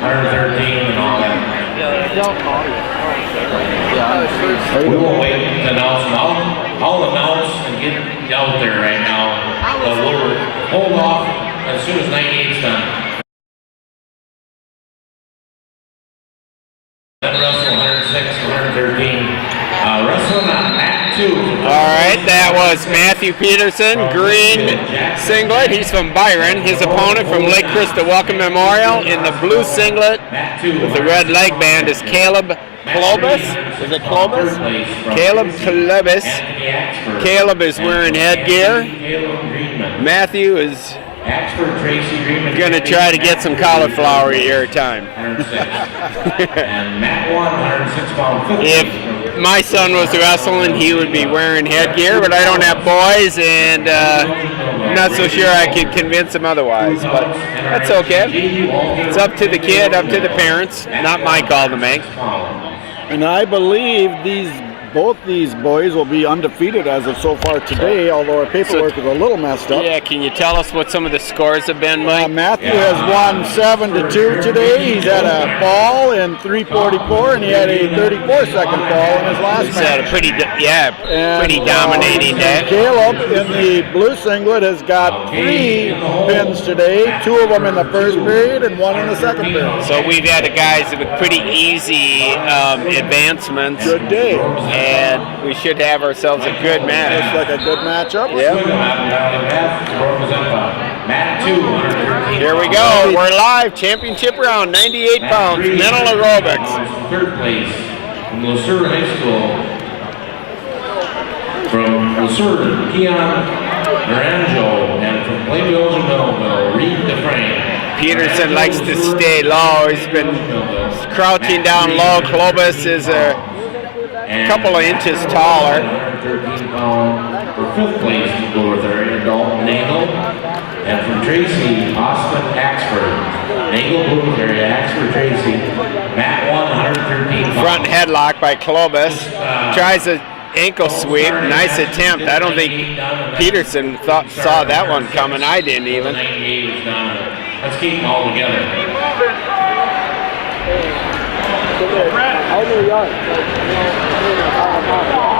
113 and all that. We will wait to announce them. I'll announce and get out there right now. But we'll hold off as soon as 98's done. Then wrestle 106, 113. Wrestling on mat 2. All right, that was Matthew Peterson, green singlet. He's from Byron. His opponent from Lake Crystal Welcome Memorial in the blue singlet with the red leg band is Caleb Clovis. Is it Clovis? Caleb Clovis. Caleb is wearing headgear. Matthew is going to try to get some cauliflower ear time. If my son was wrestling, he would be wearing headgear, but I don't have boys, and I'm not so sure I could convince him otherwise, but that's okay. It's up to the kid, up to the parents, not my call to make. And I believe both these boys will be undefeated as of so far today, although our paperwork is a little messed up. Yeah, can you tell us what some of the scores have been, Mike? Matthew has won 7-2 today. He's had a fall in 3:44, and he had a 34-second fall in his last He's match. had a pretty dominating day. Caleb in the blue singlet has got 3 pins today, 2 of them in the first period and 1 in the second period. So we've had the guys with pretty easy advancements. Good day. And we should have ourselves a good match. Looks like a good matchup. Yeah. Here we go. We're live. Championship round, 98 pounds, mental aerobics. Third place from Lucerne High School. From Lucerne, Keon Naranjo, and from Plainville, Melville, Reed DeFrank. Peterson likes to stay low. He's been crouching down low. Clovis is a couple of inches taller. 13 pound for 5th place to go with her, Dalton Nagel. And from Tracy, Austin Axford. Nagel Blueberry, Axford Tracy. Matt 113 pounds. Front headlock by Clovis. Tries an ankle sweep. Nice attempt. I don't think Peterson saw that one coming. I didn't even. Let's keep them all together.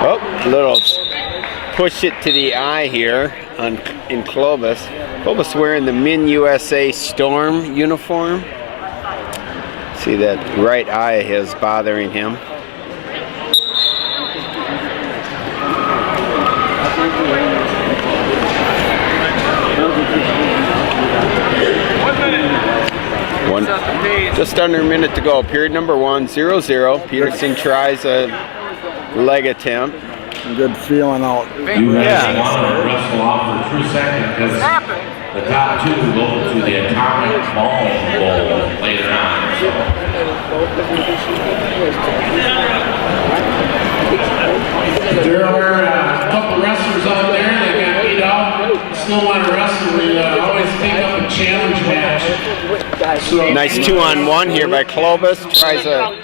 Oh, little push it to the eye here in Clovis. Clovis wearing the Min USA Storm uniform. See that right eye is bothering him. Just under a minute to go. Period number 1, 0-0. Peterson tries a leg attempt. Good feeling out. You guys want to wrestle off for 2 seconds because the top 2 go to the Atomic Ball Bowl later on. There are a couple wrestlers out there that got beat out. Still want to wrestle. We always take up a challenge match. Nice 2-on-1 here by Clovis. Tries a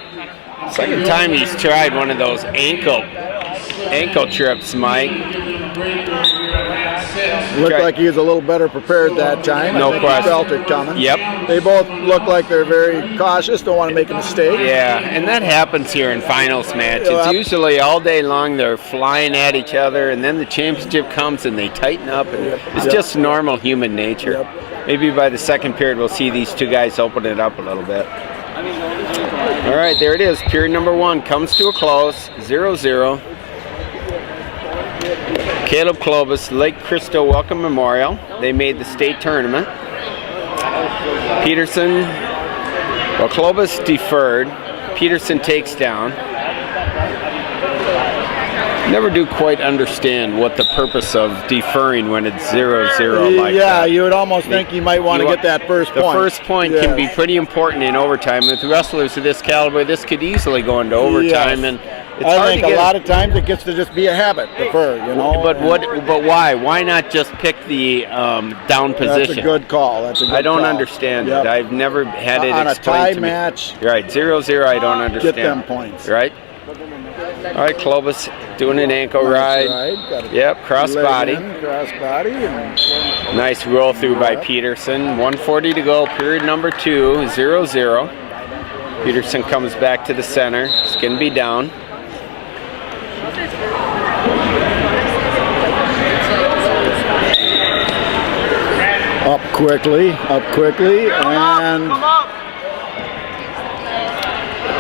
second time he's tried one of those ankle trips, Mike. Looked like he was a little better prepared that time. No question. He felt it coming. Yep. They both look like they're very cautious, don't want to make a mistake. Yeah, and that happens here in finals matches. Yep. Usually all day long they're flying at each other, and then the championship comes and they tighten up. And it's just normal human nature. Yep. Maybe by the second period we'll see these two guys open it up a little bit. All right, there it is. Period number 1 comes to a close, 0-0. Caleb Clovis, Lake Crystal Welcome Memorial. They made the state tournament. Peterson, well, Clovis deferred. Peterson takes down. Never do quite understand what the purpose of deferring when it's 0-0 like that. Yeah, you would almost think you might want to get that first point. The first point can be pretty important in overtime. With wrestlers of this caliber, this could easily go into overtime, and it's hard think to get a lot of times it gets to just be a habit, defer, you know. But why? Why not just pick the down position? That's a good call. That's a good I don't call. understand Yep. it. I've never had it on explained a tie to me. match. Right, 0-0. I don't understand. Get them points. Right. All right, Clovis doing an ankle ride. Yep, cross body. Cross body. Nice roll through by Peterson. 1:40 to go. Period number 2. 0-0. Peterson comes back to the center. It's going to be down. Up quickly, and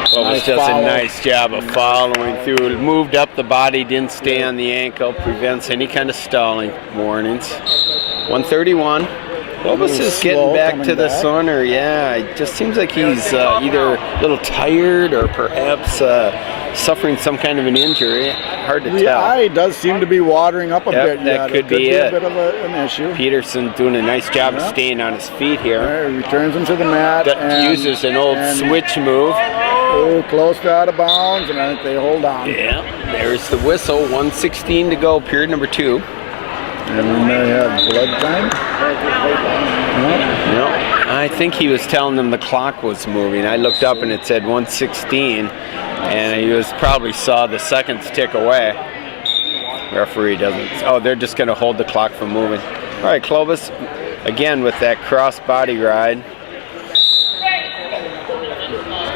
Clovis does a nice job of following through. Moved up the body, didn't stay on the ankle, prevents any kind of stalling warnings. 131. Clovis is getting back to the center. Yeah, it just seems like he's either a little tired or perhaps suffering some kind of an injury. Hard to tell. The eye does seem to be watering up a bit. That could be it. A bit of an issue. Peterson doing a nice job of staying on his feet here. Right, returns him to the mat. Uses an old switch move. Oh, close to out of bounds, and I think they hold on. Yeah, there's the whistle. 1:16 to go, period number 2. And we may have blood time. No, I think he was telling them the clock was moving. I looked up and it said 1:16, and he probably saw the seconds tick away. Referee doesn't. Oh, they're just going to hold the clock from moving. All right, Clovis, again with that cross body ride.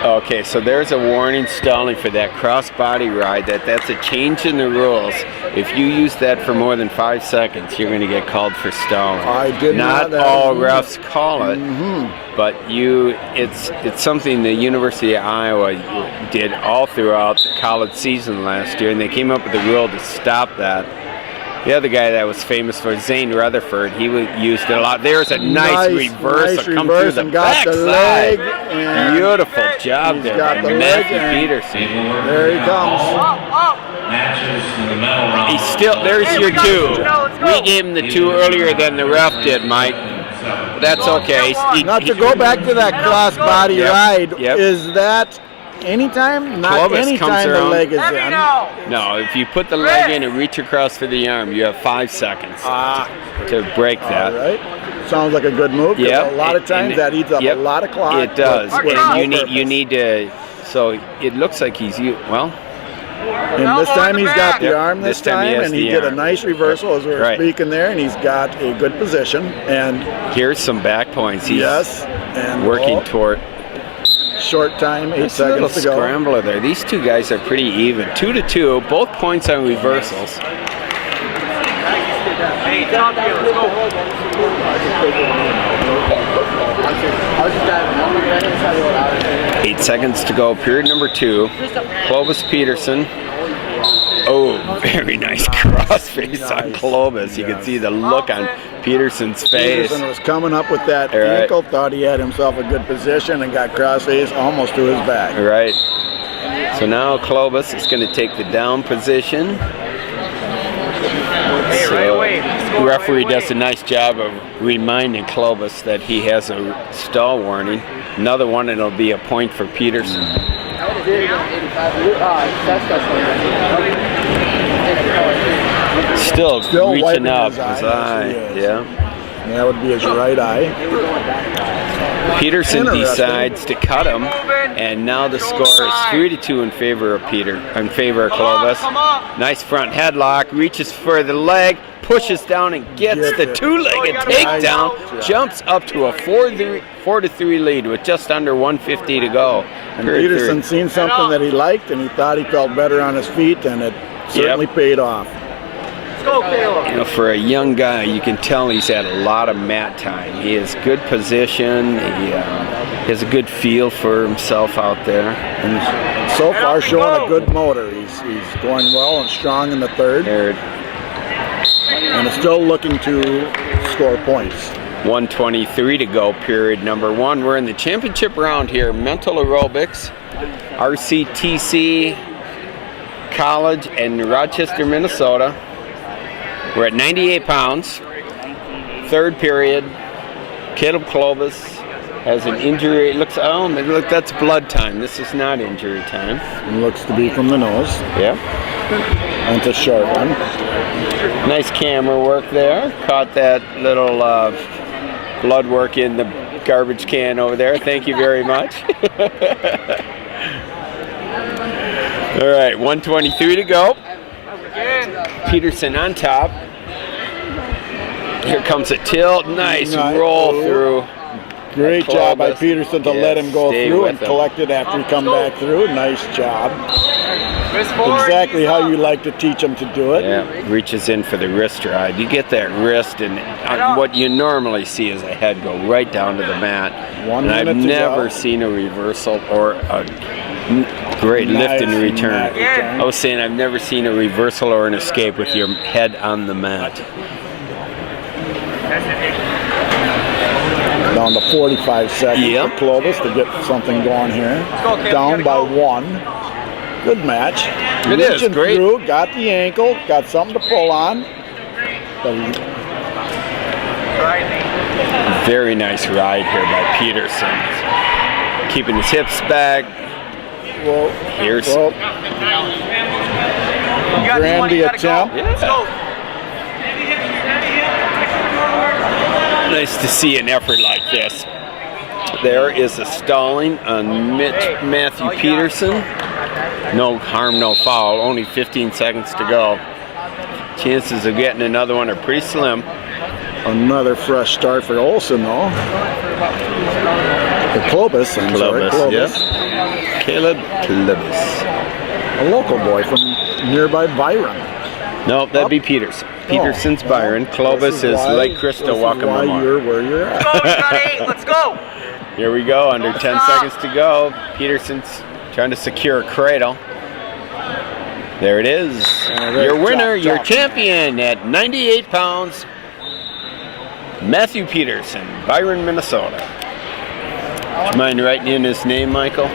Okay, so there's a warning stalling for that cross body ride. That's a change in the rules. If you use that for more than 5 seconds, you're going to get called for stalling. I did not all refs call it, but it's something the University of Iowa did all throughout the college season last year, and they came up with a rule to stop that. The other guy that was famous for Zane Rutherford, he used it a lot. There's a nice reverse that come through the backside. Beautiful job there by Matthew Peterson. There he comes. Matches in the medal round. He's still, there's your 2. We gave him the 2 earlier than the ref did, Mike. That's okay. Not to go back to that cross body ride, is that anytime? Not Clovis anytime the leg is in. No, if you put the leg in and reach across for the arm, you have 5 seconds to break that. All right. Sounds like a good move. Yeah. A lot of times that eats up a lot of clock. It does. And you need to. So it looks like he's well. And this time he's got the arm this time, and he did a nice reversal as we were speaking there, and he's got a good position. And here's some back points. He's and working toward. Short time, 8 seconds to go. Scrambler there. These two guys are pretty even. 2-2, both points on reversals. 8 seconds to go, period number 2. Clovis Peterson. Oh, very nice crossface on Clovis. You can see the look on Peterson's face. Peterson was coming up with that ankle, thought he had himself a good position, and got crossface almost to his back. Right. So now Clovis is going to take the down position. So the referee does a nice job of reminding Clovis that he has a stall warning. Another one, and it'll be a point for Peterson. Still reaching up his eye. Yeah. That would be his right eye. Peterson decides to cut him, and now the score is 3-2 in favor of Clovis. Nice front headlock, reaches for the leg, pushes down and gets the 2-legged takedown, jumps up to a 4-3 lead with just under 150 to go. And Peterson seen something that he liked, and he thought he felt better on his feet, and it certainly paid off. You know, for a young guy, you can tell he's had a lot of mat time. He has good position. He has a good feel for himself out there. And so far showing a good motor. He's going well and strong in the third. And is still looking to score points. 1:23 to go, period number 1. We're in the championship round here. Mental aerobics, RCTC College in Rochester, Minnesota. We're at 98 pounds. Third period. Caleb Clovis has an injury. It looks, look, that's blood time. This is not injury time. It looks to be from the nose. Yeah. And it's a short one. Nice camera work there. Caught that little blood work in the garbage can over there. Thank you very much. All right, 1:23 to go. Peterson on top. Here comes a tilt. Nice roll through. Great job by Clovis. Peterson to let him go Stay through with and him. collect it after he come back through. Nice job. Exactly how you like to teach them to do it. Yeah, reaches in for the wrist ride. You get that wrist, and what you normally see is a head go right down to the mat. 1 And I've minute to never go. seen a reversal or a great lift and Nice return. mat return. I was saying I've never seen a reversal or an escape with your head on the mat. Down to 45 seconds Yep. for Clovis to get something going here. Down by 1. Good match. It is, Reaching great. through, got the ankle, got something to pull on. But Very nice ride here by Peterson. Keeping his hips back. well, Here's well, Grandy attempt. nice to see an effort like this. There is a stalling on Matthew Peterson. No harm, no foul. Only 15 seconds to go. Chances of getting another one are pretty slim. Another fresh start for Olsen, though. For Clovis, I'm sorry, Clovis. Yep. Caleb Clovis. A local boy from nearby Byron. No, that'd be Peterson. Peterson's Byron. Clovis is why- Lake Crystal this is Welcome why Memorial. you're where you're at. Let's go. Here we go, under 10 seconds to go. Peterson's trying to secure a cradle. There it is. there, Your winner, chop, your chop. champion at 98 pounds, Matthew Peterson, Byron, Minnesota. Would you mind writing in his name, Michael?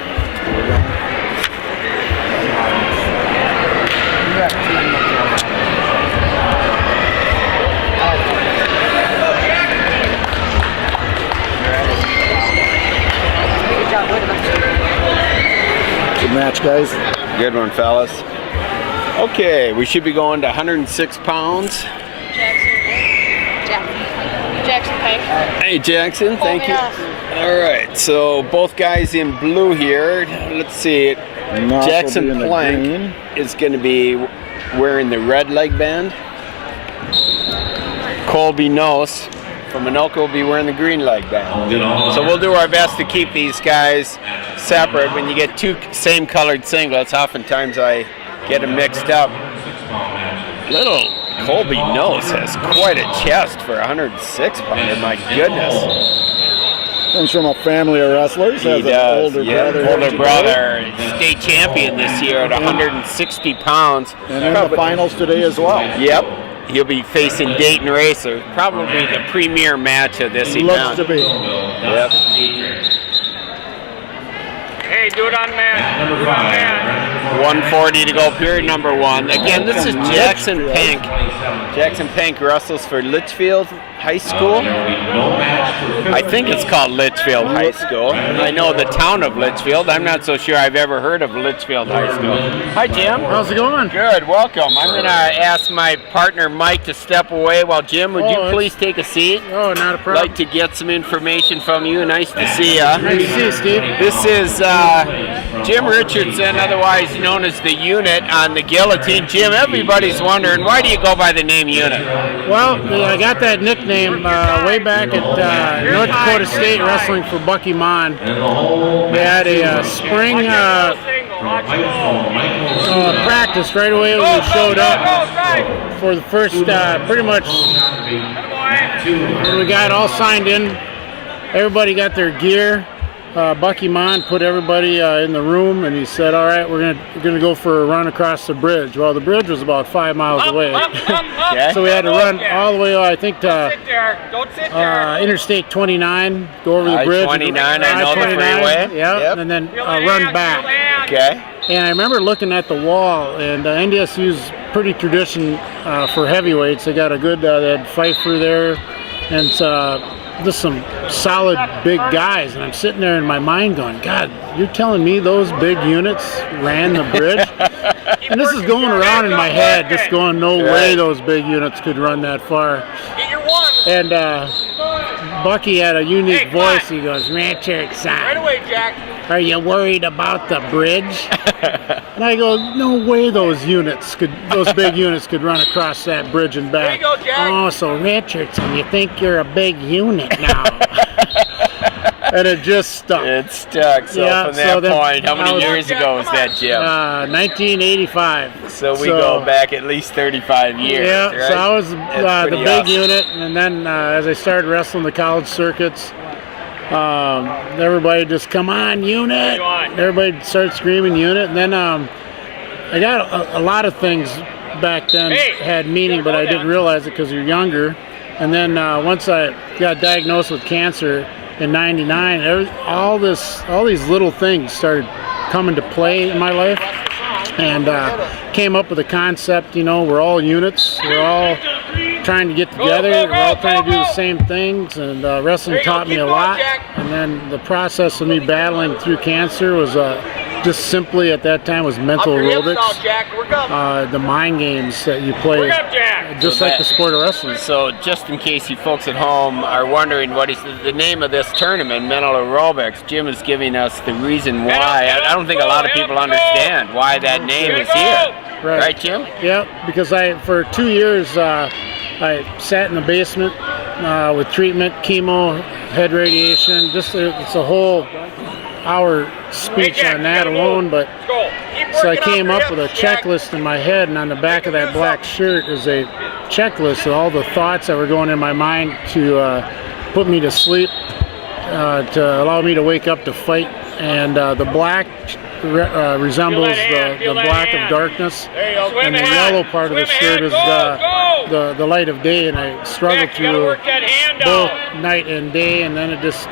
Good match, guys. Good one, fellas. Okay, we should be going to 106 pounds. Jackson Pike. Hey, Jackson, thank you. All right, so both guys in blue here. Let's see. Knox will be Jackson in the Plank green. is going to be wearing the red leg band. Colby Nose from Anoka will be wearing the green leg band. So we'll do our best to keep these guys separate. When you get two same colored singlets, oftentimes I get them mixed up. Little Colby Nose has quite a chest for a 106 pounder. My goodness. Comes from a family of wrestlers. He Has an does. older Yeah, brother. older brother, state champion this year at 160 pounds. And in the finals today as well. Yep. He'll be facing Dayton Racer, probably the premier match of this event. Looks to be. Yep. Hey, do it on man. Number 5. 140 to go, period number 1. Again, this is Jackson Pank. Jackson Pank wrestles for Litchfield High School. I think it's called Litchfield High School. I know the town of Litchfield. I'm not so sure I've ever heard of Litchfield High School. Hi, Jim. How's it going? Good, welcome. I'm going to ask my partner Mike to step away while Jim, would you Oh, please take a seat? Oh, not a I'd problem. like to get some information from you. Nice to see you. Nice to see you, Steve. This is Jim Richardson, otherwise known as the Unit on the Guillotine. Jim, everybody's wondering, why do you go by the name Unit? Well, I got that nickname way back at North Dakota State wrestling for Bucky Mon. We had a spring practice right away when we showed up for the first, pretty much, when we got all signed in. Everybody got their gear. Bucky Mon put everybody in the room, and he said, "All right, we're gonna go for a run across the bridge." Well, the bridge was about 5 miles away, Okay. so we had to run all the way, I think, to Sit there. Don't sit there. Interstate 29, go over the bridge. I-29, I know the I-29, freeway. Yeah, Yep. and then run back. Okay. And I remember looking at the wall, and NDSU's pretty tradition for heavyweights. They got a good, they had Pfeiffer there, and just some solid big guys. And I'm sitting there in my mind going, God, you're telling me those big units ran the bridge? And this is going around in my head, just going, no way those big units could run that far. Get your one. And Bucky had a unique Hey, come on. voice. He goes, Rancher Right son, away, Jack. are you worried about the bridge? And I go, no way those big units could run across that bridge and back. There you go, Jack. Oh, so Richardson, you think you're a big unit now? and it just stuck. It stuck. So Yeah, from that so then point, how I many was- years ago was that, Jim? 1985. So we go back at least 35 years, Yeah, right? so I was That's the pretty big awesome. unit, and then as I started wrestling the college circuits, everybody just, come on, unit. Everybody started screaming unit, and then I got a lot of things back then had meaning, but I didn't realize it because you're younger. And then once I got diagnosed with cancer in '99, all these little things started coming to play in my life, and came up with a concept. We're all units. We're all trying to get together. We're all trying to do the same things, and wrestling taught me a lot. And then the process of me battling through cancer was just simply at that time was mental aerobics, the mind games that you play, just like the sport of wrestling. So just in case you folks at home are wondering what is the name of this tournament, mental aerobics, Jim is giving us the reason why. I don't think a lot of people understand why that name is here. Right, Jim? Yeah, because for 2 years I sat in the basement with treatment, chemo, head radiation. It's a whole hour speech on that alone, but so I came up with a checklist in my head, and on the back of that black shirt is a checklist of all the thoughts that were going in my mind to put me to sleep, to allow me to wake up to fight. And the black resembles the black of darkness, and the yellow part of the shirt is the light of day. And I struggled through both night and day, and then it just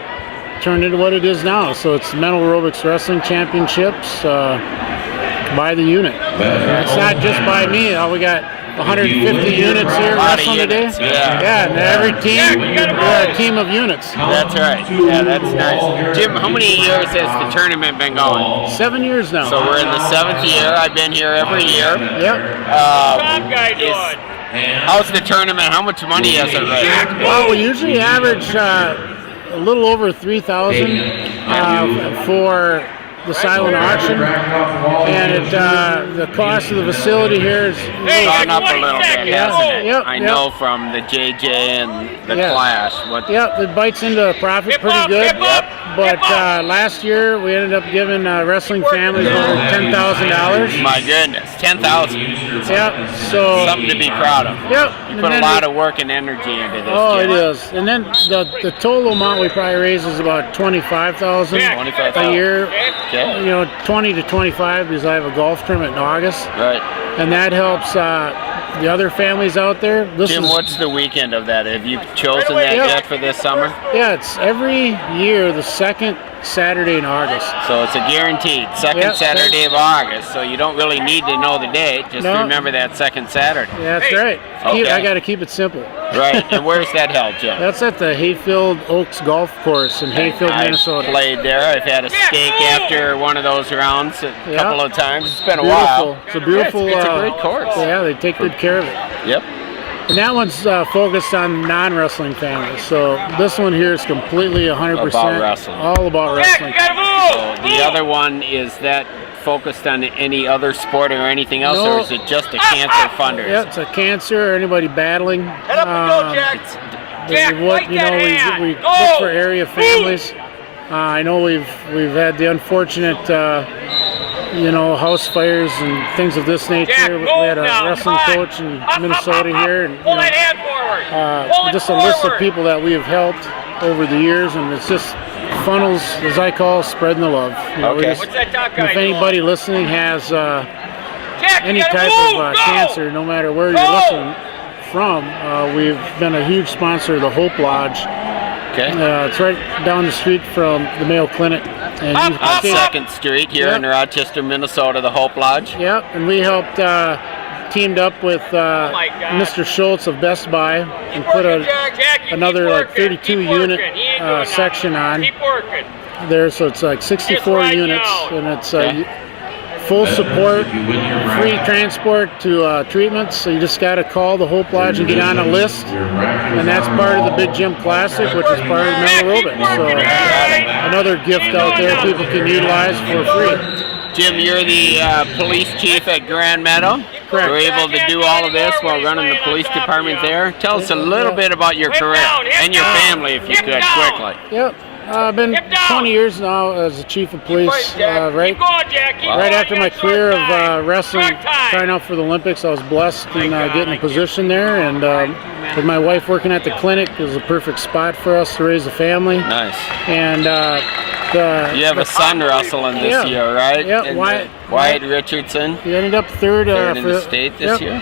turned into what it is now. So it's Mental Aerobics Wrestling Championships by the unit. It's not just by me. We got 150 units here wrestling today. Yeah, and every team, we're a team of units. That's right. Yeah, that's nice. Jim, how many years has the tournament been going? 7 years now. So we're in the 7th year. I've been here every year. Yep. How's the tournament? How much money has it raised? Well, we usually average a little over 3,000 for the silent auction, and the cost of the facility here is Gone up a little bit, hasn't it? Yep, I yep. know from the JJ and the Clash. Yep, it bites into profit pretty good. But last year we ended up giving wrestling families over $10,000. My goodness, 10,000. Yep. So Something to be proud of. Yep. You put a lot of work and energy into this. Oh, Jim. it is. And then the total amount we probably raise is about $25,000 a year. Okay. 20 to 25 because I have a golf tournament in August. Right. And that helps the other families out there. Jim, what's the weekend of that? Have you chosen that yet for this summer? Yeah, it's every year the second Saturday in August. So it's a guaranteed second Saturday of August. So you don't really need to know the date. Just remember that second Saturday. Yeah, that's right. Okay. I got to keep it simple. Right. And where's that held, Jim? That's at the Hayfield Oaks Golf Course in Hayfield, Minnesota. I played there. I've had a steak after one of those rounds a couple of times. It's been a while. It's a beautiful. It's a great course. Yeah, they take good care of it. Yep. And that one's focused on non-wrestling families. So this one here is completely 100% About wrestling. all about wrestling. So the other one, is that focused on any other sport or anything else, or is it just a cancer fundraiser? Yeah, it's a cancer or anybody battling. We look for area families. I know we've had the unfortunate house fires and things of this nature. We had a wrestling coach in Minnesota here, and just a list of people that we have helped over the years, and it's just funnels, as I call, spreading the love. If anybody listening has any type of cancer, no matter where you're listening from, we've been a huge sponsor of the Hope Lodge. Okay. It's right down the street from the Mayo Clinic. And on 2nd Street here in Rochester, Minnesota, the Hope Lodge. Yep, and we helped, teamed up with Mr. Schultz of Best Buy and put another like 32 unit section on there, so it's like 64 units, and it's full support, free transport to treatments. So you just got to call the Hope Lodge and get on a list, and that's part of the Big Gym Classic, which is part of Mental Aerobics. So another gift out there people can utilize for free. Jim, you're the police chief at Grand Meadow. Correct. You're able to do all of this while running the police department there. Tell us a little bit about your career and your family, if you could, quickly. Yep. I've been 20 years now as the chief of police. Right after my career of wrestling, trying out for the Olympics, I was blessed in getting a position there. And with my wife working at the clinic, it was a perfect spot for us to raise a family. Nice. And you have a son wrestling this year, right? Yeah, Wyatt Richardson. He ended up third in the state this year.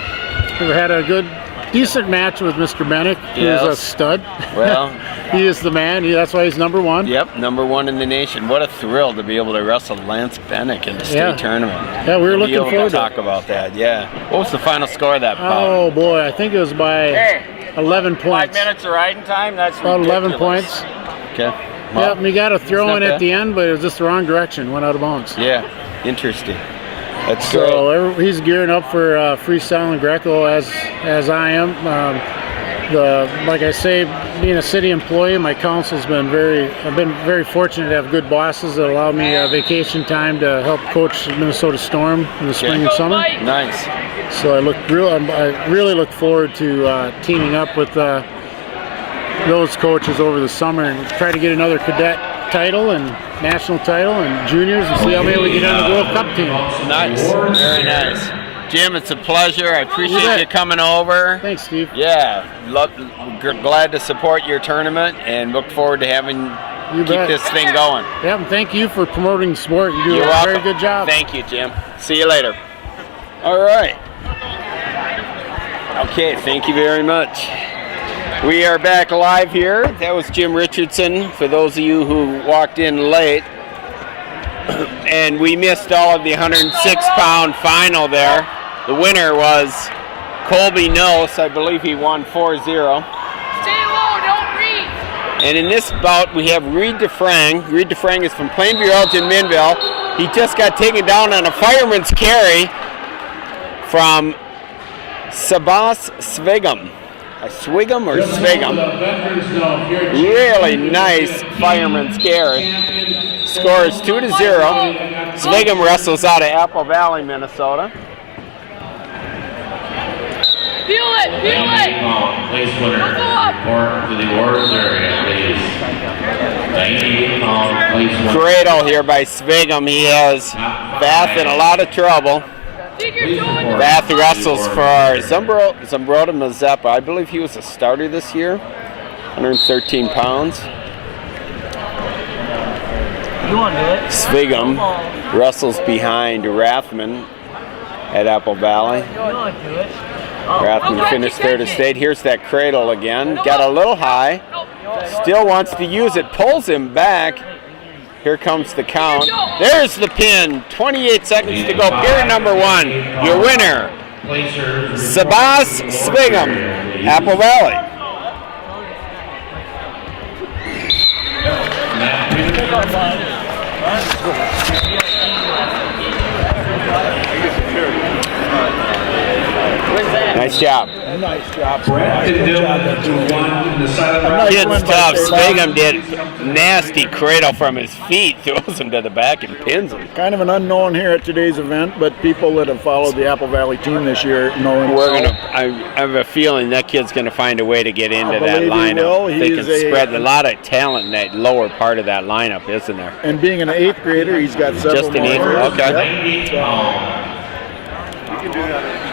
We had a decent match with Mr. Bennick, who's a stud. Well, he is the man. That's why he's number one. Yep, number one in the nation. What a thrill to be able to wrestle Lance Bennick in the state tournament. Yeah, we were looking forward to talk about that. Yeah. What was the final score of that bout? Oh boy, I think it was by 11 points. 5 minutes of riding time. That's about ridiculous. 11 points. Okay. Well, we got a throw in at the end, but it was just the wrong direction. Went out of bounds. Yeah, interesting. That's so he's gearing up for freestyle and Greco as I am. Like I say, being a city employee, my council's been I've been very fortunate to have good bosses that allow me vacation time to help coach Minnesota Storm in the spring and summer. Nice. So I really look forward to teaming up with those coaches over the summer and try to get another cadet title and national title and juniors and see how many we get on the World Cup team. Nice, very nice. Jim, it's a pleasure. I appreciate you coming over. Thanks, Steve. Yeah, glad to support your tournament and look forward to having keep this thing going. Yeah, and thank you for promoting the sport. You do You're a welcome. very good job. Thank you, Jim. See you later. All right. Okay, thank you very much. We are back live here. That was Jim Richardson, for those of you who walked in late. And we missed all of the 106-pound final there. The winner was Colby Nose. I believe he won 4-0. Stay low, don't reach. And in this bout, we have Reed DeFrang. Reed DeFrang is from Plainview, Elgin, Minville. He just got taken down on a fireman's carry from Sabas Svigum. Swigum or Svigum? Really nice fireman's carry. Score is 2-0. Svigum wrestles out of Apple Valley, Minnesota. Feel it, feel it. Place winner report to the awards area, please. 98-pound place winner. Cradle here by Svigum. He has Bath in a lot of trouble. Bath wrestles for Zambroda Mazeppa. I believe he was a starter this year. 113 pounds. You want to do it? Svigum wrestles behind Rathman at Apple Valley. You want to do it? Rathman finished third at state. Here's that cradle again. Got a little high. Still wants to use it. Pulls him back. Here comes the count. There's the pin. 28 seconds to go. Period number one. Your winner, Sabas Svigum, Apple Valley. Nice job. Nice job. Kid's tough. Svigum did nasty cradle from his feet, throws him to the back and pins him. Kind of an unknown here at today's event, but people that have followed the Apple Valley team this year know him. I have a feeling that kid's gonna find a way to get into that lineup. They can spread a lot of talent in that lower part of that lineup, isn't there? And being an 8th grader, he's got several Just an 8th grader. Okay. Yep.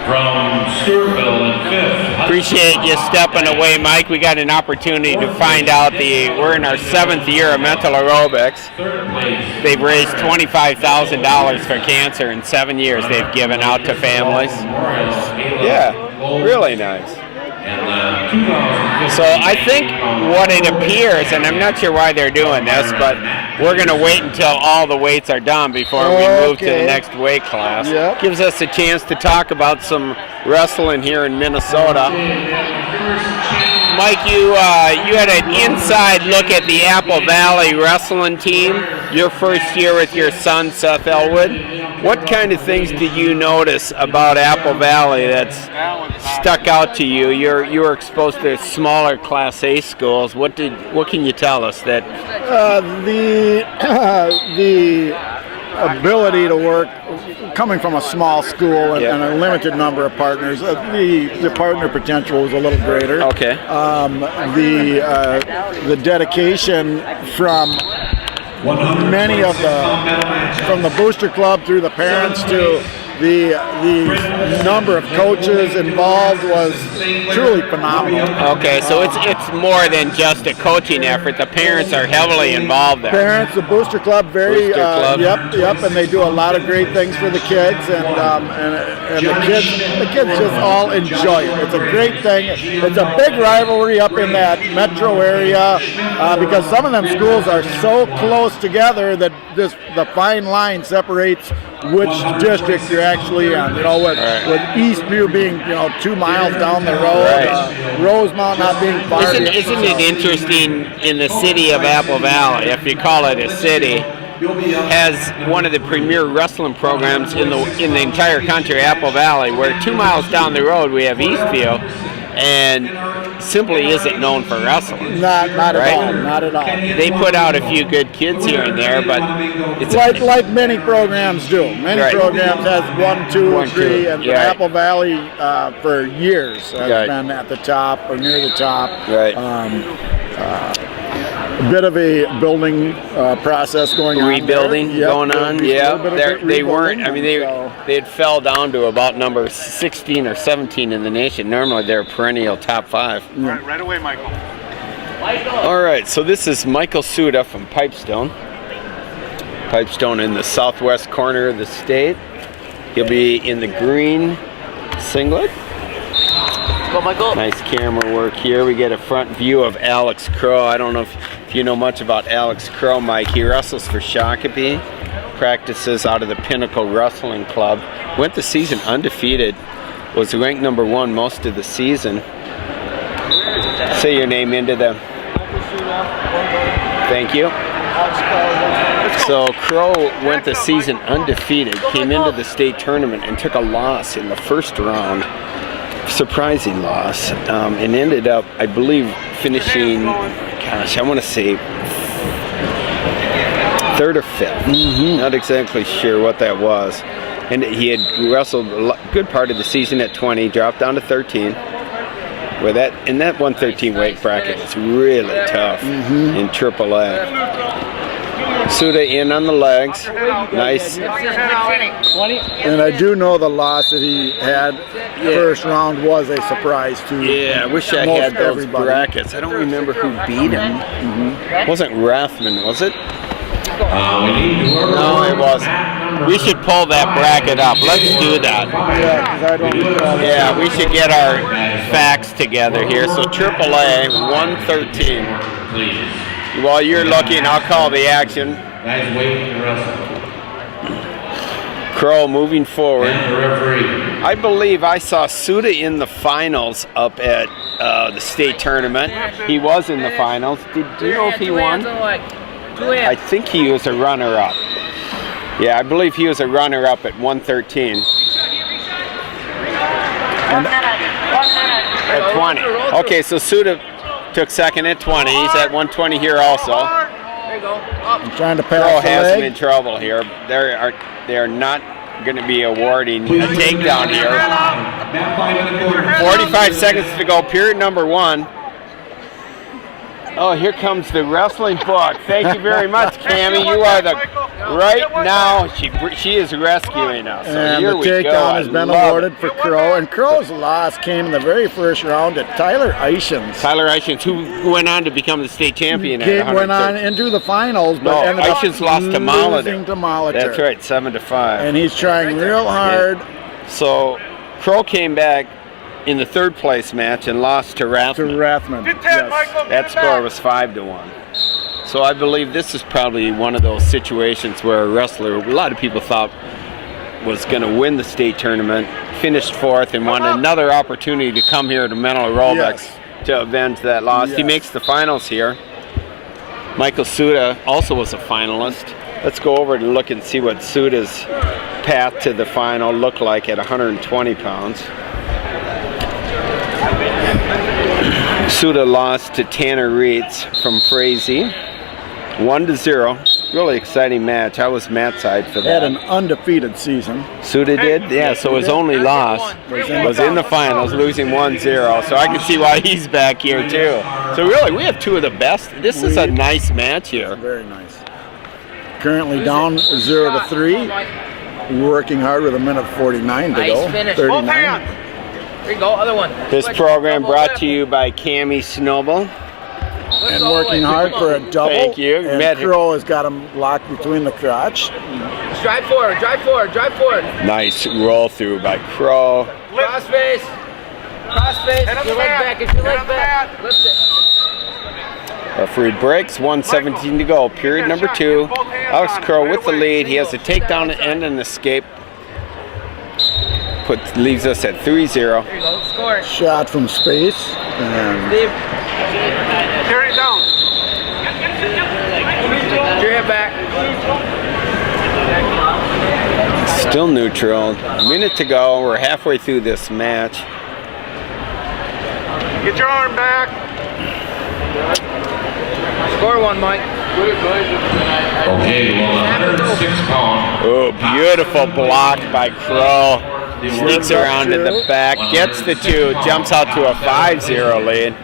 From Stewartville in 5th. Appreciate you stepping away, Mike. We got an opportunity to find out we're in our 7th year of mental aerobics. They've raised $25,000 for cancer in 7 years they've given out to families. Yeah, really nice. So I think what it appears, and I'm not sure why they're doing this, but we're going to wait until all the weights are done before we move to the next weight class. Yep. Gives us a chance to talk about some wrestling here in Minnesota. Mike, you had an inside look at the Apple Valley wrestling team, your first year with your son, Seth Elwood. What kind of things did you notice about Apple Valley that's stuck out to you? You were exposed to smaller Class A schools. What can you tell us that? The ability to work, coming from a small school and a limited number of partners, the partner potential was a little greater. Okay. The dedication from many of from the booster club through the parents to the number of coaches involved was truly phenomenal. Okay, so it's more than just a coaching effort. The parents are heavily involved there. Parents, the booster club, Booster club. Yep, and they do a lot of great things for the kids, and the kids just all enjoy it. It's a great thing. It's a big rivalry up in that metro area because some of them schools are so close together that the fine line separates which district you're actually on. You know, with Eastview being 2 miles down the road, Rosemount not being far. Isn't it interesting in the city of Apple Valley, if you call it a city, has one of the premier wrestling programs in the entire country, Apple Valley, where 2 miles down the road we have Eastview, and simply isn't known for wrestling. Not at all. Not at all. They put out a few good kids here and there, but it's like many programs do. Many programs has 1, 2, or 3, and Apple Valley for years has been at the top or near the top. Right. A bit of a building process going on. Rebuilding going on. Yeah, they weren't. I mean, they so. had fell down to about number 16 or 17 in the nation. Normally, they're perennial top 5. Right away, Michael. All right, so this is Michael Suda from Pipestone. Pipestone in the southwest corner of the state. He'll be in the green singlet. Go, Michael. Nice camera work here. We get a front view of Alex Crow. I don't know if you know much about Alex Crow, Mike. He wrestles for Shakopee, practices out of the Pinnacle Wrestling Club. Went the season undefeated, was ranked number 1 most of the season. Say your name into them. Thank you. So Crow went the season undefeated, came into the state tournament and took a loss in the first round. Surprising loss, and ended up, I believe, finishing, gosh, I want to say 3rd or 5th. Not exactly sure what that was. And he had wrestled a good part of the season at 20, dropped down to 13. Where that in that 113 weight bracket is really tough in AAA. Suda in on the legs, nice. And I do know the loss that he had first round was a surprise to I wish I had those brackets. I don't remember who beat him. Wasn't Rathman, was it? No, it wasn't. We should pull that bracket up. Let's do that. Yeah, we should get our facts together here. So AAA 113. While you're looking, I'll call the action. Guys waiting to wrestle. Crow moving forward. And the referee. I believe I saw Suda in the finals up at the state tournament. He was in the finals. Do you know if he won? I think he was a runner-up. Yeah, I believe he was a runner-up at 113. At 20. Okay, so Suda took second at 20. He's at 120 here also. I'm trying to pass Crow the has leg. him in trouble here. They are not going to be awarding a takedown here. 45 seconds to go, period number 1. Oh, here comes the wrestling book. Thank you very much, Cammie. You are the right now. She is rescuing us. So And here the we go. takedown has been love awarded it. for Crow. And Crow's loss came in the very first round at Tyler Ishins. Tyler Ishins, who went on to become the state champion. He at went on 130. into the finals, but No, ended up Ishins lost to Molitor. losing to Molitor. That's right, 7-5. And he's trying real hard So Crow came back in the 3rd place match and lost to to Rathman. Rathman. Yes. That score was 5-1. So I believe this is probably one of those situations where a wrestler, a lot of people thought was going to win the state tournament, finished 4th, and wanted another opportunity to come here to Mental Aerobics to avenge that loss. He makes the finals here. Michael Suda also was a finalist. Let's go over and look and see what Suda's path to the final looked like at 120 pounds. Suda lost to Tanner Reitz from Frazee, 1-0. Really exciting match. How was Matt's side for Had that? an undefeated season. Suda did? Yeah, so his only loss was in the finals, losing 1-0. So I can see why he's back here too. So really, we have two of the best. This is a nice match here. Very nice. Currently down 0-3. Working hard with 1:49 to go. Nice finish. 39. There you go, other one. This program brought to you by Cammie Snowball. And working hard for a double. Thank you. And Crow has got him locked between the crotch. Drive forward, drive forward, drive forward. Nice roll through by Crow. Cross face. Cross face. Your leg back, get your leg back. Lift it. Referee breaks, 1:17 to go. Period number 2. Alex Crow with the lead. He has a takedown and an escape. Leaves us at 3-0. There you go, score. Shot from space. And Steve. Carry it down. Get your head back. Still neutral. A minute to go. We're halfway through this match. Get your arm back. Score one, Mike. Okay, well, 106 pound. Oh, beautiful block by Crow. Sneaks around to the back, gets the 2, jumps out to a 5-0 lead.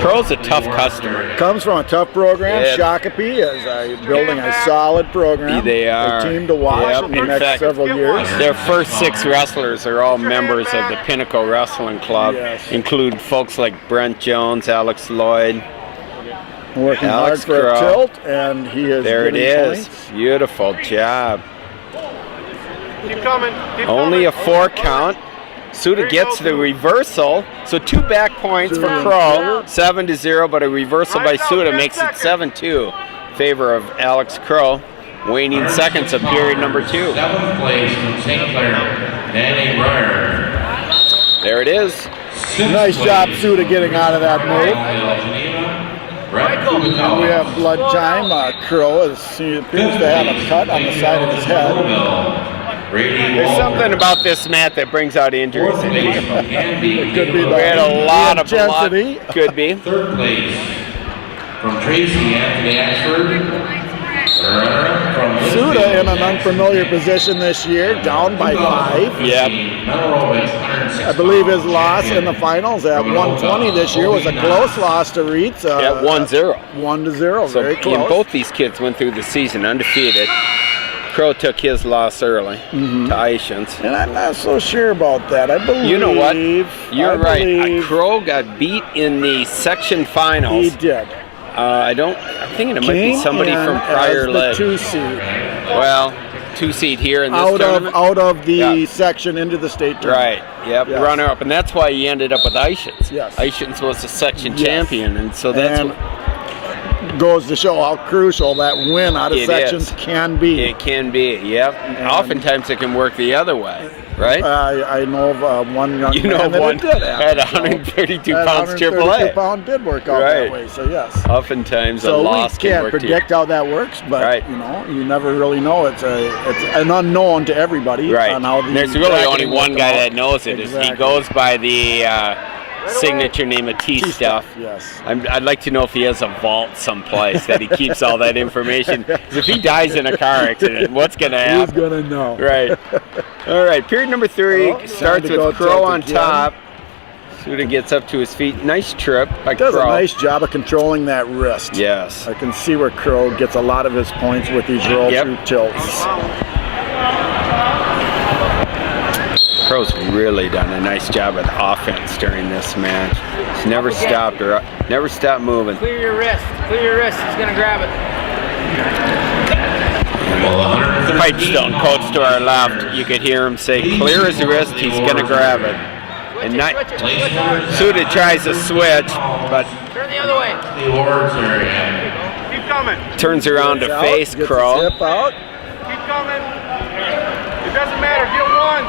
Crow's a tough customer. comes from a tough program. Yep. Shakopee is building a solid program. They are. A team to watch Yep. in the In next fact, several years. Their first 6 wrestlers are all members of the Pinnacle Wrestling Club, Yes. include folks like Brent Jones, Alex Lloyd. Working Alex hard for Crow. a tilt, and he is There it getting is. points. Beautiful job. Keep coming. Keep Only a coming. 4 count. Suda gets the reversal, so 2 back points for Crow, 7-0, but a reversal by Suda makes it 7-2 in favor of Alex Crow. Waning seconds of period number 2. 7th place from St. Clair, Danny Breyer. There it is. 6th Nice place job, Suda, getting out of that from move. Geneva, Brett And we Kubikow. have blood time. Crow he appears to have a cut on the side of his head. There's something about this mat that brings out injuries. Fourth place from Canby. It could be We had a lot of blood. intensity. Could be. 3rd place from Tracy, Anthony Ashford. Runner from Suda in an unfamiliar position this year, down by 5. Yep. I believe his loss in the finals at 120 this year was a close loss to Reitz. At 1-0. 1-0, So very close. and both these kids went through the season undefeated. Crow took his loss early to Ishans. And I'm not so sure about that. I believe. You know what? You're I right. believe Crow got beat in the section finals. He did. I'm thinking it might be somebody from prior the leg. 2 seed Well, 2 seed here in this tournament. out of the Yeah. section into the state tournament. Right. Yep. Yes. Runner up, and that's why he ended up with Ishans. Yes. Ishans was the section Yes. champion, and so that's And goes to show how crucial that win out of It sections is. can be. it can be. Yep. Oftentimes it can work the other way, right? I know of one young You man know, that one it did at happen, 132 so. pounds At Triple 132 A. pound did work out Right. that way, so yes. Oftentimes a So we loss can can't work predict how that works, but Right. you never really know. It's an unknown to everybody. Right. On how There's really bracketing only will one come guy out. that knows it. Exactly. He goes by the signature name of T-Stuff. Yes. I'd like to know if he has a vault someplace that he keeps all that information. 'Cause if he dies in a car accident, what's going to Who's happen? gonna know? Right. All right. Period number 3 Well, starts time to go with Crow tilt on again. top. Suda gets up to his feet. Nice trip by Does Crow. a nice job of controlling that wrist. Yes. I can see where Crow gets a lot of his points with these roll Yep. through tilts. Crow's really done a nice job of offense during this match. He's never stopped moving. Clear your wrist. Clear your wrist. He's going to grab it. Well, 113 Pipestone coach to our left. You could hear him say, clear his wrist, he's going to grab it. And Switch it, switch it. Suda tries to switch, but Turn the other way. the awards area. Keep coming. turns around to Out, face gets Crow. his hip out. Keep coming. It doesn't matter. Get one.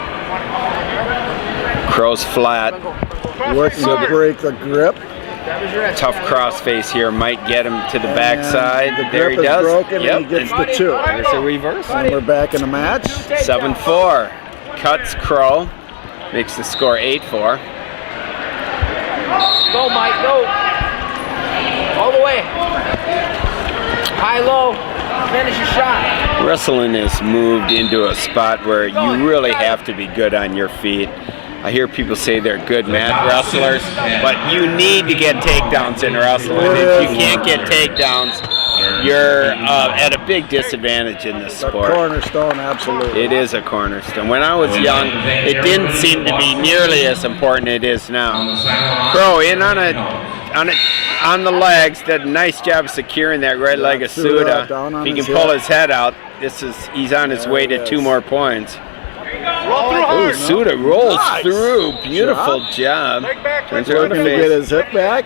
Crow's flat. Working to break the grip. Grab his wrist. Tough crossface here might get him to the And backside. the There grip he is does. broken Yep. and he gets and the 2. there's a reverse. And we're back in the match. 7-4. Cuts Crow. Makes the score 8-4. Go, Mike. Go. All the way. High, low. Finish your shot. Wrestling has moved into a spot where you really have to be good on your feet. I hear people say they're good mat wrestlers, but you need to get takedowns in wrestling. If you can't get takedowns, you're at a big disadvantage in this sport. Cornerstone, absolutely. It is a cornerstone. When I was young, it didn't seem to be nearly as important as it is now. Crow in on the legs, did a nice job of securing that right leg of Suda. If he can pull his head out, he's on his way to 2 more points. Oh, Suda rolls through. Beautiful job. Turns around to Get face. his hip back.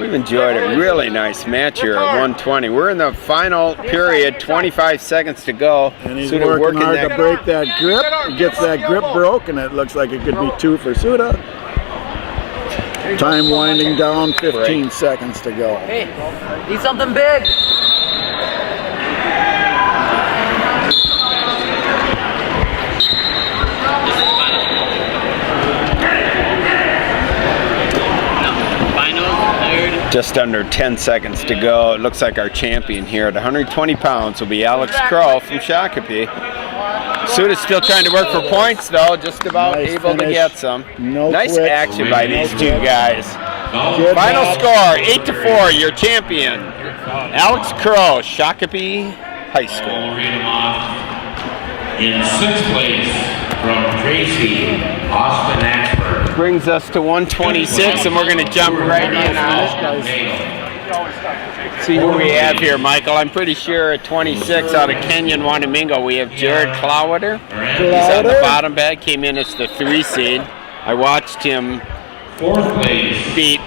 We've enjoyed a really nice match here at 120. We're in the final period, 25 seconds to go. And he's Suda working hard that to break that grip. He gets that grip broke, and it looks like it could be 2 for Suda. Time winding down, 15 seconds to go. Hey, need something big. Just under 10 seconds to go. It looks like our champion here at 120 pounds will be Alex Crow from Shakopee. Suda's still trying to work for points, though, just about Nice able to finish. get some. No Nice quits. action by these two guys. Good Final match. score, 8-4, your champion, Alex Crow, Shakopee High School. We'll read them off. In 6th place from Tracy, Austin Axford. Brings us to 126, and we're going to jump right in on it. See who we have here, Michael. I'm pretty sure at 26 out of Kenyon Wanamingo, we have Jared Clowater. He's on the bottom bag, came in as the 3 seed. I watched him 4th place. beat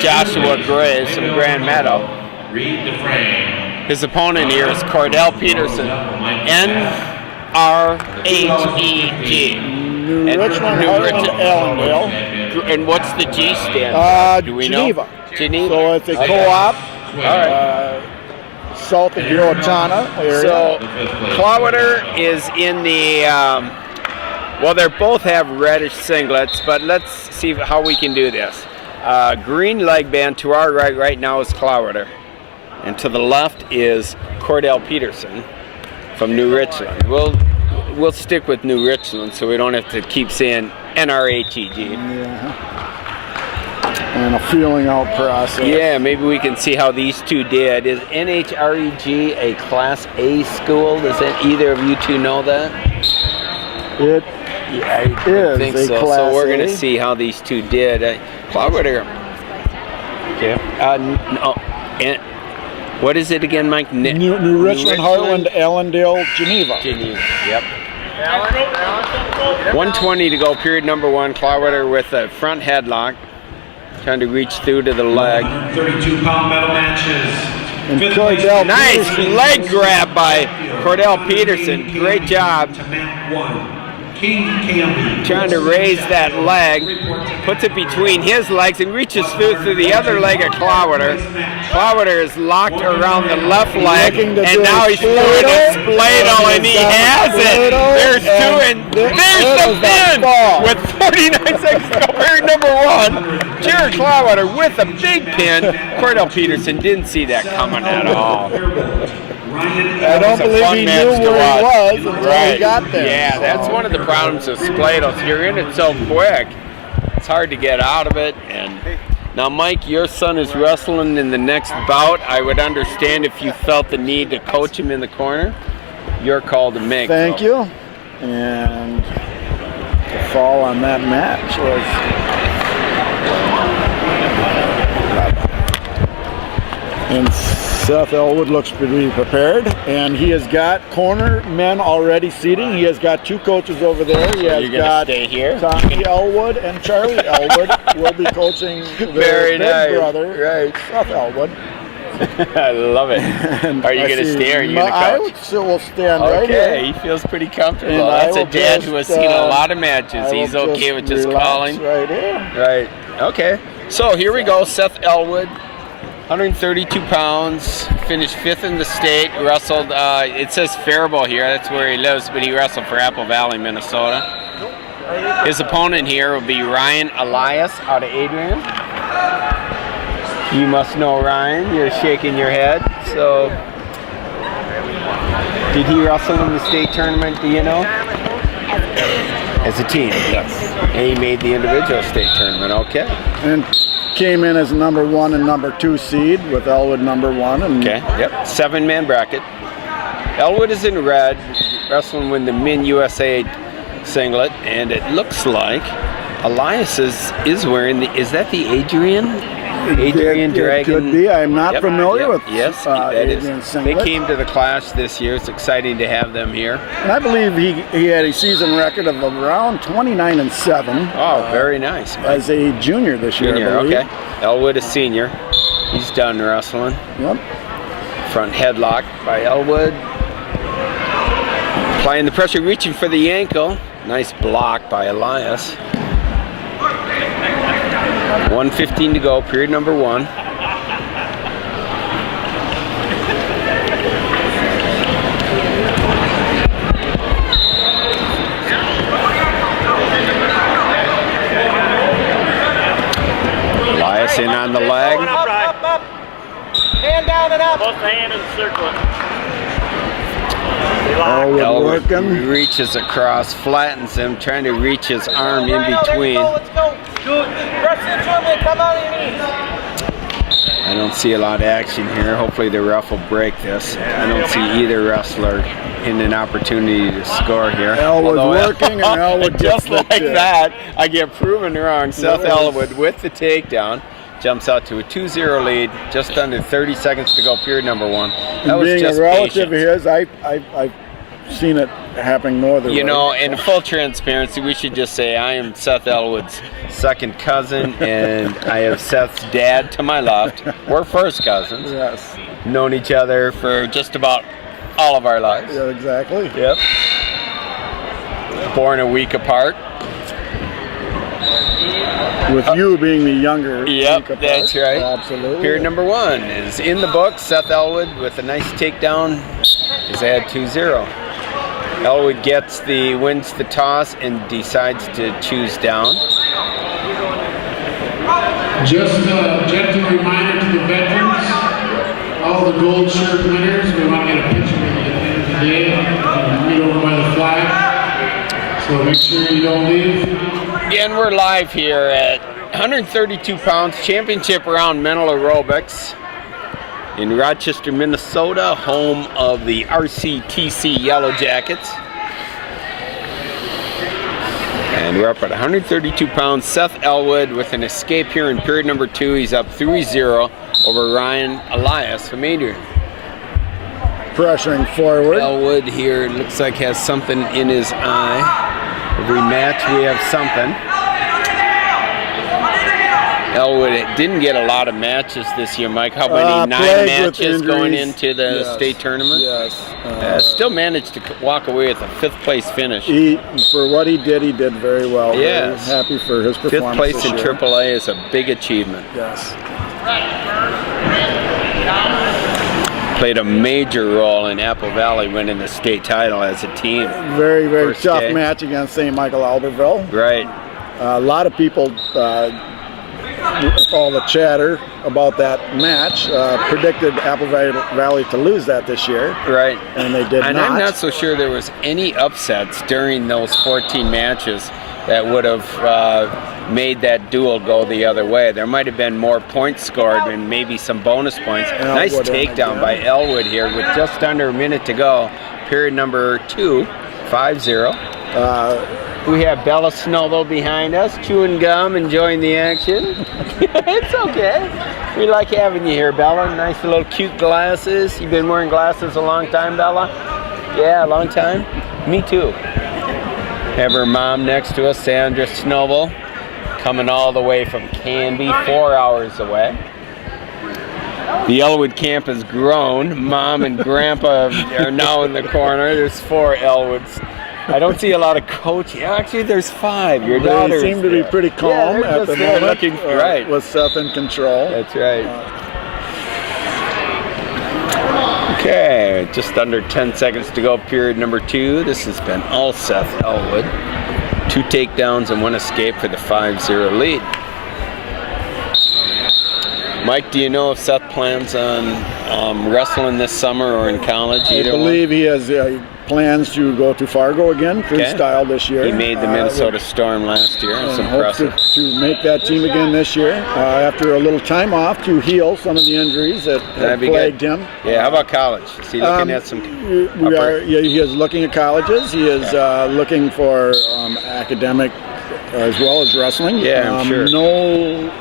Joshua Graves from Grand Meadow. Reed DeFrame. His opponent here is Cordell Peterson, N-R-H-E-G. New Richmond, Harlan, Allendale. And what's the G stand for? Do we Geneva. know? Geneva. So it's a co-op. South of the Owatonna area. So Clowater is in the, well, they both have reddish singlets, but let's see how we can do this. Green leg band to our right now is Clowater. And to the left is Cordell Peterson from New Richland. We'll stick with New Richland so we don't have to keep saying NRHEG. Yeah. And a feeling out process. Yeah, maybe we can see how these two did. Is NHREG a Class A school? Does either of you two know that? It Yeah, I is think a so. Class So we're A. going to see how these two did. Clowater. Okay. No. And what is it again, Mike? New Richland, Harlan, Allendale, Geneva. Geneva. Yep. 120 to go, period number 1. Clowater with a front headlock. Trying to reach through to the leg. 32-pound medal matches. And Fifth place, Cordell Nice Peterson. leg grab by Cordell Peterson. Great job. To mat 1. King Camby. Trying to raise that leg. Puts it between his legs and reaches through the other leg of Clowater. Clowater is locked around the left leg, Looking to and do now a he's doing a Splado, and he has it. There's two, and there's the pin with 49 seconds to go. Period number 1. Jared Clowater with a big pin. Cordell Peterson didn't see that coming at all. I don't believe he knew where he was until he got there. Yeah, that's one of the problems of Splados. You're in it so quick, it's hard to get out of it. And now, Mike, your son is wrestling in the next bout. I would understand if you felt the need to coach him in the corner. Your call to make. Thank you. And the fall on that match was and Seth Elwood looks to be prepared, and he has got corner men already seating. He has got 2 coaches over there. He has You're gonna got stay here? Tommy Elwood and Charlie Elwood will be coaching their Very big nice. brother, Right. Seth Elwood. I love it. And Are you I going to see stay or are you going to I coach? would still will stand right Okay, here. he feels pretty comfortable. And I That's a will dad just, who has seen a lot of matches. I will He's okay with just relax calling. right here. Right. Okay. So here we go. Seth Elwood, 132 pounds, finished 5th in the state. Wrestled. It says Faribault here. That's where he lives, but he wrestled for Apple Valley, Minnesota. His opponent here will be Ryan Elias out of Adrian. You must know Ryan. You're shaking your head. So Did he wrestle in the state tournament, do you know? As a team, yes. And he made the individual state tournament, okay. And came in as number 1 and number 2 seed with Elwood number 1. And okay, yep, 7-man bracket. Elwood is in red, wrestling with the Min USA singlet, and it looks like Elias is wearing the, is that the Adrian Dragon? It could be. I'm not familiar with Adrian singlet. They came to the Clash this year. It's exciting to have them here. And I believe he had a season record of around 29-7. Oh, very nice. As a junior this year, I believe. Okay. Elwood, a senior. He's done wrestling. Yep. Front headlock by Elwood. Applying the pressure, reaching for the ankle. Nice block by Elias. 1:15 to go, period number 1. Elias in on the leg. Up. Hand down and up. Both the hand in the circle. Elwood reaches across, flattens him, trying to reach his arm in between. Let's go. Press into him and come out of your knees. I don't see a lot of action here. Hopefully the ref will break this. I don't see either wrestler in an opportunity to score here. Elwood's working, and Elwood just gets like that, I get proven wrong. Seth Elwood with the takedown jumps out to a 2-0 lead. Just under 30 seconds to go, period number 1. That was being just a relative patience. of his, I've seen it happening no other way. You know, in full transparency, we should just say I am Seth Elwood's second cousin, and I have Seth's dad to my left. We're first cousins. Yes. Known each other for just about all of our lives. Yeah, exactly. Yep. Born a week apart. With you being the younger. Yep, that's right. Absolutely. Period number 1 is in the books. Seth Elwood with a nice takedown is ahead 2-0. Elwood wins the toss and decides to choose down. Just a gentle reminder to the veterans, all the gold shirt winners, we want to get a picture with you at the end of the day, meet over by the flag, so make sure you don't leave. Again, we're live here at 132 pounds, championship round mental aerobics in Rochester, Minnesota, home of the RCTC Yellow Jackets. And we're up at 132 pounds. Seth Elwood with an escape here in period number 2. He's up 3-0 over Ryan Elias from Adrian. Pressuring forward. Elwood here looks like has something in his eye. Every match we have something. Elwood didn't get a lot of matches this year, Mike. How many? 9 matches going into the state tournament? Yes. Still managed to walk away with a 5th place finish. For what he did very well. Yes. Very happy for his performance. 5th place in AAA is a big achievement. Yes. Played a major role in Apple Valley winning the state title as a team. Very, very First tough day. match against St. Michael Albertville. Right. A lot of people, with all the chatter about that match, predicted Apple Valley to lose that this year. Right. And they did And not. I'm not so sure there was any upsets during those 14 matches that would have made that duel go the other way. There might have been more points scored and maybe some bonus points. Nice takedown by Elwood here with just under a minute to go. Period number 2, 5-0. We have Bella Snowball behind us, chewing gum, enjoying the action. It's okay. We like having you here, Bella. Nice little cute glasses. You've been wearing glasses a long time, Bella? Yeah, a long time? Me too. Have her mom next to us, Sandra Snowball, coming all the way from Canby, 4 hours away. The Elwood camp has grown. Mom and Grandpa are now in the corner. There's 4 Elwoods. I don't see a lot of coaching. Actually, there's 5. Your daughters They seem to be pretty calm they're at the just there moment. looking right. With Seth in control. That's right. Okay, just under 10 seconds to go, period number 2. This has been all Seth Elwood. 2 takedowns and 1 escape for the 5-0 lead. Mike, do you know if Seth plans on wrestling this summer or in college? I believe he has plans to go to Fargo again, freestyle this year. He made the Minnesota Storm last year. That's and hopes impressive. to make that team again this year after a little time off to heal some of the injuries that have plagued him. Yeah, how about college? Is he looking at some? He is looking at colleges. He is looking for academic as well as wrestling. Yeah, I'm sure.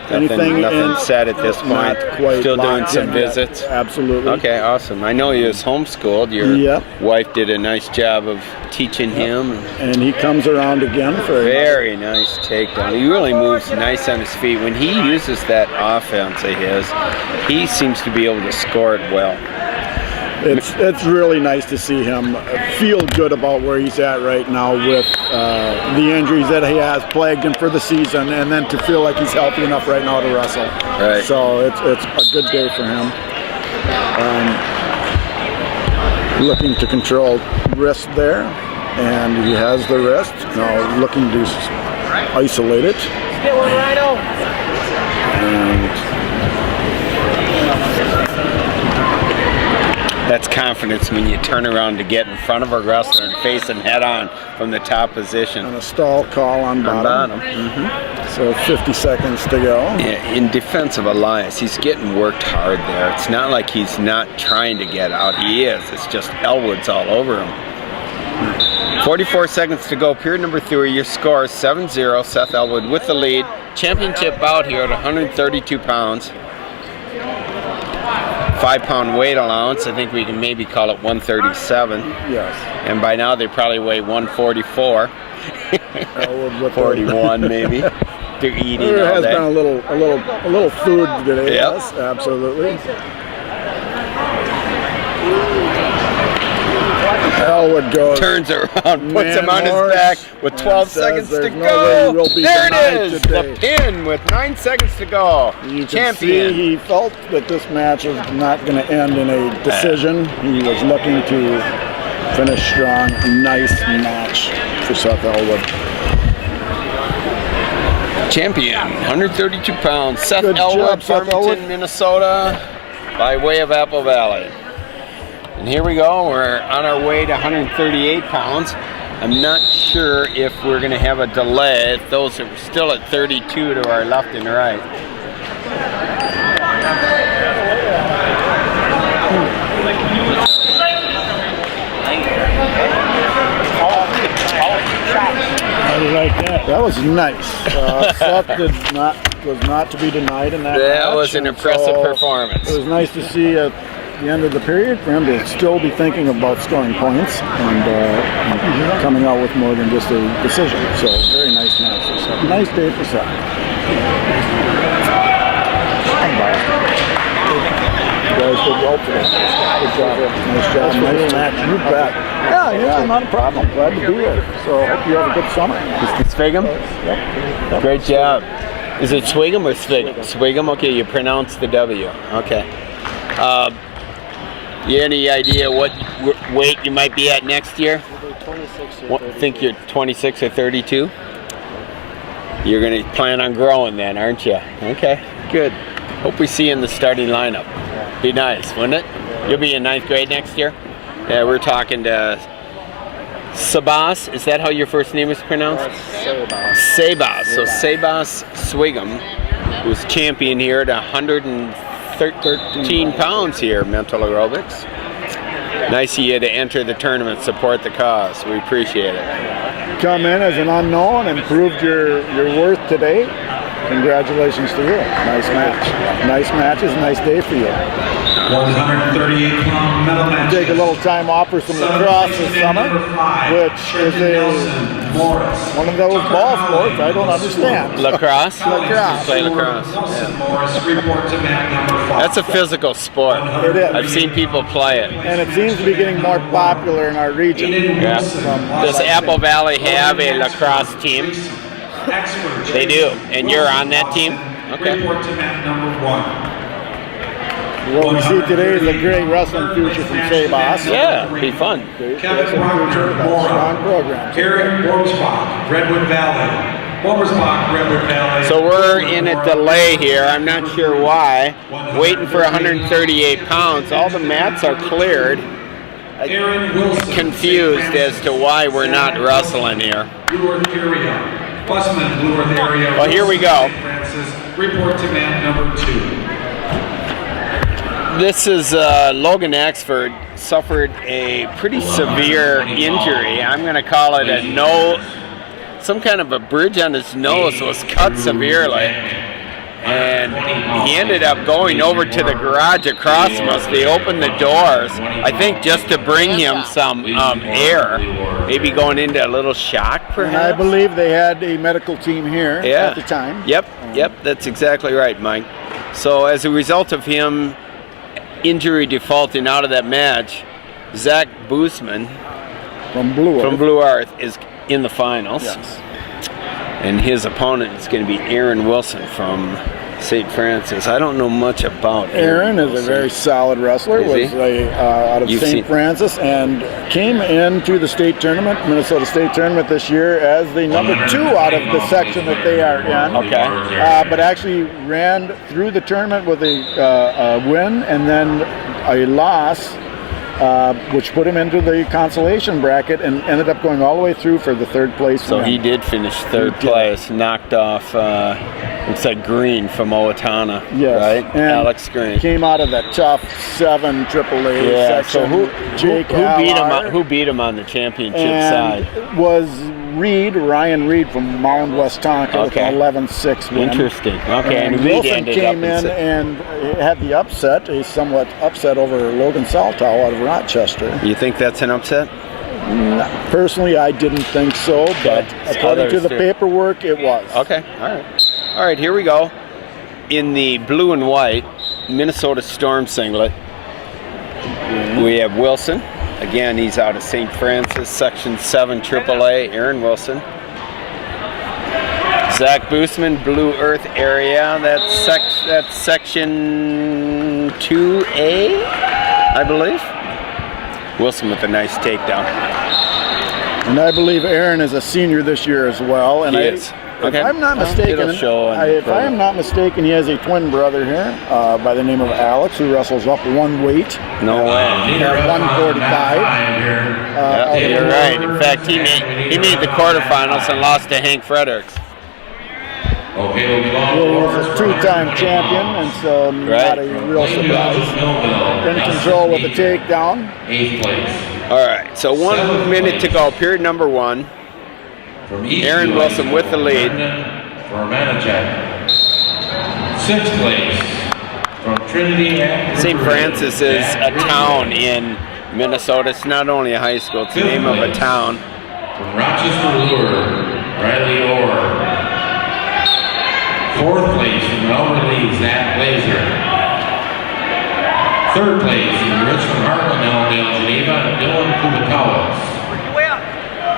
Nothing set at this point. Still doing some visits. Absolutely. Okay, awesome. I know he was homeschooled. Your wife did a nice job of teaching him. And he comes around again for very nice takedown. He really moves nice on his feet. When he uses that offense of his, he seems to be able to score it well. It's really nice to see him feel good about where he's at right now with the injuries that he has plagued him for the season, and then to feel like he's healthy enough right now to wrestle. Right. So it's a good day for him. Looking to control wrist there, and he has the wrist. Now looking to isolate it. Get one, Rhino. And that's confidence when you turn around to get in front of a wrestler and face him head on from the top position. And a stall call on bottom. So 50 seconds to go. Yeah, in defense of Elias, he's getting worked hard there. It's not like he's not trying to get out. He is. It's just Elwood's all over him. 44 seconds to go. Period number 3. Your score is 7-0. Seth Elwood with the lead. Championship bout here at 132 pounds. 5-pound weight allowance. I think we can maybe call it 137. Yes. And by now they probably weigh 144. 41 maybe. They're eating all day. There has been a little food today. Yep. Yes, absolutely. Elwood goes. Turns around, puts him on his back with 12 seconds to go. There it is, the pin with 9 seconds to go. You Champion. can see he felt that this match was not going to end in a decision. He was looking to finish strong. Nice match for Seth Elwood. Champion, 132 pounds. Seth Good Elwood, job, Seth Farmington, Elwood. Minnesota, by way of Apple Valley. And here we go, we're on our way to 138 pounds. I'm not sure if we're going to have a delay, if those are still at 32 to our left and right. How do you like that? That was nice. Seth was not to be denied in that match. That was an impressive performance. It was nice to see at the end of the period for him to still be thinking about scoring points and coming out with more than just a decision. So very nice match for Seth. Nice day for Seth. You guys did well today. Good job. Nice job. Nice match. You bet. Yeah, not a problem. Glad to be here. So hope you have a good summer. Swigum? Yep. Great job. Is it Swigum or Swigum? Swigum? Okay, you pronounce the W. Okay. You any idea what weight you might be at next year? 26 or 32. Think you're 26 or 32? You're going to plan on growing then, aren't you? Okay, good. Hope we see you in the starting lineup. Be nice, wouldn't it? You'll be in 9th grade next year? Yeah, we're talking to Sabas. Is that how your first name is pronounced? Sabas. So Sabas Swigum, who's champion here at 113 pounds here, mental aerobics. Nice of you to enter the tournament, support the cause. We appreciate it. Come in as an unknown and proved your worth today. Congratulations to you. Nice match. Nice matches, nice day for you. 138-pound medal match. Take a little time off for some lacrosse this summer, which is one of those ball sports I don't understand. Lacrosse? Lacrosse. Play lacrosse. That's a physical sport. It is. I've seen people play it. And it seems to be getting more popular in our region. Yeah. Does Apple Valley have a lacrosse team? They do. And you're on that team? Okay. What we see today is a great wrestling future from Sabas. Yeah, be fun. Great wrestling future, got a strong program. Eric Borsbach, Redwood Valley. So we're in a delay here. I'm not sure why. Waiting for 138 pounds. All the mats are cleared. Confused as to why we're not wrestling here. Well, here we go. Report to mat number 2. This is Logan Axford suffered a pretty severe injury. I'm going to call it some kind of a bridge on his nose was cut severely. And he ended up going over to the garage across from us. They opened the doors, I think just to bring him some air. Maybe going into a little shock, perhaps. And I believe they had a medical team here at the time. Yep, that's exactly right, Mike. So as a result of him injury defaulting out of that match, Zach Boosman from Blue Earth is in the finals. Yes. And his opponent is going to be Aaron Wilson from St. Francis. I don't know much about Aaron. Is a very solid wrestler. Was out of St. Francis and came into the state tournament, Minnesota State tournament this year as the number 2 out of the section that they are in. Okay. But actually ran through the tournament with a win and then a loss, which put him into the consolation bracket and ended up going all the way through for the 3rd place. So he did finish 3rd place, knocked off, looks like Green from Owatonna, right? And Alex Green. Came out of that tough 7 AAA section. So Jake who beat him on the championship and side? Was Ryan Reed from Mound West Tonka with an 11-6 win. Interesting. Okay, and Reed Wilson ended came up in and had the upset, a somewhat upset over Logan Saltow out of Rochester. You think that's an upset? Personally, I didn't think so, but according to the paperwork, it was. Okay, all right, here we go. In the blue and white Minnesota Storm singlet, we have Wilson. Again, he's out of St. Francis, Section 7 AAA, Aaron Wilson. Zach Boosman, Blue Earth area, that's Section 2A, I believe. Wilson with a nice takedown. And I believe Aaron is a senior this year as well. And he is. Okay. If I'm not mistaken, if I am not mistaken, he has a twin brother here by the name of Alex, who wrestles up 1 weight. No way. At 145. You're right. In fact, he made the quarterfinals and lost to Hank Fredericks. He was a 2-time champion, and so not a real surprise. In control with the takedown. 8th place. All right, so 1 minute to go, period number 1. Aaron Wilson with the lead. For Manachek. 6th place from Trinity. St. Francis is a town in Minnesota. It's not only a high school, it's the name of a town. From Rochester, Lure, Riley Orr. 4th place from Elwood, Zach Blazer. 3rd place from Richmond, Hartland, Elmdale, Geneva, Dylan Kubakawas.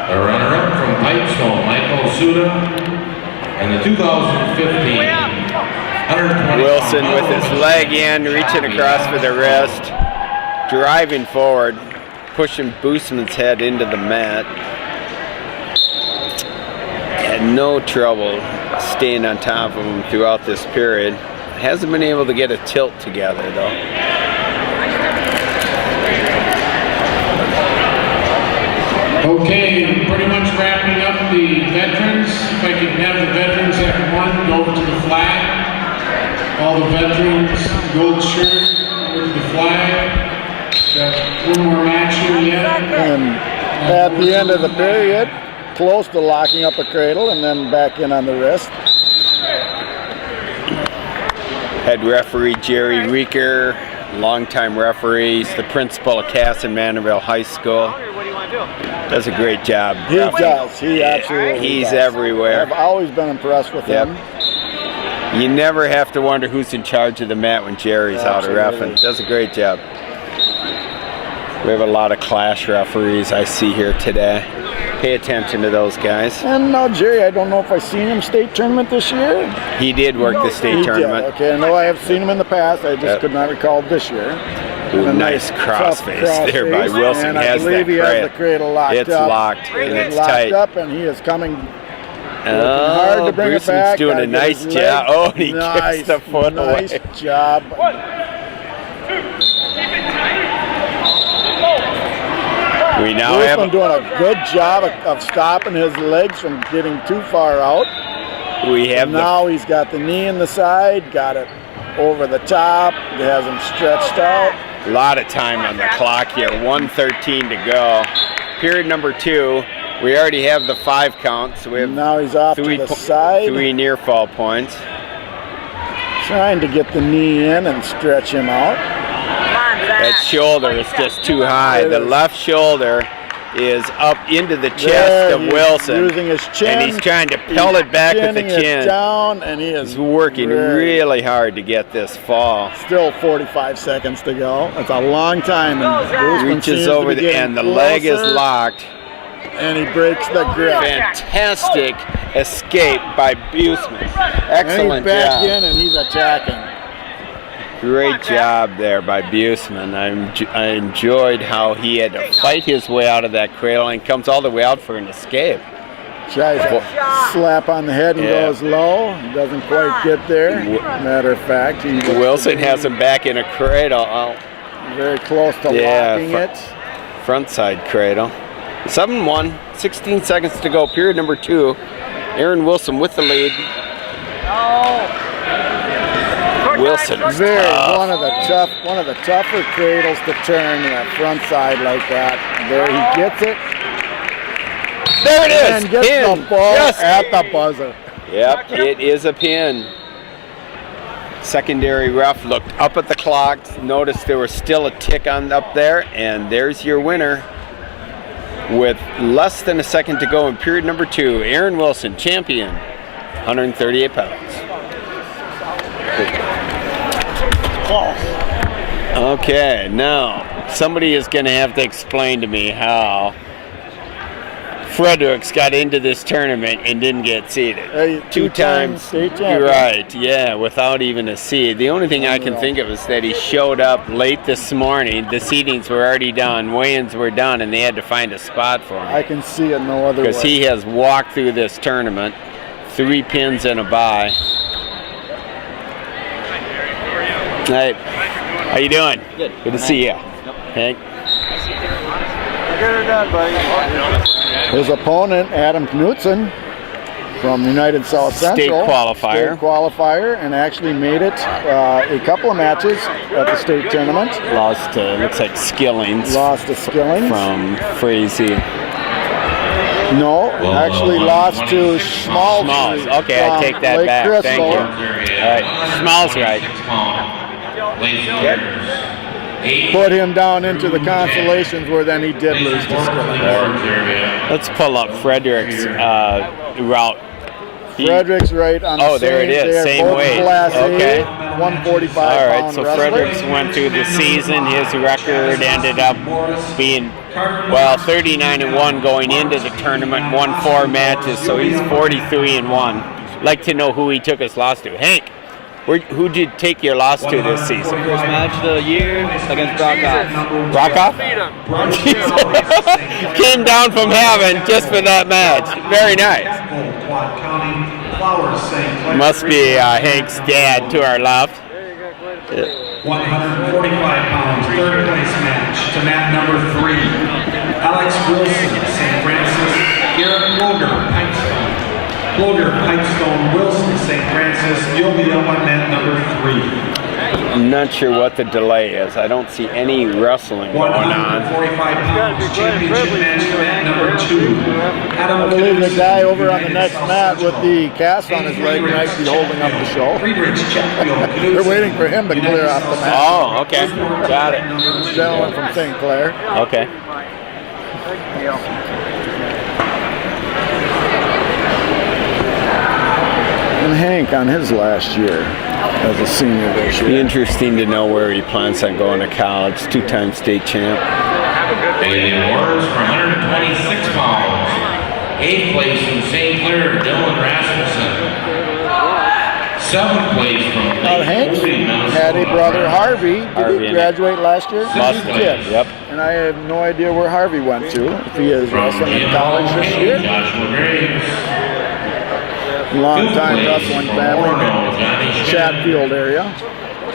The runner-up from Pipestone, Michael Suda, and the 2015 120 Wilson with his leg in, reaching across for the wrist, driving forward, pushing Boosman's head into the mat. Had no trouble staying on top of him throughout this period. Hasn't been able to get a tilt together though. Okay, pretty much wrapping up the veterans. If I can have the veterans at 1 go over to the flag. All the veterans, gold shirt, over to the flag. Got 1 more match here yet. And at the end of the period, close to locking up a cradle and then back in on the wrist. Head referee Jerry Reeker, longtime referee. He's the principal of Cass and Mandeville High School. Does a great job. He does. He absolutely He's does. everywhere. I've always been impressed with him. You never have to wonder who's in charge of the mat when Jerry's out of reffing. Does a great job. We have a lot of clash referees I see here today. Pay attention to those guys. And now Jerry, I don't know if I've seen him state tournament this year. He did work the state tournament. Did. Okay, I know I have seen him in the past. I just could not recall this year. Ooh, nice crossface there by Wilson. And I believe he has the cradle locked up. It's locked and it's tight. Up, and he is coming Hard to bring it Bruceman's back. doing Gotta a get nice his job. leg. Oh, and he Nice, kicks the foot nice away. job. We now Bruceman have doing a good job of stopping his legs from getting too far out. Now he's got the knee in the side, got it over the top. He has him stretched out. a lot of time on the clock here. 1:13 to go. Period number 2. We already have the 5 count, so we have now he's off to the side. 3 near fall points. Trying to get the knee in and stretch him out. That shoulder is just too high. The left shoulder is up into the chest of Wilson. Using his chin. And he's trying to pelt it back with the chin. Down, and he is he's working really hard to get this fall. Still 45 seconds to go. That's a long time. And reaches over and the leg is locked. And he breaks the grip. Fantastic escape by Buseman. Excellent and he's back job. in and he's attacking. Great job there by Buseman. I enjoyed how he had to fight his way out of that cradle and comes all the way out for an escape. Tries to slap on the head and goes low. Doesn't quite get there. Matter of fact, Wilson has him back in a cradle. Very close to locking it. Front side cradle. 7-1, 16 seconds to go. Period number 2. Aaron Wilson with the lead. Wilson, one of the tougher cradles to turn in that front side like that. There he gets it. There it is. And gets pin. the ball at the buzzer. Yep, it is a pin. Secondary ref looked up at the clock, noticed there was still a tick on up there, and there's your winner. With less than a second to go in period number 2, Aaron Wilson, champion, 138 pounds. Okay, now somebody is going to have to explain to me how Fredericks got into this tournament and didn't get seeded. 2 times state champion. You're right, yeah, without even a seed. The only thing I can think of is that he showed up late this morning. The seedings were already done, weigh-ins were done, and they had to find a spot for him. I can see it no other way. Because he has walked through this tournament, 3 pins and a bye. Hey, how you doing? Good. Good to see you. Hank. Get her done, buddy. His opponent, Adam Knutson, from United South Central. State qualifier, and actually made it a couple of matches at the state tournament. Lost to, looks like Skillings. Lost to Skillings. From Frazee. No, actually lost to Smalls. Okay, I take that Lake back. Crystal. Thank you. All right, Smalls right. Put him down into the consolations where then he did lose to Skillings. Let's pull up Frederick's route. Frederick's right on the there it is, same weight. Okay. 145 All right, pound so wrestler. Fredericks went through the season. His record ended up being, 39-1 going into the tournament, won 4 matches, so he's 43-1. Like to know who he took his loss to. Hank, who did you take your loss to this season? First match of the year against Brockoff? Came down from heaven just for that match. Very nice. Must be Hank's dad to our left. 145 pounds, 3rd place match to mat number 3. Alex Wilson, St. Francis, Garrett Pipestone, Wilson, St. Francis. You'll be up on mat number 3. I'm not sure what the delay is. I don't see any wrestling going on. 145 pounds, championship match to mat number 2. I believe the guy over on the next mat with the cast on his leg might be holding up the show. They're waiting for him to clear off the mat. Oh, okay. Got it. Gentleman from St. Clair. Okay. And Hank on his last year as a senior this year. Be interesting to know where he plans on going to college. 2-time state champ. Daily awards for 126 pounds. 8th place from St. Clair, Dylan Rasmussen. 7th place from Hank had a brother, Harvey. Did he graduate last year? Last He did. Yep. And I have no idea where Harvey went to, if he is wrestling in college this year. Joshua Graves. Long-time wrestling family in the Chatfield area.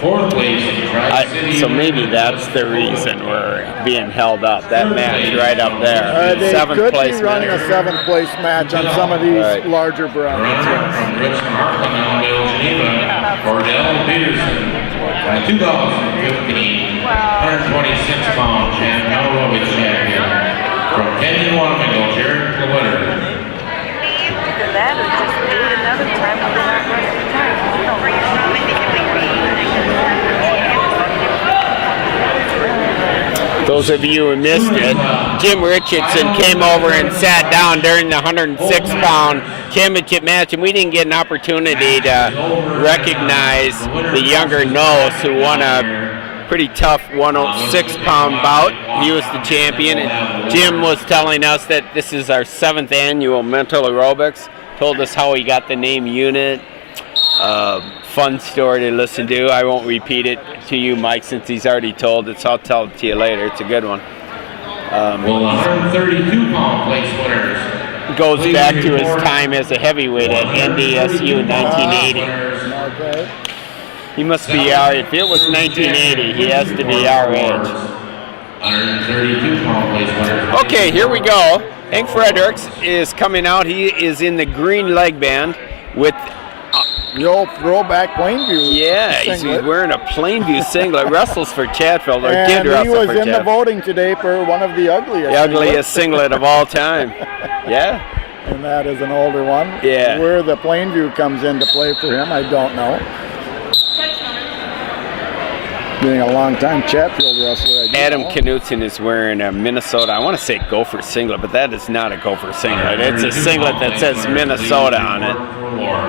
Fourth place in Tri-City. So maybe that's the reason we're being held up. That match right up there. They Seventh could place be running match. a 7th place match on some of these Right. larger brackets. From Richmond, Hartland, Elwood, Geneva, Cordell Peterson. 2015 126-pound aerobics champion. From Kenyon, Wyoming, Jared Glitter. Either that or just do it another time when they're not ready to time. Those of you who missed it, Jim Richardson came over and sat down during the 106-pound championship match, and we didn't get an opportunity to recognize the younger Nose, who won a pretty tough 106-pound bout. He was the champion, and Jim was telling us that this is our 7th annual mental aerobics. Told us how he got the name unit. Fun story to listen to. I won't repeat it to you, Mike, since he's already told it, so I'll tell it to you later. It's a good one. Well, 132-pound place winners. Goes back to his time as a heavyweight at NDSU in 1980. Okay. He must be our, if it was 1980, he has to be our age. 132-pound place winners. Okay, here we go. Hank Fredericks is coming out. He is in the green leg band with, The old throwback Plainview. yeah, he's singlet. wearing a Plainview singlet. Wrestles for Chatfield, or did And he wrestle was for in the Chatfield. voting today for one of the ugliest. The ugliest singlet of all time. Yeah. And that is an older one. Yeah. Where the Plainview comes into play for him, I don't know. Being a long-time Chatfield wrestler, I do Adam know. Knutson is wearing a Minnesota, I want to say Gopher singlet, but that is not a Gopher singlet. It's a singlet that says Minnesota on it.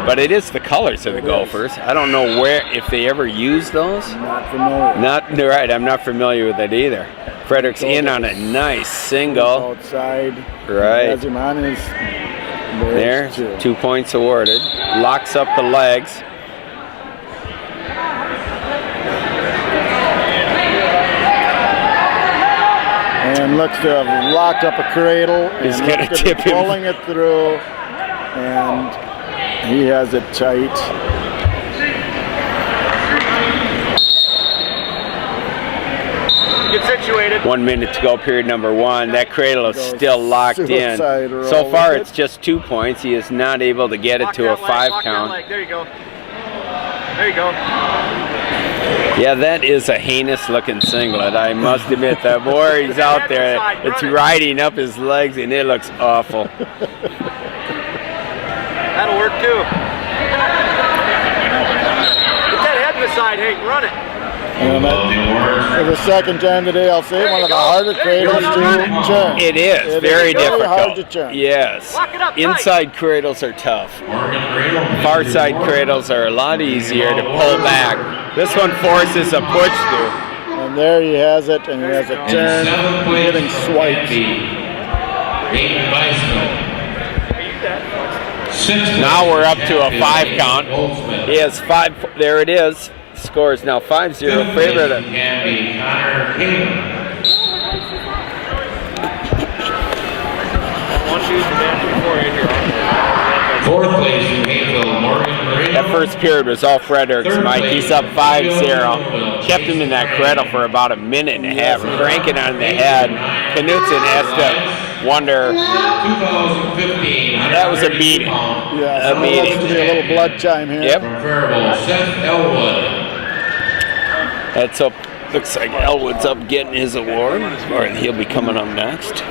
But it is the colors of the Gophers. I don't know where, if they ever use those. Not familiar. Not right. I'm not familiar with it either. Fredericks in on a nice single. Outside. Right. Has him on his There, 2 points awarded. Locks up the legs. And looks to have locked up a cradle. He's and gonna looks to tip be him. pulling it through. And he has it tight. Get situated. 1 minute to go, period number 1. That cradle is still locked in. Suicide roll So far, with it. it's just 2 points. He is not able to get it Lock to a that leg, 5 lock that count. leg. There you go. There you go. Yeah, that is a heinous looking singlet. I must admit that. Boy, he's out there. It's riding up his legs, and it looks awful. That'll work too. Get that head beside Hank. Run it. And for the second time today, I'll say one of the harder cradles to turn. It is very difficult. hard to turn. Yes. Lock it up tight. Inside cradles are tough. Far side cradles are a lot easier to pull back. This one forces a push through. And there he has it, and he has a turn, getting swiped. Now we're up to a 5 count. He has 5. There it is. Score is now 5-0. Favorite. Fourth place in Mayfield, Morgan Moreno. That first period was all Fredericks, Mike. He's up 5-0. Kept him in that cradle for about a minute and a half, cranking on the head. Knutson has to wonder. 2015. That was a beating. Yeah, A so meeting. looks to be a little blood chime here. Yep. Comparable, Seth Elwood. That's up. Looks like Elwood's up getting his award, or he'll be coming up next.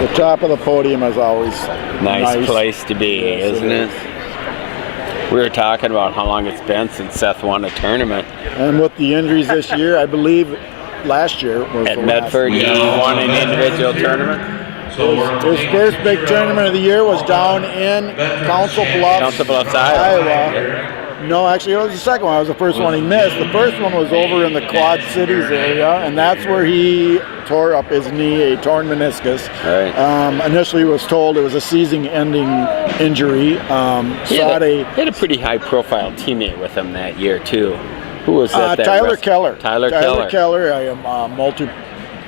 The top of the podium is always Nice place to be, Yes, isn't it it? We were talking about how long it's been since Seth won a tournament And with the injuries this year, I believe last year was at the Medford. He Yeah. won an individual tournament. His first big tournament of the year was down in Council Bluffs, Council Bluffs, Iowa. No, actually, it was the second one. It was the first one he missed. The first one was over in the Quad Cities area, and that's where he tore up his knee, a torn meniscus. Right. Initially, was told it was a season-ending injury. He had a pretty high-profile teammate with him that year too. Who was that? Tyler wrestler? Keller. Tyler Keller. I am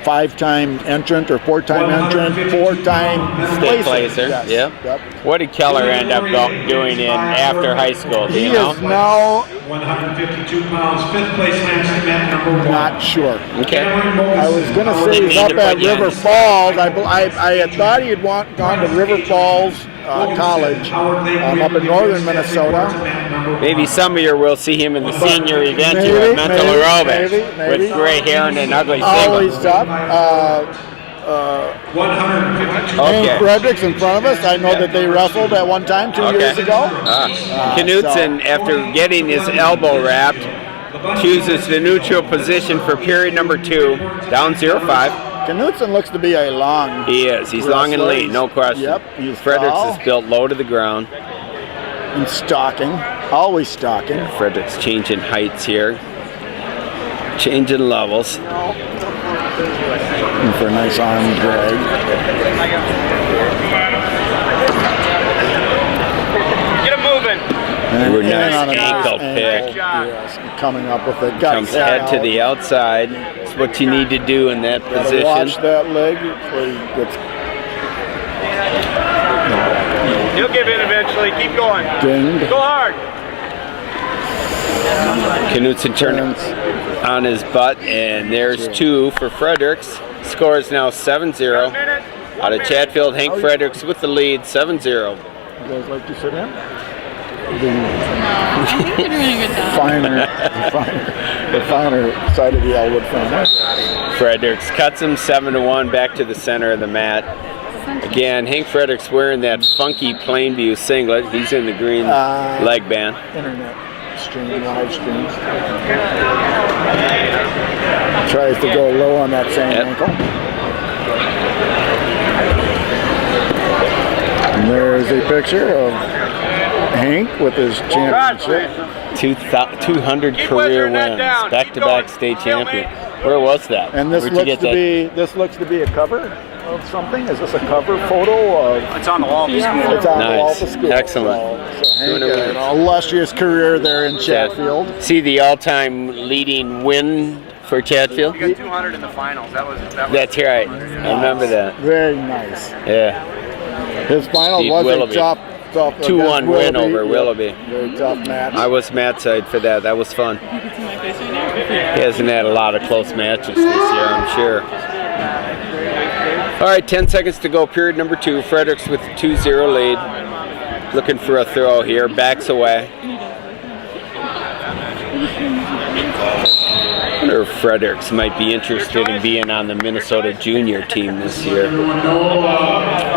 five-time entrant or four-time entrant, four-time State placer. Yes. Yep. What did Keller end up doing in after high school? Do He you know? is now 152 pounds, 5th place match to Matt number 1. not sure. Okay. I was going to say Didn't he's mean up to at put you on River the Falls. I had thought he had gone to River Falls College up in northern Minnesota. Maybe some of you will see him in the senior event here Maybe, at Mental maybe, Aerobics maybe. with gray hair and an ugly Always single. up. 152. Hank Fredericks in front of us. I know that they wrestled at one time 2 years ago. Knutson, after getting his elbow wrapped, chooses the neutral position for period number 2, down 0-5. Knutson looks to be a long. He is. He's long and lean, no question. Yep, he's Fredericks tall. is built low to the ground. And stalking, always stalking. Fredericks changing heights here, changing levels. And for a nice arm drag. Get him moving. And Ooh, in nice on a ankle pick. Yes, coming up with it. Got Comes his head head to out. the outside. It's what you need to do in that Gotta position. watch that leg before he gets He'll give in eventually. Keep going. dinged. Go hard. Knutson turning on his butt, and there's 2 for Fredericks. Score is now 7-0. Out of Chatfield, Hank Fredericks with the lead, 7-0. You guys like to sit in? I think you're doing a good job. The finer side of the Elwood family. Fredericks cuts him 7-1 back to the center of the mat. Again, Hank Fredericks wearing that funky Plainview singlet. He's in the green leg band. Internet stream, live streams. Tries to go low on that same ankle. And there's a picture of Hank with his championship. 200 career wins, back-to-back state champion. Where was that? And this Where'd you looks get to be a cover of something. Is this a cover photo of? It's on the wall. It's on the wall of the Nice. school. Excellent. So Hank had an illustrious career there in Chatfield. See the all-time leading win for Chatfield? You got 200 in the finals. That was That's right. I remember that. Very nice. Yeah. His final Beat was Willoughby. a tough 2-1 win over Yep. Willoughby. Very tough match. I was mat side for that. That was fun. He hasn't had a lot of close matches this year, I'm sure. All right, 10 seconds to go. Period number 2. Fredericks with a 2-0 lead. Looking for a throw here. Backs away. I wonder if Fredericks might be interested in being on the Minnesota junior team this year. Everyone know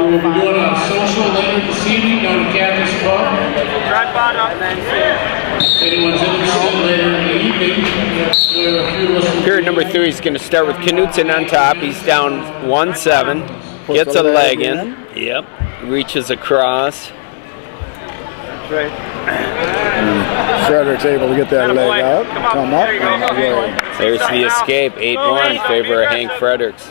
we'll be doing a social later this evening down at Kathy's Pub. tripod up. If anyone's interested later in the evening, a few of us will Period number 3 is going to start with Knutson on top. He's down 1-7. Gets a leg in. Yep. Reaches across. Fredericks able to get that leg out, come up, and away. There's the escape. 8-1 in favor of Hank Fredericks.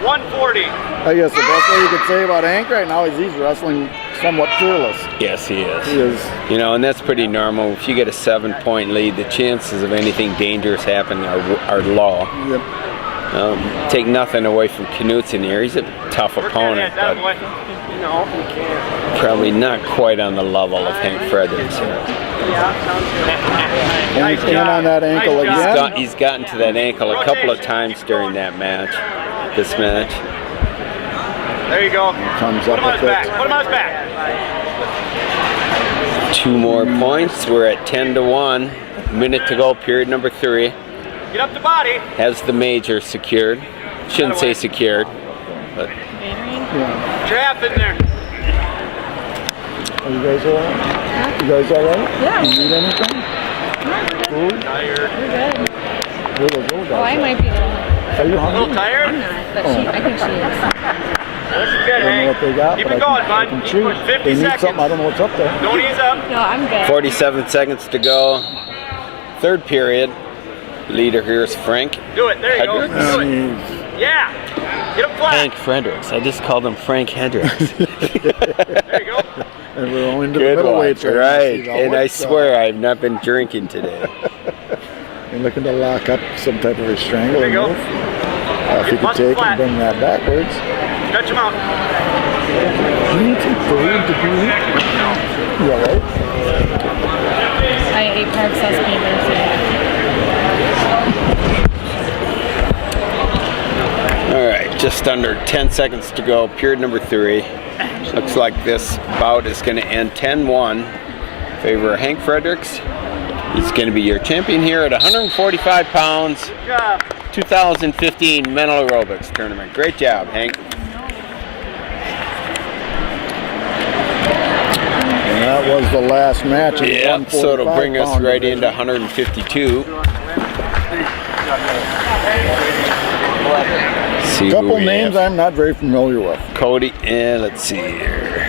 140. I guess the best way you could say about Hank right now is he's wrestling somewhat fearless. Yes, he is. He is. You know, and that's pretty normal. If you get a 7-point lead, the chances of anything dangerous happening are low. Yep. Take nothing away from Knutson here. He's a tough opponent, but probably not quite on the level of Hank Fredericks here. Hank's in on that ankle again. He's gotten to that ankle a couple of times during that match, this match. There you go. Comes Put up him on his with back. it. Put him on his back. 2 more points. We're at 10-1. Minute to go, period number 3. Get up the body. Has the major secured. Shouldn't say secured, but Trap in there. Are you guys all right? You guys all right? Yeah. You need anything? Food? Tired. We're good. We're the little Well, I guys. might be a little hungry. Are you A little hungry? tired? I'm not, but I think she is. This is I good, don't know Hank. what they got, Keep but it going, I bud. can You chew. put 50 They need seconds. something. I don't know what's up there. Don't ease up. No, I'm good. 47 seconds to go. 3rd period. Leader here is Frank. Do it. There you go. Hendricks. Do it. Yeah. Get him flat. Hank Fredericks. I just called him Frank Hendricks. There you go. And we're only into the Good one. middleweights right now, Right. Steve And Elwood, I so swear I've not been drinking today. you're looking to lock up some type of a strangler move. If you could take and bring that backwards. Stretch him out. You need some food to do. You all right? I ate processed peanuts today. All right, just under 10 seconds to go. Period number 3. Looks like this bout is going to end 10-1 in favor of Hank Fredericks. He's going to be your champion here at 145 pounds. 2015 Mental Aerobics Tournament. Great job, Hank. And that was the last match. Yeah, so it'll bring us right into 152. See A who couple we names have. I'm not very familiar with. Cody, and let's see here.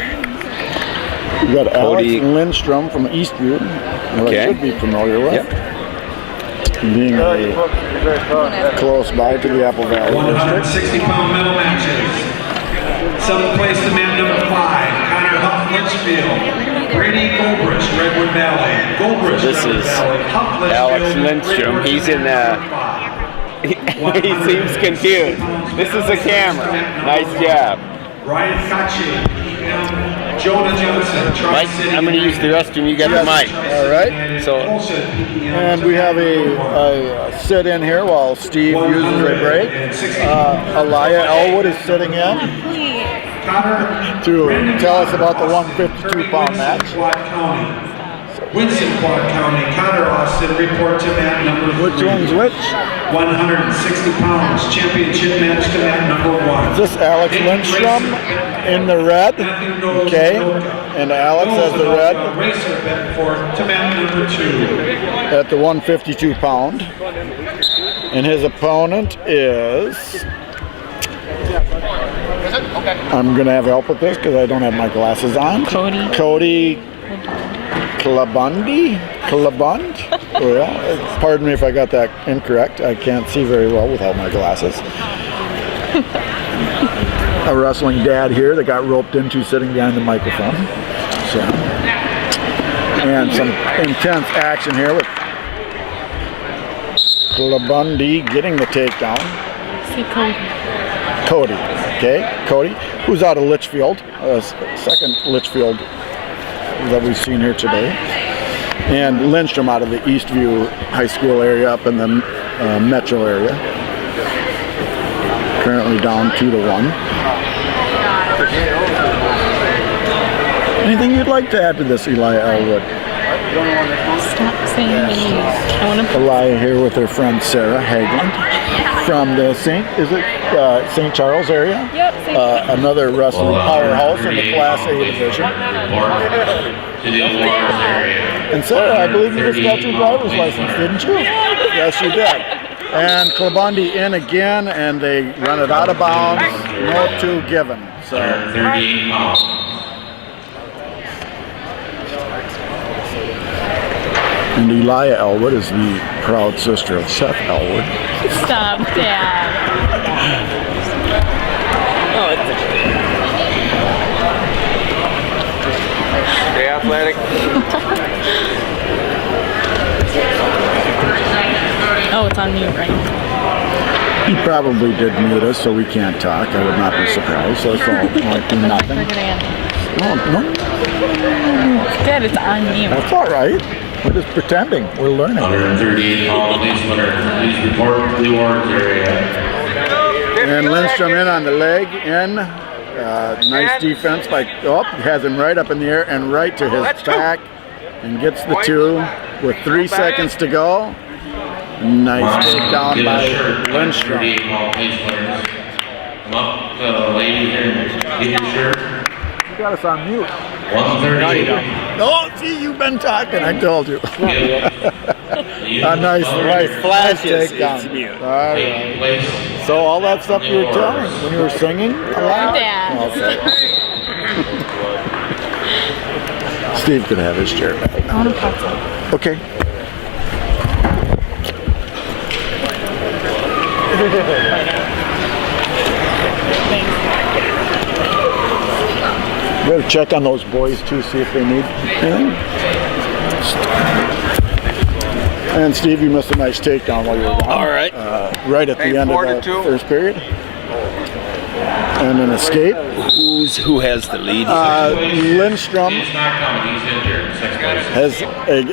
We got Alex Cody. Lindstrom from Eastview, who I should be familiar with. Yep. Being close by to the Apple Valley District. 160-pound medal matches. 7th place to man number 5, Connor Huff Litchfield. Brady Goldbrich, Redwood Valley. Goldbrich, This Redwood is Valley. Huff Alex Litchfield, Lindstrom. Redwood He's in he seems confused. This is a camera. Nice job. Ryan Kachi, Jonah Johnson, Mike, I'm going to use the restroom. You got the mic. All right. So, And we have a sit-in here while Steve uses a break. Elia Elwood is sitting in to tell us about the 152-pound match. Winston Quad County, Connor Austin, report to mat number 3. Which one's which? 160 pounds, championship match to mat number 1. Is this Alex Lindstrom in the red? Okay. And Alex has the red Racer Bedford to mat number 2. at the 152-pound. And his opponent is... I'm going to have help with this because I don't have my glasses on. Cody Clabundi? Clabund? Oh, yeah. Pardon me if I got that incorrect. I can't see very well without my glasses. A wrestling dad here that got roped into sitting behind the microphone. So, and some intense action here with Clabundi getting the takedown. Say Cody. Cody, okay? Cody, who's out of Litchfield, second Litchfield that we've seen here today. And Lindstrom out of the Eastview High School area up in the metro area. Currently down 2-1. Anything you'd like to add to this, Eli Elwood? Stop saying the news. I want to Elia here with her friend Sarah Haglund from the St. Charles area. Yep, St. Another wrestling powerhouse in the Class A division. To the Elwood area. And Sarah, I believe you just got your driver's license, didn't you? Yes, you did. And Clabundi in again, and they run it out of bounds. No 2 given. So 38 pounds. And Elia Elwood is the proud sister of Seth Elwood. stop, Dad. stay athletic. Oh, it's on mute, right? He probably did mute us, so we can't talk. I would not be surprised. So it's all might be nothing. No. Dad, it's on mute. That's all right. We're just pretending. We're learning. 138 pound lease winner. Please report to the Orange area. And Lindstrom in on the leg. Nice defense by, has him right up in the air and right to his back. And gets the 2 with 3 seconds to go. Nice takedown by Lindstrom. 38 pound lease winners. Come up, lady here. Get your shirt. You got us on mute. 138. Oh, see, you've been talking. I told you. A nice Flashes. takedown. It's mute. All right. So all that stuff you were telling when you were singing aloud? Dad. Okay. Steve could have his chair back. I want a pretzel. Okay. Better check on those boys too, see if they need anything. And Steve, you missed a nice takedown while you were gone. All right. Right at the end of the first period. And an escape. Who has the lead? Lindstrom He's not coming. He's injured. Sixth place.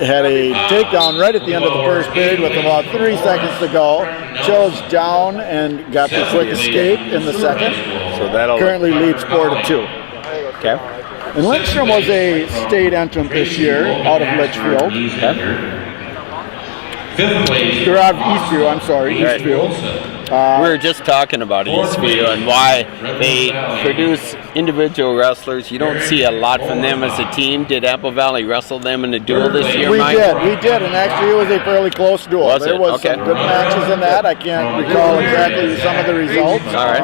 had a takedown right at the end of the first period with about 3 seconds to go. Chose down and got the quick escape in the second. So that'll Currently leads 4-2. Okay. And Lindstrom was a state entrant this year out of Litchfield. He's injured. Fifth place. Or out of Eastview, I'm sorry, Right. Eastview. We were just talking about Eastview and why they produce individual wrestlers. You don't see a lot from them as a team. Did Apple Valley wrestle them in a duel this year, We Mike? did, and actually it was a fairly close duel. Was there it? was Okay. some good matches in that. I can't recall exactly some of the results. All right.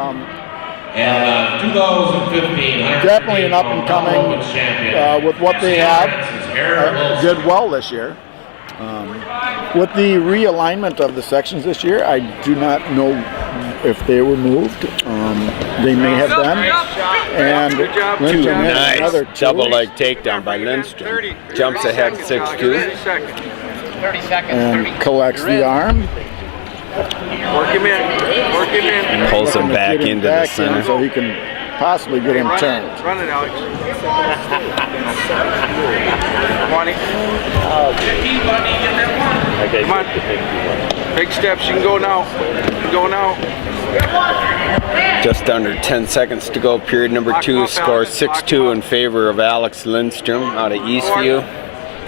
And 2015. Definitely an up and coming with what they have. Did well this year. With the realignment of the sections this year, I do not know if they were moved. They may have been. And Lindstrom had another Nice two. double leg takedown by Lindstrom. Jumps ahead 6-2. 30 seconds. And collects the arm. Work him in. Pulls him Looking to back get him into the back in center. so he can possibly get him turned. Run it, Alex. 20. Come on. Big steps. You can go now. Go now. Just under 10 seconds to go. Period number 2. Score 6-2 in favor of Alex Lindstrom out of Eastview.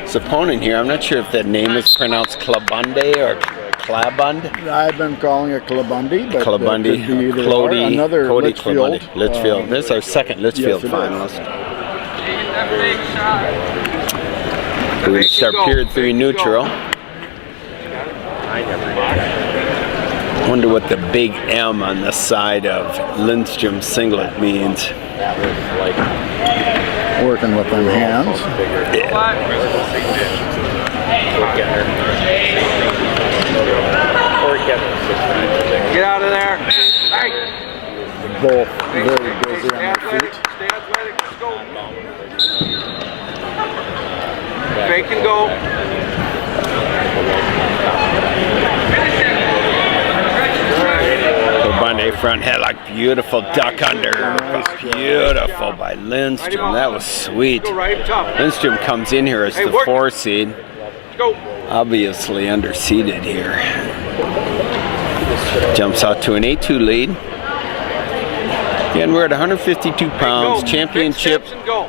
His opponent here, I'm not sure if that name is pronounced Klabunde or Klabund. I've been calling it Klabundi, but Klabundi, that could be either or. Another Cody Litchfield. Klabundi. Litchfield. This is our second Litchfield yes, it is. finalist. We're going to start period 3 neutral. Wonder what the big M on the side of Lindstrom singlet means. Working with them hands. Get out of there. Both very busy Stay on their athletic. feet. Stay athletic. Let's go. Fake and go. Bundy front headlock, beautiful duck under. Beautiful by Lindstrom. That was sweet. Go right top. Lindstrom comes in here as Hey, the work. 4 seed. Go. Obviously underseeded here. Jumps out to an 8-2 lead. Again, we're at 152 pounds. Go. Championship Big steps and go.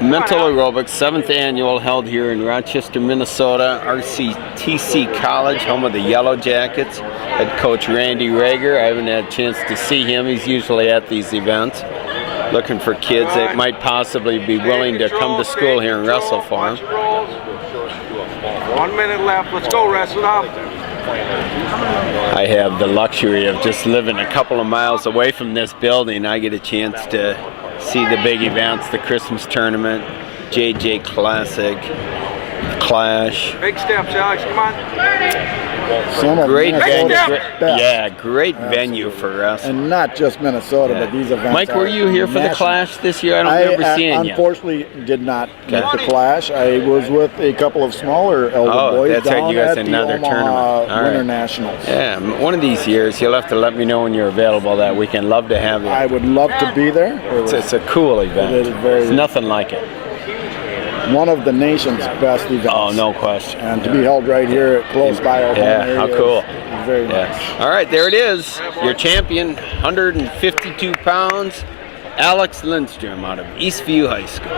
Mental Aerobics, 7th annual, held here in Rochester, Minnesota. RCTC College, home of the Yellow Jackets. Head coach Randy Rager. I haven't had a chance to see him. He's usually at these events. Looking for kids that might possibly be willing to come to school here and wrestle for him. 1 minute left. Let's go. Wrestle off. I have the luxury of just living a couple of miles away from this building. I get a chance to see the big events, the Christmas tournament, JJ Classic, Clash. Big steps, Alex. Come on. Some of Great venue. Minnesota's best. Yeah, great venue for wrestling. And not just Minnesota, Yeah. but these events. Mike, were you here for the national. Clash this year? I don't remember seeing you. Unfortunately, did not make the Clash. I was with a couple of smaller Elwood boys that's right. down You guys at had the another Omaha tournament. All Winter right. Nationals. Yeah, one of these years you'll have to let me know when you're available that weekend. Love to have you. I would love to be there. It's a cool event. It is very- There's nothing like it. One of the nation's best events. Oh, no question. And to be held right here close by our home Yeah, area how cool. is very Yeah. nice. All right, there it is. Your champion, 152 pounds, Alex Lindstrom out of Eastview High School.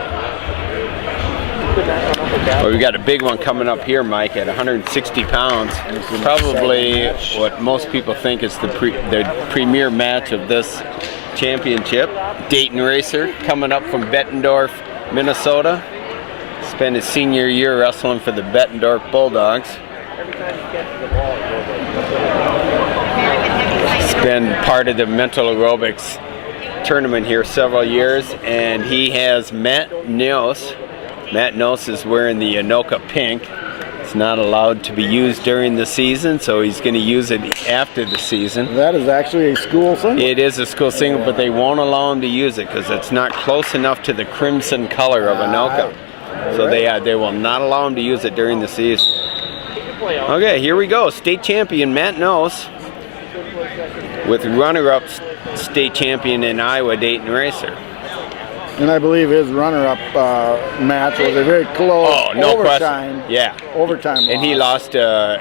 Well, we got a big one coming up here, Mike, at 160 pounds. Probably what most people think is the premier match of this championship. Dayton Racer coming up from Bettendorf, Minnesota. Spent his senior year wrestling for the Bettendorf Bulldogs. He's been part of the Mental Aerobics tournament here several years, and he has Matt Neos. Matt Neos is wearing the Anoka pink. It's not allowed to be used during the season, so he's going to use it after the season. That is actually a school singlet. It is a school singlet, but they won't allow him to use it because it's not close enough to the crimson color of Anoka. So they will not allow him to use it during the season. Okay, here we go. State champion Matt Nose with runner-up state champion in Iowa, Dayton Racer. And I believe his runner-up match was a very close overtime. Question. Yeah. Overtime. And he lost an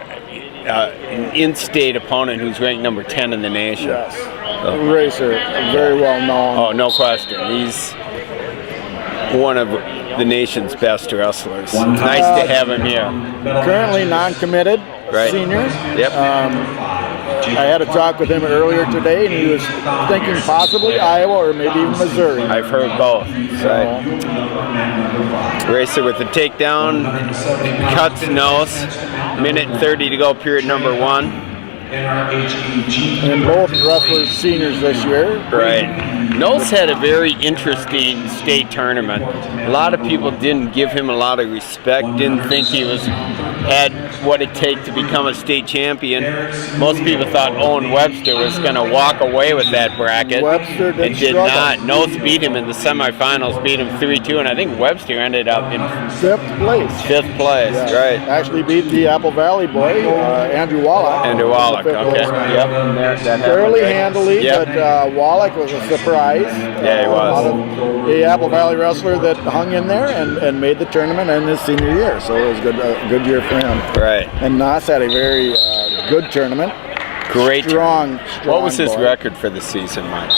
in-state opponent who's ranked number 10 in the nation. Yes. Racer, very well known. Oh, no question. He's one of the nation's best wrestlers. Nice to have him here. Currently non-committed senior. Yep. I had a talk with him earlier today, and he was thinking possibly Iowa or maybe even Missouri. I've heard both. Right. Racer with the takedown, cuts Nose. Minute 30 to go, period number 1. And both wrestlers seniors this year. Right. Nose had a very interesting state tournament. A lot of people didn't give him a lot of respect, didn't think he had what it takes to become a state champion. Most people thought Owen Webster was going to walk away with that bracket. Webster did not. Nose beat him in the semifinals, beat him 3-2, and I think Webster ended up in 5th place. 5th place, right. Actually beat the Apple Valley boy, Andrew Wallach. Andrew Wallach, okay. Yep. Fairly handily, but Wallach was a surprise. Yeah, he was. The Apple Valley wrestler that hung in there and made the tournament in his senior year, so it was a good year for him. Right. And Nas had a very good tournament. Great. Strong. What was his boy. record for the season, Mike?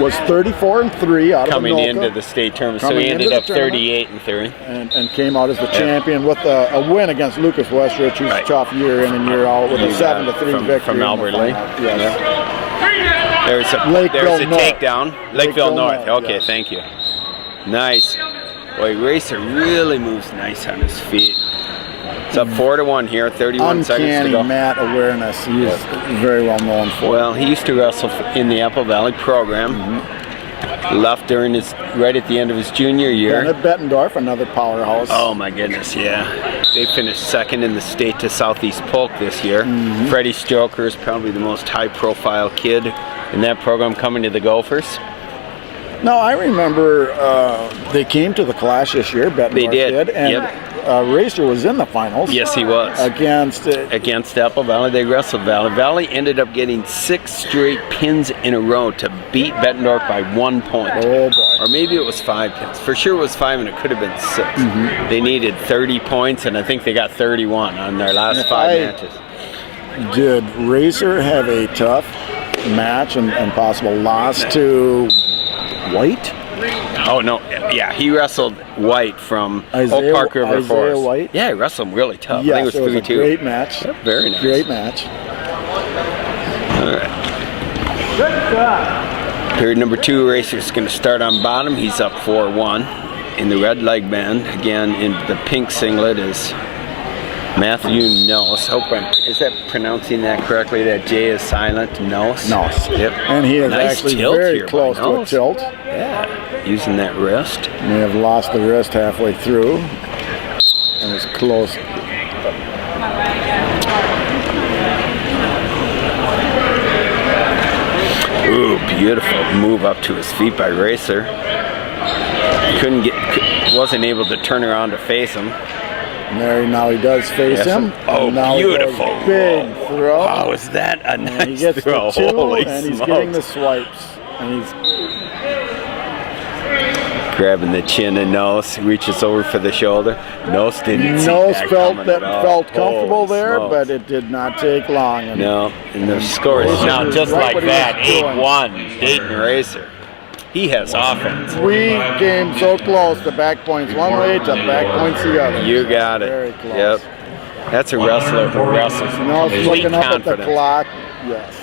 Was 34-3 out coming of Anoka. Into the state tournament, so he ended up 38-3, and came out as the champion with a win against Lucas Westrich, who's a tough year in and year out with a 7-3 victory from Albert Lee. Yes. There's a takedown. Lakeville North. Okay, yes. Thank you. Nice. Boy, Racer really moves nice on his feet. It's up 4-1 here, 31 seconds to go. Uncanny mat awareness. He is very well known for. Well, he used to wrestle in the Apple Valley program. Left right at the end of his junior year. And at Bettendorf, another powerhouse. Oh my goodness, yeah. They finished second in the state to Southeast Polk this year. Freddie Stroker is probably the most high-profile kid in that program coming to the Gophers. No, I remember they came to the Clash this year. Bettendorf They did. And Racer was in the finals. Yes, he was. Against Apple Valley. They wrestled Valley. Valley ended up getting 6 straight pins in a row to beat Bettendorf by 1 point. Oh boy. Or maybe it was 5 pins. For sure it was 5 and it could have been 6. They needed 30 points and I think they got 31 on their last 5 matches. Did Racer have a tough match and possible loss to White? Oh no, yeah, he wrestled White from Oak Park River Forest. White? Yeah, he wrestled him really tough. Yes, I think it was 3-2. A great match. Yep, very nice. Great match. All right. Good job. Period number 2, Racer's going to start on bottom. He's up 4-1 in the red leg band. Again, in the pink singlet is Matthew Nose. Is that pronouncing that correctly? That J is silent. Nose. Nose. Yep. And he is nice actually very close to a tilt. Yeah. Using that wrist. May have lost the wrist halfway through, and was close. Ooh, beautiful move up to his feet by Racer. Wasn't able to turn around to face him. And now he does face him. Oh, now beautiful. Big throw. Oh, is that a nice and he gets throw? The 2, Holy and smokes. he's getting the swipes. And he's grabbing the chin and Nose, reaches over for the shoulder. Nose didn't see that felt comfortable there, smokes. but it did not take long. And no, and the score is now just right like that, 8-1, Dayton Racer. He has offense. We came so close. The back points one way, to back points the other. You got it. Very close. Yep. That's a wrestler who wrestles with complete looking up confidence. at the clock. Yes.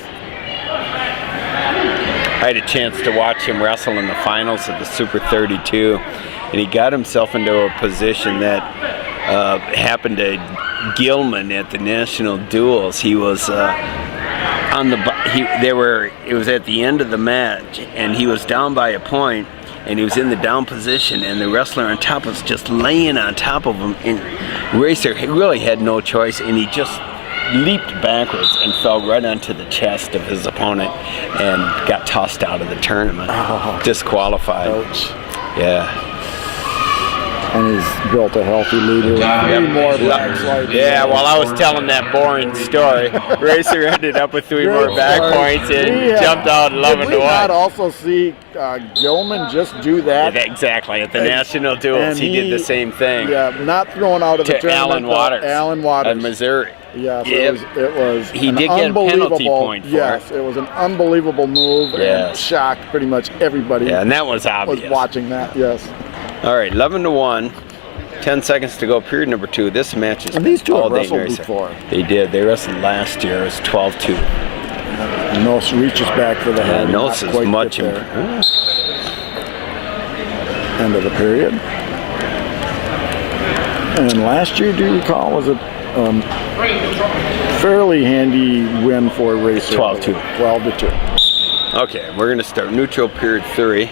I had a chance to watch him wrestle in the finals of the Super 32, and he got himself into a position that happened to Gilman at the national duels. He was it was at the end of the match, and he was down by a point, and he was in the down position, and the wrestler on top was just laying on top of him, and Racer really had no choice, and he just leaped backwards and fell right onto the chest of his opponent and got tossed out of the tournament. Disqualified. Ouch. Yeah. And he's built a healthy lead with 3 more back. Yeah, while I was telling that boring story, Racer ended up with 3 more back points and jumped out 11 to 1. Did we not also see Gilman just do that? Exactly. At the national duels, he did the same thing. Yeah, not thrown out of the tournament. Alan Waters. Alan Waters. Of Missouri. Yes, Yep. it was He an did get a penalty unbelievable- point for yes, it was an unbelievable move and shocked pretty much everybody. Yeah, and that was obvious. Was watching that, yes. All right, 11 to 1. 10 seconds to go, period number 2. This match is And these two all have day wrestled racer. before. They did. They wrestled last year. It was 12-2. Nose reaches back for the head. Nose not is quite much get there. improved. End of the period. And last year, do you recall, was it fairly handy win for Racer? 12-2. 12-2. Okay, we're going to start neutral period 3.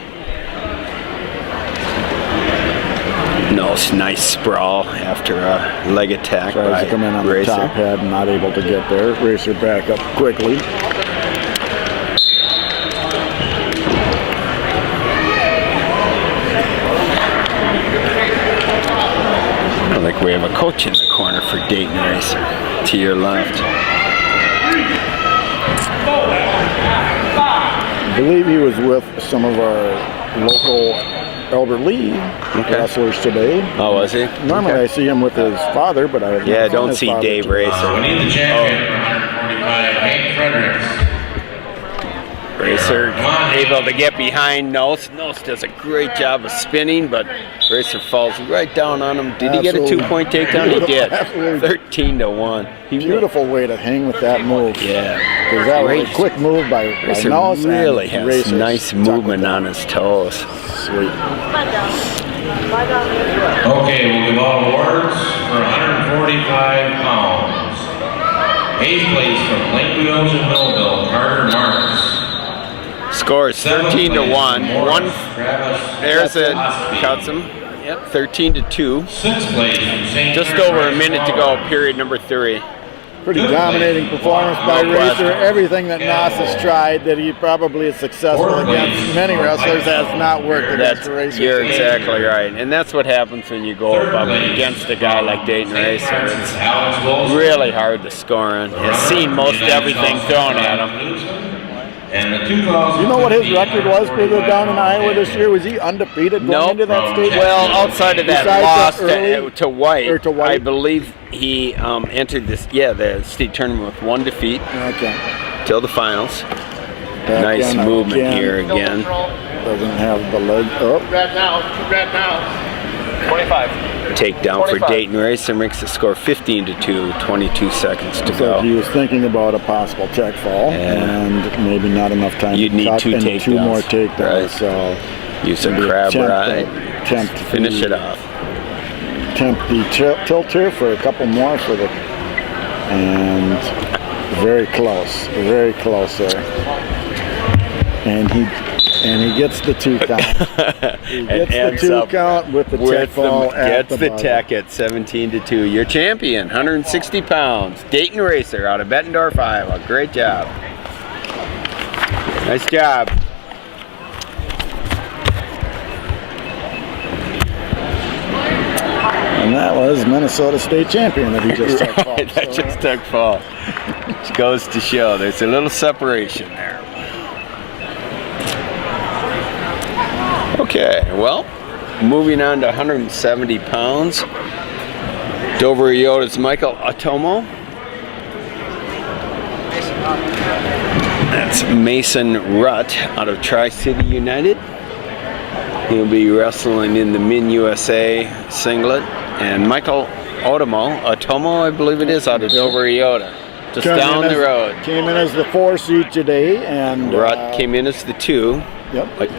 Nice sprawl after a leg attack Tries by to come in on Racer. the top head and not able to get there. Racer back up quickly. I think we have a coach in the corner for Dayton Racer. To your left. I believe he was with some of our local Elder Lee wrestlers today. Oh, was he? Normally I see him with his father, but I have Yeah, not seen don't his see father Dave today. Racer. We need the champion for 145, Hank Fredericks. Racer able to get behind Nose. Nose does a great job of spinning, but Racer falls right down on him. Did he get a Absolutely. 2-point takedown? He did. Absolutely. 13 to 1. Beautiful way to hang with that move. Yeah. Because that was a Racer- quick move by Racer Nose. really and has Racer nice stuck with movement that. on his toes. Sweet. Okay, we'll give all awards for 145 pounds. 8th place from Lakeview Elgin Millville, Carter Marks. Score is 13 to 1. There's it. Osby. Cuts him. Yep, 13 to 2. 6th place from St. Just Clair over a Bryce minute to go, Flowers. period number 3. Pretty dominating performance by No Racer. question. Everything that Nos has tried that he probably is successful against many wrestlers has not worked against Racer. You're exactly right. And that's what happens when you go up against a guy like Dayton Racer. It's really hard to score on. He's seen most everything thrown at him. And the You know what his record was for the down in Iowa this year? Was he undefeated going into that state? Well, outside of that Besides loss the early- to White, or to White? I believe he entered this, the state tournament with 1 defeat Okay. till the finals. Back Nice in movement again. here again. Doesn't have the leg up. Red now. 25. Takedown for Dayton Racer makes the score 15 to 2, 22 seconds to So he go. was thinking about a possible tech fall and maybe not enough time. You'd to need cut 2 and takedowns. 2 more takedowns. Right. So Use a maybe crab attempt ride. attempt Finish the- it off. Attempt the tilter for a couple more for the, and very close there. And he gets the 2 count. He gets the ends 2 up count with the tech fall at gets the the buzzer. tech at 17 to 2. Your champion, 160 pounds, Dayton Racer out of Bettendorf, Iowa. Great job. Nice job. And that was Minnesota State champion that he just took fall. That just took fall. Which goes to show there's a little separation there. Okay, well, moving on to 170 pounds. Dover Iota's Michael Otomo. That's Mason Rutt out of Tri-City United. He'll be wrestling in the Min USA singlet. And Michael Otomo, I believe it is, out of Dover Iota. Just down the road. Came in as the 4 seed today, and Rutt came in as the 2. Yep. But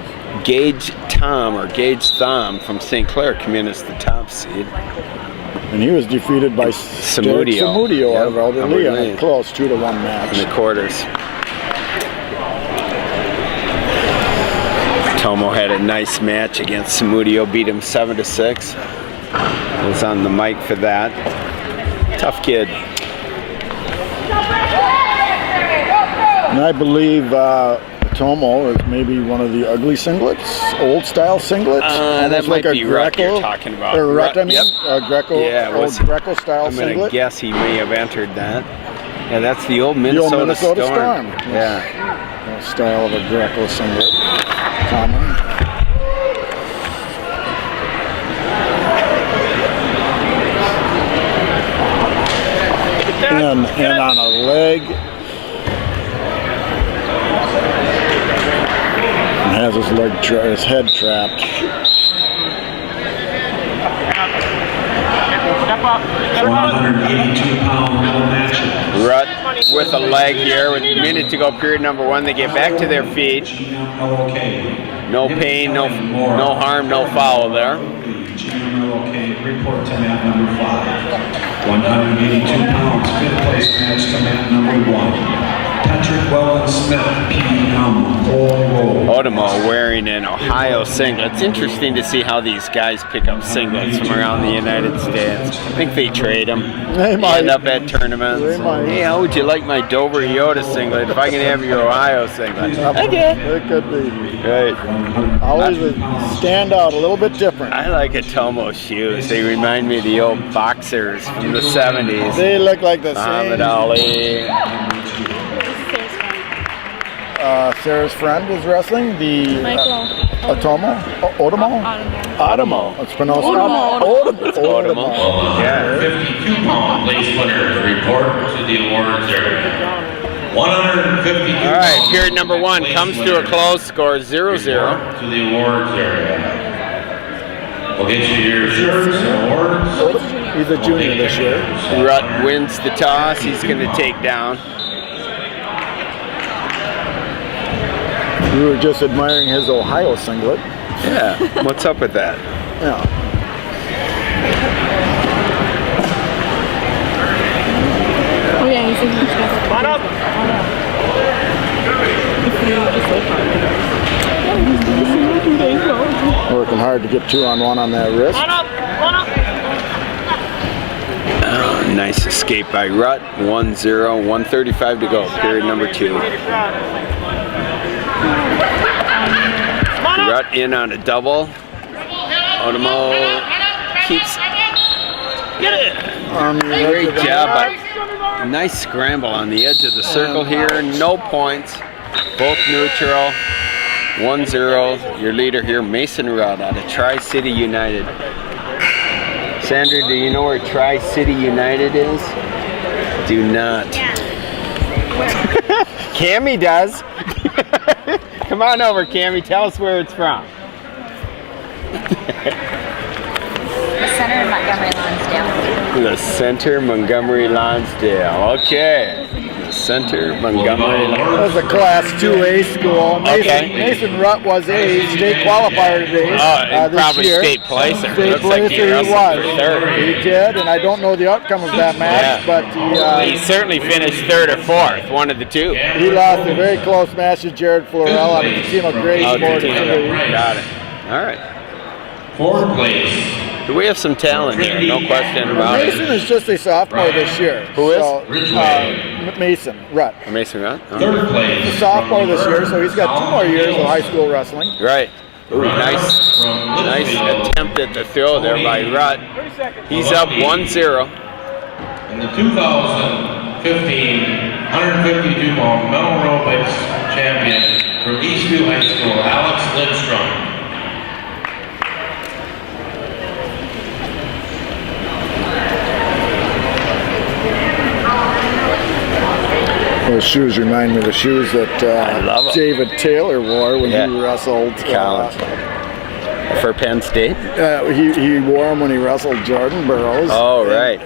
Gage Thom from St. Clair came in as the top seed. And he was defeated by Samudio out of Elder Lee in a close 2-1 match. In the quarters. Tomo had a nice match against Samudio, beat him 7-6. Was on the mic for that. Tough kid. And I believe Tomo is maybe one of the ugly singlets, old style singlets. That might be Rut you're talking about. Or Rut, I mean, yep. Greco, yeah, it was, old Greco style I'm singlet. gonna guess he may have entered that. Yeah, that's the old Minnesota, Storm. Yeah. That style of a Greco singlet. Common. And on a leg. And has his his head trapped. 182-pound middle matchup. Rut with a leg here with a minute to go, period number 1. They get back to their feet. No pain, no harm, no foul there. Report to mat number 5. 182 pounds, 5th place match to mat number 1. Patrick Weldon Smith, PM, Otomo wearing an Ohio singlet. It's interesting to see how these guys pick up singlets from around the United States. I think they trade them. They might. End up at tournaments. They might. Hey, how would you like my Dover Yoda singlet if I can have your Ohio singlet? Okay. It could be. Right. Always stand out a little bit different. I like Otomo shoes. They remind me of the old boxers from the 70s. They look like the Muhammad same. Ali. Sarah's friend is wrestling. The Otomo? Otomo. It's pronounced Otomo. Yeah. 52-pound place winners report to the awards area. 152. All right, period number 1 comes to a close, score 0-0. To the awards area. We'll get you your shirts and awards. He's a junior this year. Rut wins the toss. He's going to take down. We were just admiring his Ohio singlet. Yeah, what's up with that? Yeah. Oh yeah, he's in the Come up. Working hard to get 2-on-1 on that wrist. Come up. Oh, nice escape by Rut. 1-0, 1:35 to go. Period number 2. Rut in on a double. Otomo keeps. Get it. Great job, but nice scramble on the edge of the circle here. No points. Both neutral. 1-0. Your leader here, Mason Rudd out of Tri-City United. Sandra, do you know where Tri-City United is? Do not. Cammie does. Come on over, Cammie. Tell us where it's from. The center of Montgomery Lonsdale. The Center, Montgomery Lonsdale. Okay. The Center, Montgomery That Lonsdale. was a Class 2A school. Mason Rutt was a state qualifier today. And this probably year. state placer. State Looks like placer he wrestled was. for third. He did, and I don't know the outcome of that match, but He certainly finished 3rd or 4th, one of the two. he lost a very close match to Jared Florell on a Casino Grade Oh, Sport. got it. All right. 4th place. Do we have some talent here? No question about it. Mason is just a sophomore this year. Who is? Mason Rutt. Mason Rutt? Oh. 3rd He's a place. sophomore this year, so he's got 2 more years of high school wrestling. Right. Ooh, nice attempt at the throw there by Rutt. He's up 1-0. And the 2015 152-pound mental aerobics champion from Eastview High School, Alex Lindstrom. Those shoes remind me of the shoes that love 'em. David Taylor wore when Yeah. he wrestled College. For Penn State? he wore them when he wrestled Jordan Burroughs. Oh, right.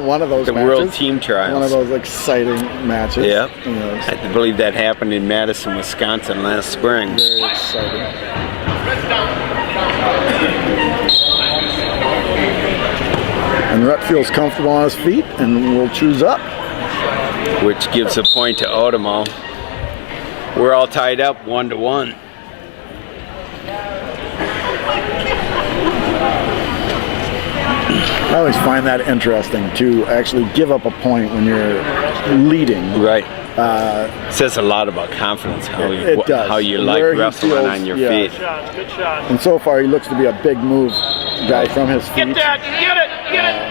One of those The matches. World Team Trials. One of those exciting matches. Yep. Yes. I believe that happened in Madison, Wisconsin last spring. Very exciting. And Rutt feels comfortable on his feet and will choose up. Which gives a point to Otomo. We're all tied up 1-1. I always find that interesting to actually give up a point when you're leading. Right. Says a lot about confidence, how you like Where he wrestling feels, on your yeah. feet. Good shot. And so far, he looks to be a big move guy from his feet. Get that! Get it! Get it!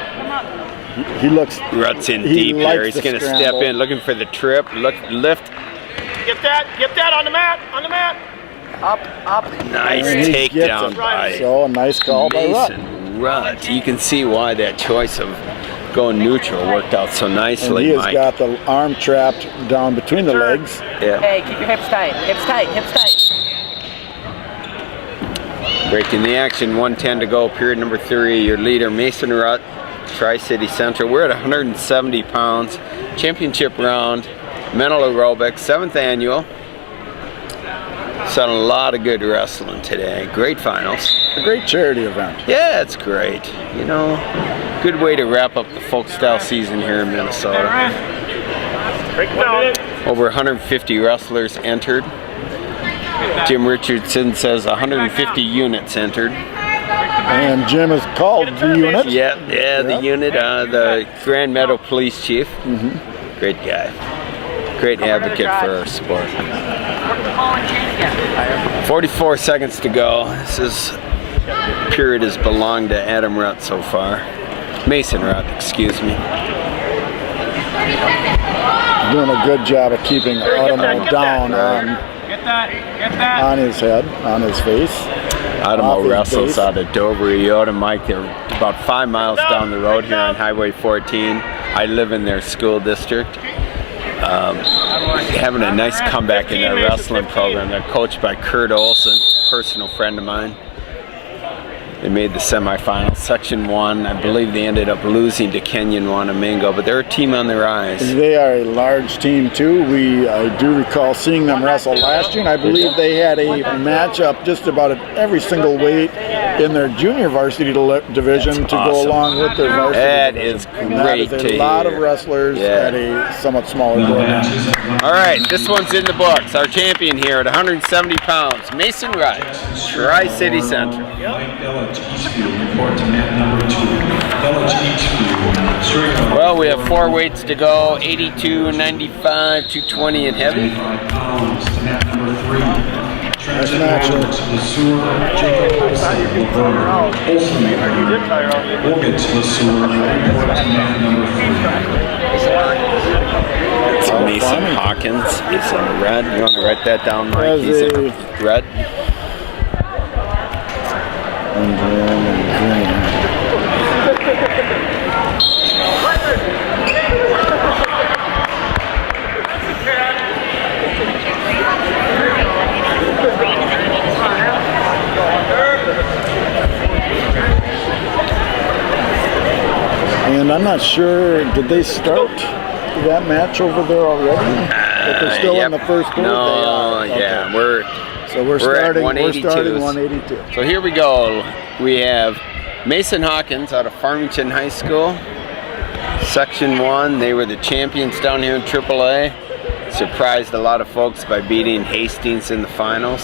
He looks. Ruts in he deep likes here. He's the going to step scramble. in, looking for the trip, lift. Get that! Get that on the mat! On the mat! Up! Nice And he gets takedown it. by So a nice call by Rutt. Mason Rutt. You can see why that choice of going neutral worked out so And nicely, he has Mike. got the arm trapped down between the legs. Yeah. Hey, keep your hips tight. Hips tight. Hips tight. Breaking the action, 1:10 to go, period number 3. Your leader, Mason Rutt, Tri-City Central. We're at 170 pounds. Championship round, mental aerobics, 7th annual. Saw a lot of good wrestling today. Great finals. A great charity event. Yeah, it's great. You know, good way to wrap up the folk style season here in Minnesota. Break it down. Over 150 wrestlers entered. Jim Richardson says 150 units entered. And Jim has called the unit. Yeah, the unit, the Grand Meadow Police Chief. Mm-hmm. Great guy. Great advocate for our sport. 44 seconds to go. This period has belonged to Adam Rutt so far. Mason Rutt, excuse me. Doing a good job of keeping Automo down on his head, on his face. Automo his wrestles base. out of Dover, Yoda, Mike. They're about 5 miles down the road here on Highway 14. I live in their school district. Having a nice comeback in their wrestling program. They're coached by Kurt Olson, personal friend of mine. They made the semifinals, Section 1. I believe they ended up losing to Kenyon Wanamingo, but they're a team on the rise. They are a large team too. I do recall seeing them wrestle last year, and I believe they had a matchup just about at every single weight in their junior varsity division to go along with their varsity That division. is And great that to is a lot hear. of wrestlers Yeah. at a somewhat smaller program. All right, this one's in the books. Our champion here at 170 pounds, Mason Rutt, Tri-City Central. Well, we have 4 weights to go, 82, 95, 220 and heavy. Nice matchup. It's Mason Hawkins. He's in red. You want to write that down, Mike? As He's in a- red. And green. And I'm not sure, did they start that match over there already? If they're still in the first quarter? No, they are. yeah, Okay. we're We're at starting 182. 182. So here we go. We have Mason Hawkins out of Farmington High School, Section 1. They were the champions down here in AAA. Surprised a lot of folks by beating Hastings in the finals.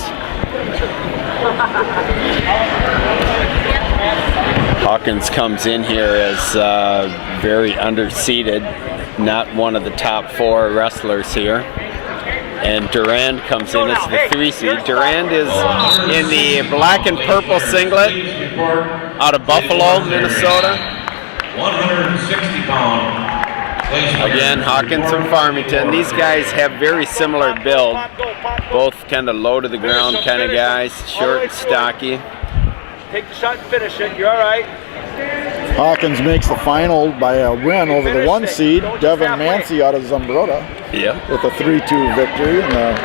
Hawkins comes in here as very underseeded, not one of the top 4 wrestlers here. And Durand comes in as the 3 seed. Durand is in the black and purple singlet out of Buffalo, Minnesota. 160 pound. Again, Hawkins from Farmington. These guys have very similar build. Both kind of low to the ground kind of guys, short and stocky. Take the shot and finish it. You're all right. Hawkins makes the final by a win over the 1 seed, Devin Mancy out of Zumbrota, Yeah. with a 3-2 victory in the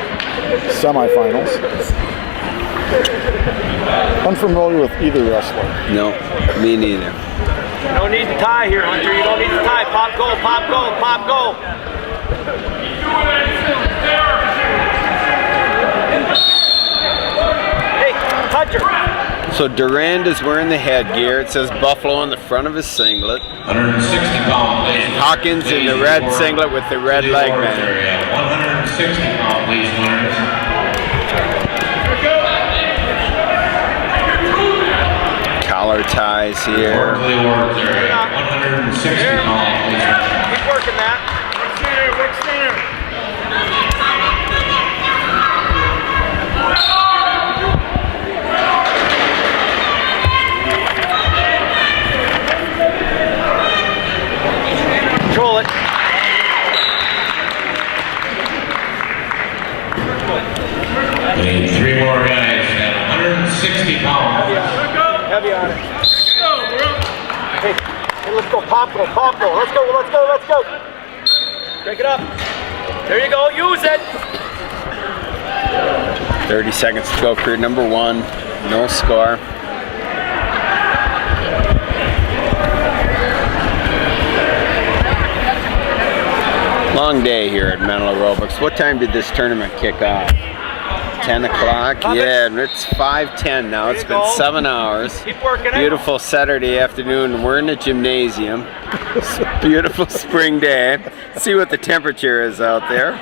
semifinals. Unfamiliar with either wrestler. No, me neither. You don't need the tie here, Hunter. You don't need the tie. Pop, go, pop, go, pop, go. Hey, Hunter. So Durand is wearing the headgear. It says Buffalo on the front of his singlet. 160 pound. And Hawkins in the red singlet with the red leg band. 160 pound, please, winners. Collar ties here. Work to the awards area, 160 pounds. Keep working that. Control it. We need 3 more guys at 160 pounds. Heavy on it. Hey, let's go, pop go. Let's go. Break it up. There you go, use it. 30 seconds to go, period number 1. No score. Long day here at mental aerobics. What time did this tournament kick off? 10 o'clock? Yeah, it's 5:10 now. It's been 7 hours. Keep working it. Beautiful Saturday afternoon. We're in the gymnasium. It's a beautiful spring day. See what the temperature is out there.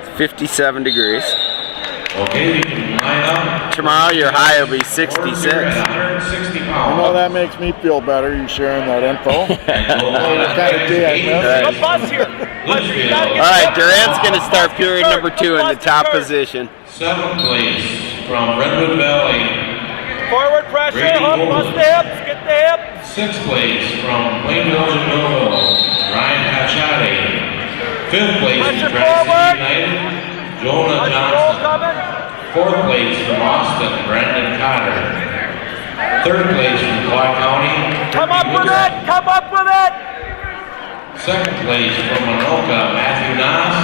It's 57 degrees. Okay, you can line up. Tomorrow your high will be 66. 160 I pounds. know that makes me feel better, you sharing that info. What kind of day I missed? Right. Go bus here. All right, Durant's going to start period number 2 in the top position. 7th place from Redwood Valley. Forward pressure, Brady hook, Gold. bust the hips, get the hip. 6th place from Plainville and Millville, Ryan Cacciati. 5th place Pressure from Tri-City forward. United, Jonah Roll Johnson. coming. 4th place from Austin, Brandon Cotter. 3rd place from Clark County, Come up with Turkey it, come up with it. 2nd place from Anoka, Matthew Nas.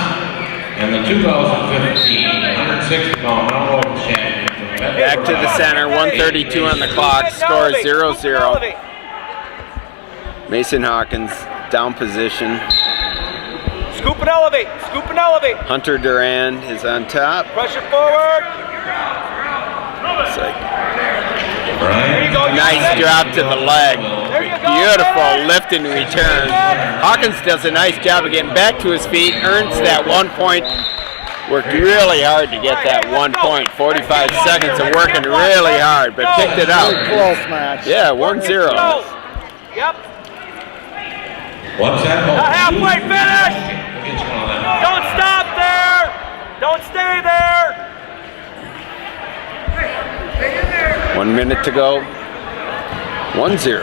And the 2015 160-pound Mount champion from Metro Back to the Valley. center, 1:32 on the clock, score is 0-0. Mason Hawkins, down position. Scoop and elevate, scoop and elevate. Hunter Durand is on top. Pressure forward. It's like There you go. nice drop to the leg. There you go. Beautiful lift and return. Hawkins does a nice job of getting back to his feet, earns that 1 point. Worked really hard to get that 1 point. 45 seconds of working really hard, but picked it Very out. close match. Yeah, 1-0. Go. Yep. What's that? Now halfway finish. We'll get you one of them. Don't stop there. Don't stay there. 1 minute to go. 1-0.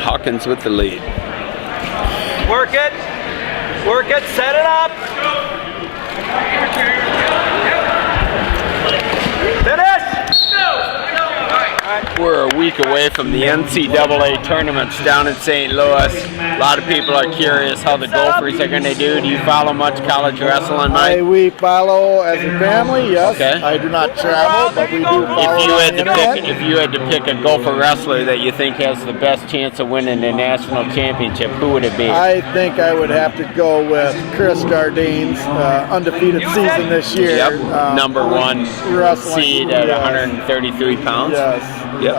Hawkins with the lead. Work it, set it up. Finish. We're a week away from the NCAA tournaments down in St. Louis. A lot of people are curious how the Gophers are going to do. Do you follow much college wrestling, Mike? We follow as a family, yes. Okay. I do not travel, but we do follow. If you had on to the pick, internet. if you had to pick a Gopher wrestler that you think has the best chance of winning the national championship, who would it be? I think I would have to go with Chris Dardane's undefeated season this year. Yep, number 1 wrestling, seed at yes. 133 pounds. Yes. Yep.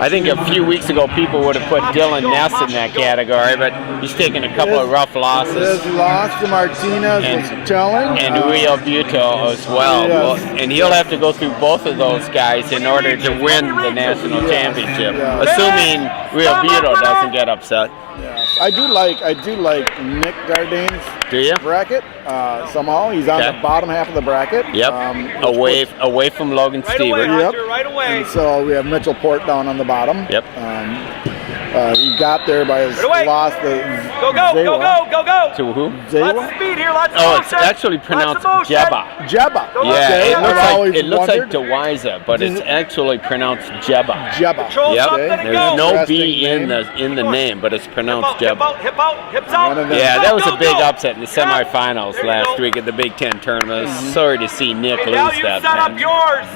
I think a few weeks ago people would have put Dylan Ness in that category, but he's taken a couple of rough losses. His loss to Martinez was telling. And Rio Buto as well. Yes. Well. And he'll have to go through both of those guys in order to win the national championship, yes. assuming Rio Buto doesn't get upset. Yes. I do like Nick Dardane's Do you? bracket. Somehow he's on Okay. the bottom half of the bracket. Yep. Which Away from Logan Right away, Stevens. Hunter, right away. And so we have Mitchell Port down on the bottom. Yep. He got there by his Right away. loss to Go. To who? Lots Zewa. of speed here, lots of Oh, motion. it's actually pronounced Lots of motion. Jeba. Jeba. Yeah, Okay, it I've looks like always wondered. Dewiza, but it's actually pronounced Jeba. Jeba. Control Yep. something and There's go. no Interesting B in name. the name, but it's Hip pronounced out, hip Jeba. out, hip out, hips out. One of them. Yeah, Go, that was go, a big go. upset in the semifinals There you last go. week at the Big Ten tournament. Sorry to see Nick Okay, now lose you that set up match. yours.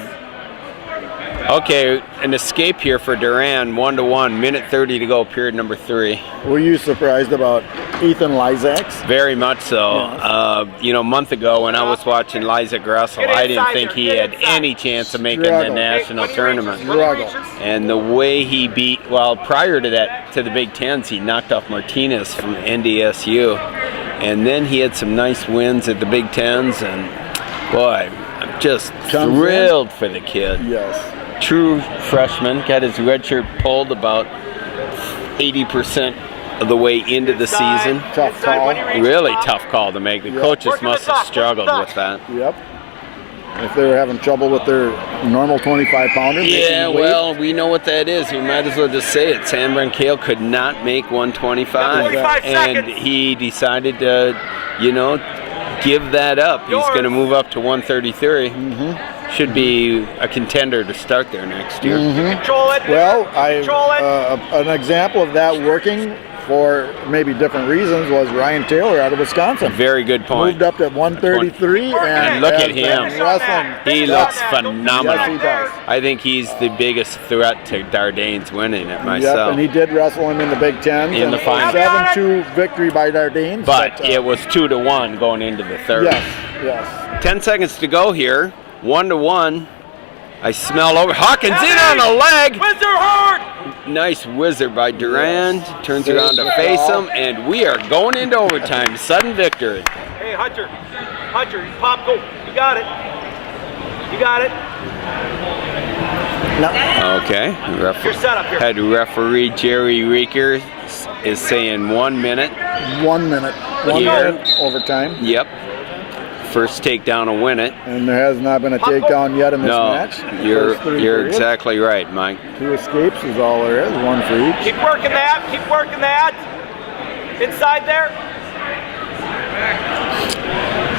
Okay, an escape here for Duran, 1-1, minute 30 to go, period number 3. Were you surprised about Ethan Lysax? Very much so. A month ago when I was watching Lysak wrestle, Get I didn't inside think there, he get had inside. any chance of making the Struggle. national tournament. Struggle. And the way he beat, well, prior to that, to the Big Tens, he knocked off Martinez from NDSU. And then he had some nice wins at the Big Tens, and boy, I'm just Comes in. thrilled for the kid. Yes. true freshman, got his red shirt pulled about 80% of the way into the season. Tough call. Really tough call to make. The coaches must have struggled with that. Yep. If they were having trouble with their normal 25-pounder. Yeah, well, we know what that is. We might as well just say it. Sam Brankale could not make 125, 45 and seconds. he decided to, you know, give that up. He's going to move up to 133. Should be a contender to start there next year. Control it. Well, Control it. an example of that working for maybe different reasons was Ryan Taylor out of Wisconsin. Very good point. Moved up to 133 And look at has him. been wrestling. He looks phenomenal. Yes, he does. I think he's the biggest threat to Dardane's winning it Yep, myself. and he did wrestle him in the Big Ten. In the final. 7-2 victory by Dardane's. But it was 2-1 going into the third. Yes, yes. 10 seconds to go here. 1-1. I smell over. Hawkins in on the leg. Wizard hard. Nice whizzer by Durand. Turns around to face him, and we are going into overtime. Sudden victory. Hey, Hunter. Hunter, pop, go. You got it. You got it. Okay. You're set up here. Head referee Jerry Reeker is saying 1 minute. 1 minute. 1 Here. minute overtime. Yep. First takedown will win it. And there has not been a takedown yet in this No, match. you're First three you're periods. exactly right, Mike. 2 escapes is all there is, 1 for each. Keep working that. Keep working that. Inside there.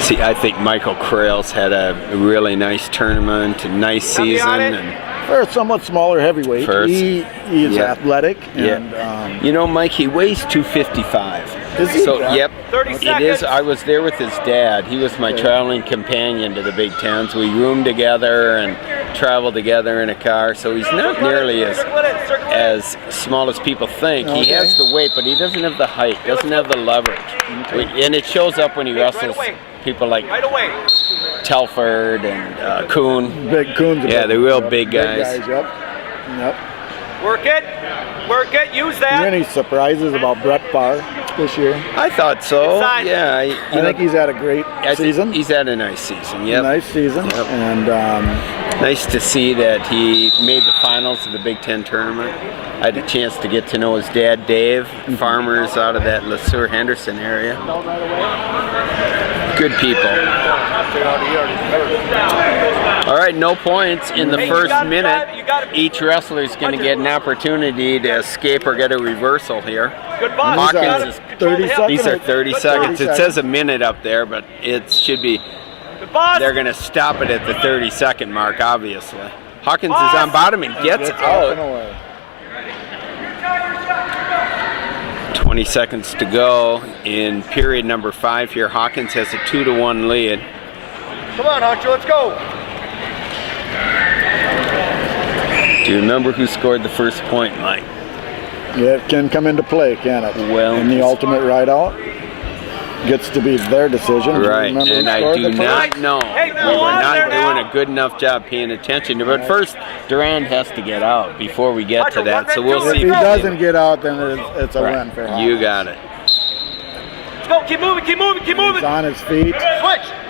See, I think Michael Krails had a really nice tournament, a nice season, and For a somewhat smaller heavyweight, First. he is Yeah. athletic. Yeah. And, you know, Mike, he weighs 255. Is he? So, yep. 30 It seconds. is. I was there with his dad. He was my traveling companion to the Big Tens. We roomed together and traveled together in a car. So he's not nearly as small as people think. He Okay. has the weight, but he doesn't have the height. Doesn't have the leverage, and it shows up when he wrestles people like Right away. Telford and Kuhn. Big Coons. Yeah, they're real big guys. Yep. Yep. Work it. Work it. Use that. Any surprises about Brett Parr this year? I thought so. Inside. Yeah, I think he's had a great I think season. he's had a nice season. Yep. Nice season. Yep. And Nice to see that he made the finals of the Big Ten tournament. I had a chance to get to know his dad, Dave. Farmers out of that LeSueur Henderson area. Good people. All right, no points in the first minute. Each wrestler is going to get an opportunity to escape or get a reversal here. Good boss. Hawkins Got is it. Control the 30 hill. These are 30 seconds. It 30 says a minute up there, but it should be. Good boss. They're going to stop it at the 30-second mark, obviously. Hawkins is on bottom and gets out. 20 seconds to go in period number 5 here. Hawkins has a 2-1 lead. Come on, Hunter. Let's go. Do you remember who scored the first point, Mike? yeah, it can come into play, can it? Well, in the ultimate ride-out, gets to be their decision. Do you Right, remember who and I scored do the first? not know. Hey, We pull were on not there doing now. a good enough job paying attention. But first, Durand has to get out before we get to that, so we'll If see. he doesn't get out, then it's a win for him. You got it. Let's go. Keep moving. Keep moving. Keep moving. He's on his feet. Switch.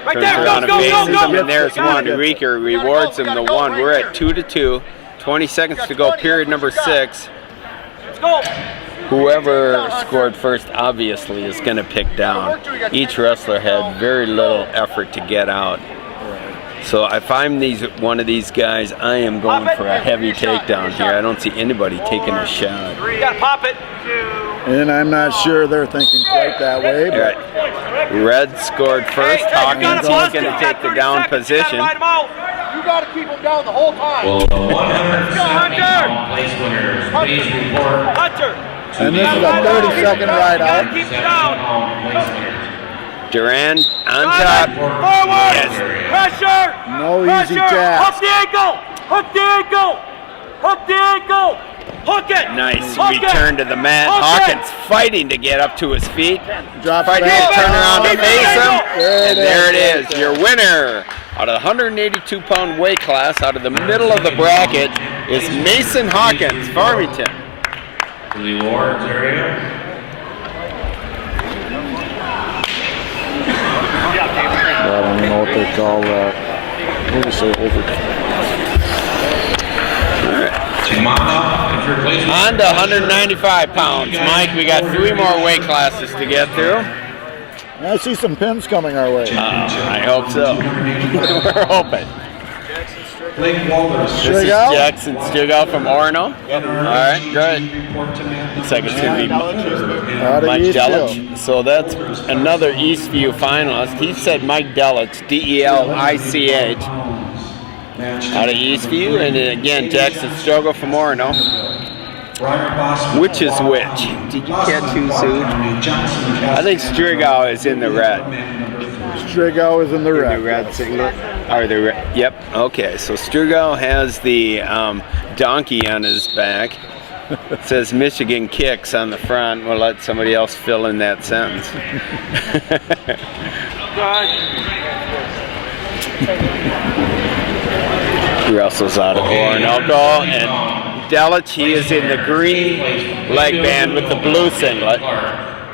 Right Turns there. around Go, and go, go, faces him, go. and there's Got one. it. Reeker rewards him the one. We're at 2-2. 20 seconds to go, period number 6. Let's go. Whoever scored first obviously is going to pick down. Each wrestler had very little effort to get out. So if I'm one of these guys, I am going for a heavy takedown here. I don't see anybody taking a shot. You gotta pop it. And I'm not sure they're thinking quite that way, All but right. Red scored first. Hawkins is going to take the down position. You gotta keep him down the whole time. Well, the 170-pound place winners, please report. Hunter. and this is a 30-second ride-out. Keep him down. 170-pound place winners. Durand on top. Forward. Yes. Pressure. No easy Pressure. task. Hook the ankle. Hook the ankle. Hook the ankle. Hook it. Nice Hook it. return to the mat. Hook it. Hawkins fighting to get up to his feet. Drops Fighting to back. turn around to Keep it. face him. And there it There is. Your winner out of the 182-pound weight class, out of the middle of the bracket, is Mason Hawkins, Farmington. To the awards area. I don't know what they call that. What do you say, Come on up. If you're placed On to 195 pounds. Mike, we got 3 more weight classes to get through. I see some pins coming our way. I hope so. We're hoping. Blake Walters. This is Jackson Stigall from Orono. All right, good. Looks like it's going to be Mike Delich. So that's another Eastview finalist. He said Mike Delich, D-E-L-I-C-H, out of Eastview. And then again, Jackson Stigall from Orono. Which is which? Did you catch who, Sue? I think Strigow is in the red. Strigow is in the red. The red singlet. Or the red. Yep. Okay. So Strigow has the donkey on his back. It says Michigan Kicks on the front. We'll let somebody else fill in that sentence. Russell's out of Oronoco, and Delich, he is in the green leg band with the blue singlet.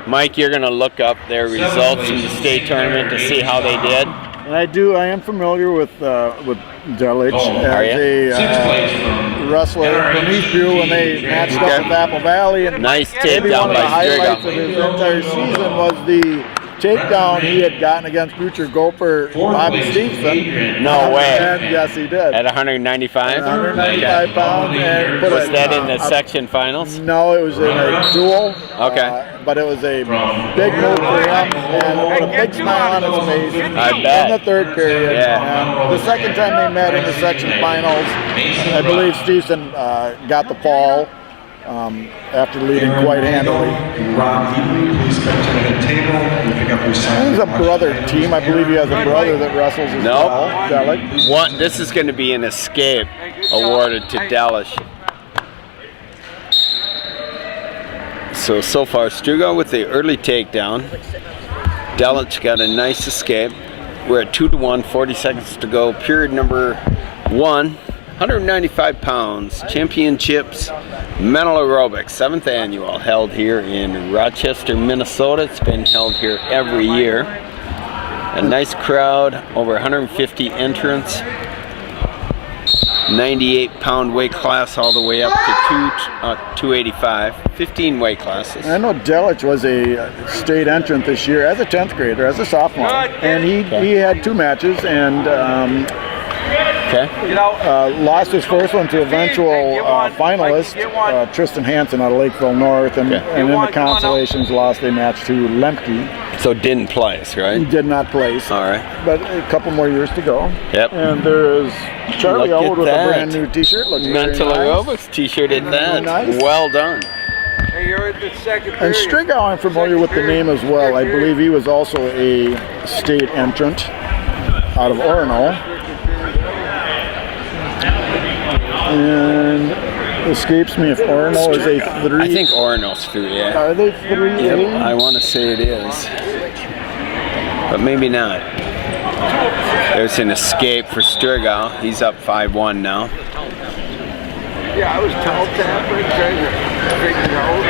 Mike, you're going to look up their results in the state tournament to see how they did. And I am familiar with Delich as a wrestler from Eastview when they matched up with Apple Valley. And nice maybe takedown one of the by highlights Strigow. of his entire season was the takedown he had gotten against future Gopher Bobby Stevenson. No way. And yes, he did. At 195? 195 pounds. And put was that in the section finals? No, it was in a duel. Okay. But it was a big move for him and put a big smile on his face I bet. in the third period. Yeah. And the second time they met in the section finals, I believe Stevenson got the fall after leading quite handily. Please come to the table and pick up your sign. He's a brother team. I believe he has a brother that wrestles as well. Delich. This is going to be an escape awarded to Delich. So far, Strigow with the early takedown. Delich got a nice escape. We're at 2-1, 40 seconds to go. Period number 1, 195 pounds. Championships, mental aerobics, 7th annual, held here in Rochester, Minnesota. It's been held here every year. A nice crowd, over 150 entrants. 98-pound weight class all the way up to 285. 15 weight classes. I know Delich was a state entrant this year as a 10th grader, as a sophomore, and he had 2 matches and lost his first one to eventual finalist Tristan Hansen out of Lakeville North, and in the consolations lost a match to Lemke. So didn't place, right? He did not place. All right. But a couple more years to go. Yep. And there is Charlie Look at Elwood with a that. brand new t-shirt. Looks Mental very nice. aerobics t-shirt at that. Nice. Well done. Hey, you're at the second And period. Strigow, I'm familiar with the name as well. I believe he was also a state entrant out of Orono. And escapes me if Orono is a 3. I think Orono's through, yeah. Are they 3A? Yep, I want to say it is. But maybe not. There's an escape for Strigow. He's up 5-1 now. Yeah, I was told that, but trying to figure out.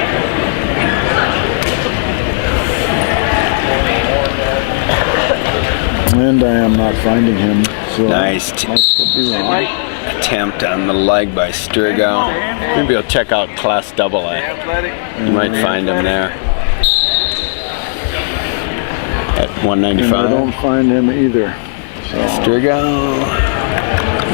And I am not finding him. So Nice I could be wrong. attempt on the leg by Strigow. Maybe I'll check out Class AA. You might find him there. At And I 195. don't find him either. So Strigow.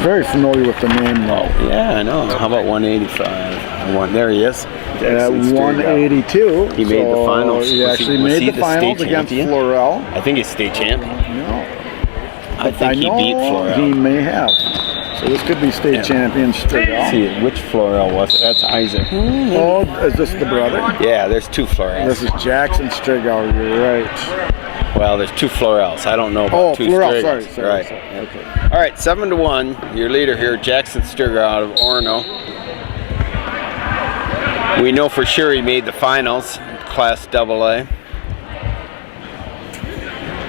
very familiar with the name though. Yeah, I know. How about 185? There he is. At Jackson Strigow. 182. He made the finals. He Was actually was made he the finals state against champion? Florell. I think he's state champion. No. I think he know beat Florell. He may have. So this could be state champion Strigow. See which Florell was it? That's Isaac. Oh, is this the brother? Yeah, there's 2 Florells. This is Jackson Strigow, you're right. Well, there's 2 Florells. I don't know about 2 Florell, Strigos. sorry. Right. Okay. All right, 7-1. Your leader here, Jackson Strigow out of Orono. We know for sure he made the finals, Class AA.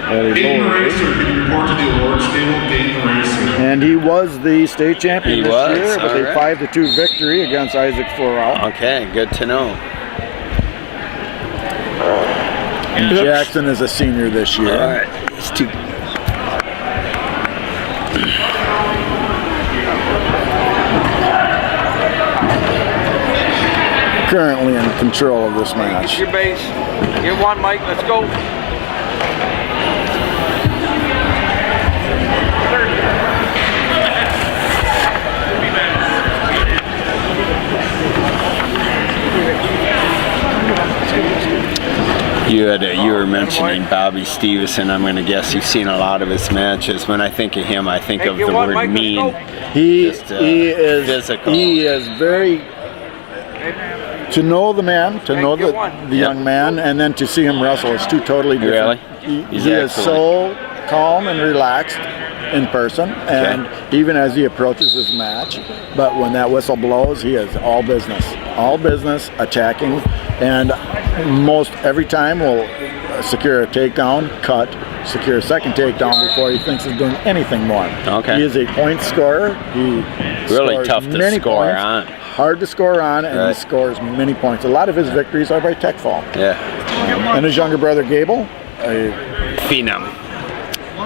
Dayton Racer, can you report to the awards table? Dayton Racer. And he was the state champion He this was, year with a all 5-2 victory against Isaac Florell. Okay, good to know. And Jackson is a senior this year. All right, these 2. currently in control of this match. Get your base. Get one, Mike. Let's go. You were mentioning Bobby Stevenson. I'm going to guess you've seen a lot of his matches. When I think of him, I think of the word mean. He is physical. He is very, to know the man, to know the young man, and then to see him wrestle is two totally different. Really? He is so calm and relaxed in person, and even as he approaches his match, but when that whistle blows, he is all business, attacking, and most every time will secure a takedown, cut, secure a second takedown before he thinks of doing anything more. Okay. He is a point scorer. He really scores tough to many score points, on. hard to score on, and he scores many points. A lot of his victories are by tech fall. Yeah. And his younger brother Gable, a phenom.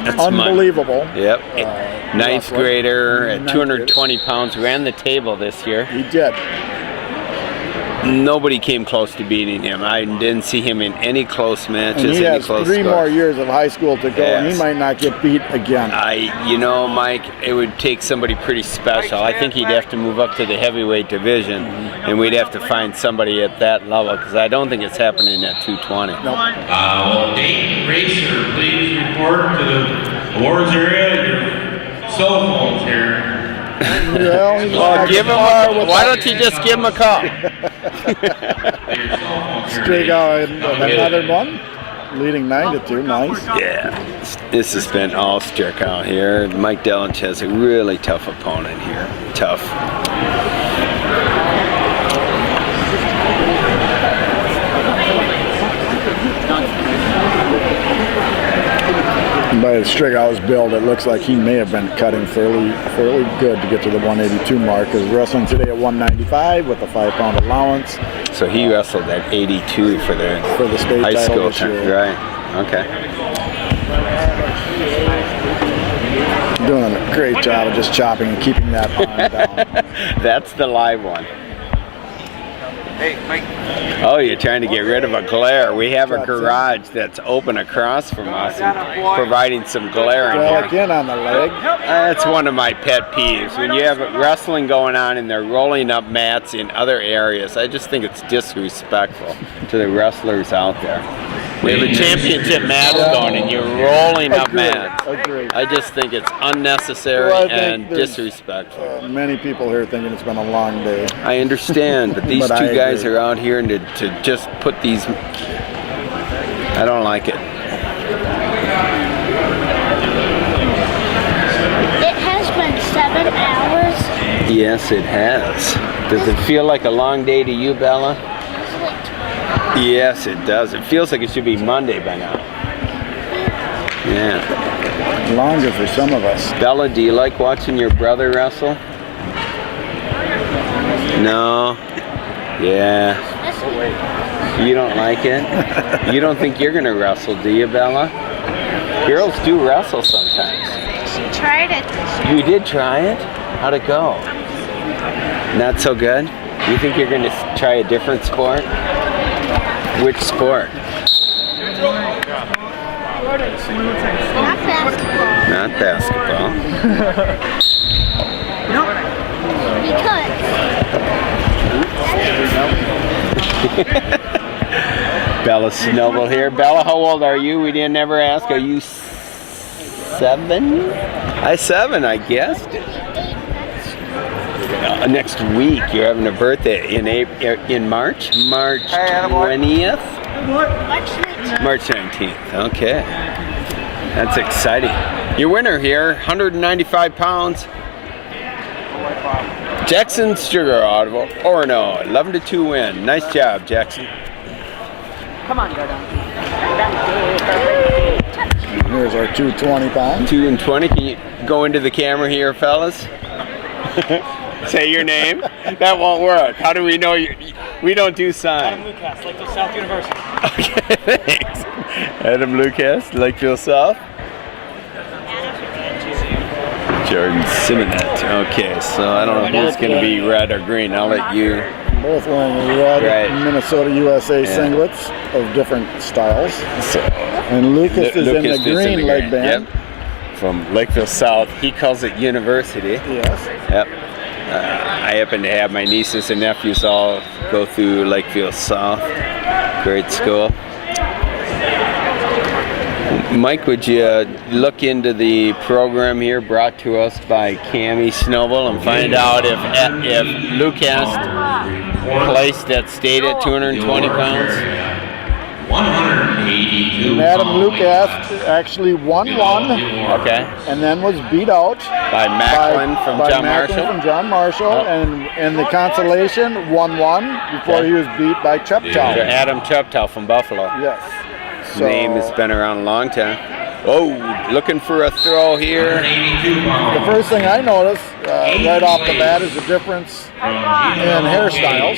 That's unbelievable. Yep. Ninth wrestler. grader at 220 pounds, ran the table this year. He did. Nobody came close to beating him. I didn't see him in any close matches. And he any has close 3 scores. more years of high school to go, and he might not get beat again. You know, Mike, it would take somebody pretty special. I think he'd have to move up to the heavyweight division, and we'd have to find somebody at that level, because I don't think it's happening at 220. No. Well, Dayton Racer, please report to the awards area. Your cell phones here. Well, give him why don't you just give him a call? Straight out another one, leading 9-2. Nice. Yeah, this has been all struck out here. Mike Delich has a really tough opponent here. Tough. By the Strigau's build, it looks like he may have been cutting fairly good to get to the 182 mark. He's wrestling today at 195 with a 5-pound allowance. So he wrestled at 82 for the state high title school this year. Right. Okay. Doing a great job of just chopping and keeping that arm down. That's the live one. Hey, Mike. Oh, you're trying to get rid of a glare. We have a garage that's open across from us, providing some glare in here. Again on the leg. That's one of my pet peeves. When you have wrestling going on and they're rolling up mats in other areas, I just think it's disrespectful to the wrestlers out there. We have a championship match going and you're rolling up mats. Agreed. I just think it's unnecessary and disrespectful. Many people here thinking it's been a long day. I understand, but these But two I guys agree. are out here and to just put these... I don't like it. It has been 7 hours. Yes, it has. Does it feel like a long day to you, Bella? Yes, it does. It feels like it should be Monday by now. Yeah. Longer for some of us. Bella, do you like watching your brother wrestle? No? Yeah. You don't like it? You don't think you're going to wrestle, do you, Bella? Girls do wrestle sometimes. She tried it this year. You did try it? How'd it go? Not so good? You think you're going to try a different sport? Which sport? Not basketball. Not basketball. Bella Snowball here. Bella, how old are you? We didn't ever ask. Are you 7? I 7, I guessed. Next week, you're having a birthday in March? March 20th? March 19th. Okay. That's exciting. Your winner here, 195 pounds. Jackson Sugar out of Orono, 11-2 win. Nice job, Jackson. Come on, go down. Here's our 220 pounds. 2 and 20. Can you go into the camera here, fellas? Say your name. That won't work. How do we know you? We don't do sign. Adam Lucas, Lakeville South University. Okay, thanks. Adam Lucas, Lakeville South. Jordan Simonet. Okay, so I don't know if it's going to be red or green. I'll let you both wearing red Right. Minnesota USA Yeah. singlets of different styles. So, And Lucas is in Lucas the is green leg green. band. Yep. From Lakeville South. He calls it University. Yes. Yep. I happen to have my nieces and nephews all go through Lakeville South. Great school. Mike, would you look into the program here brought to us by Cammie Snowball and find out if Lucas placed at state at 220 pounds? 182 And Adam Lucas actually won one Okay. and then was beat out By Macklin from by John Macklin Marshall? from John Marshall, Oh. and in the consolation won one before Okay. he was beat by Cheptow. Adam Cheptow from Buffalo. Yes. Name has been around a long time. Oh, looking for a throw here. 182 pounds. The first thing I noticed right off the bat is the difference in hairstyles.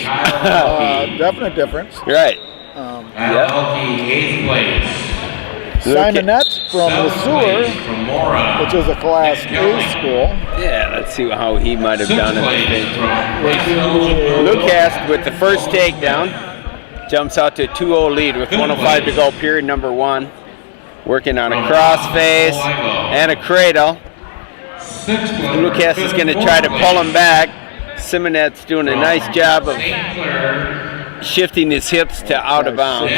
Definite difference. Right. Matt Elke, 8th place. Simonette from the 7th Sewer, place from Mora. which is a Class A school. Yeah, let's see how he might have 6th done place it. from Lakeville. Lucas with the first takedown. Jumps out to a 2-0 lead with 105 to go, period number 1. Working on a crossface and a cradle. 6th place. Lucas is going to try to pull him back. Simonette's doing a nice job of St. Clair. shifting his hips to out of bounds.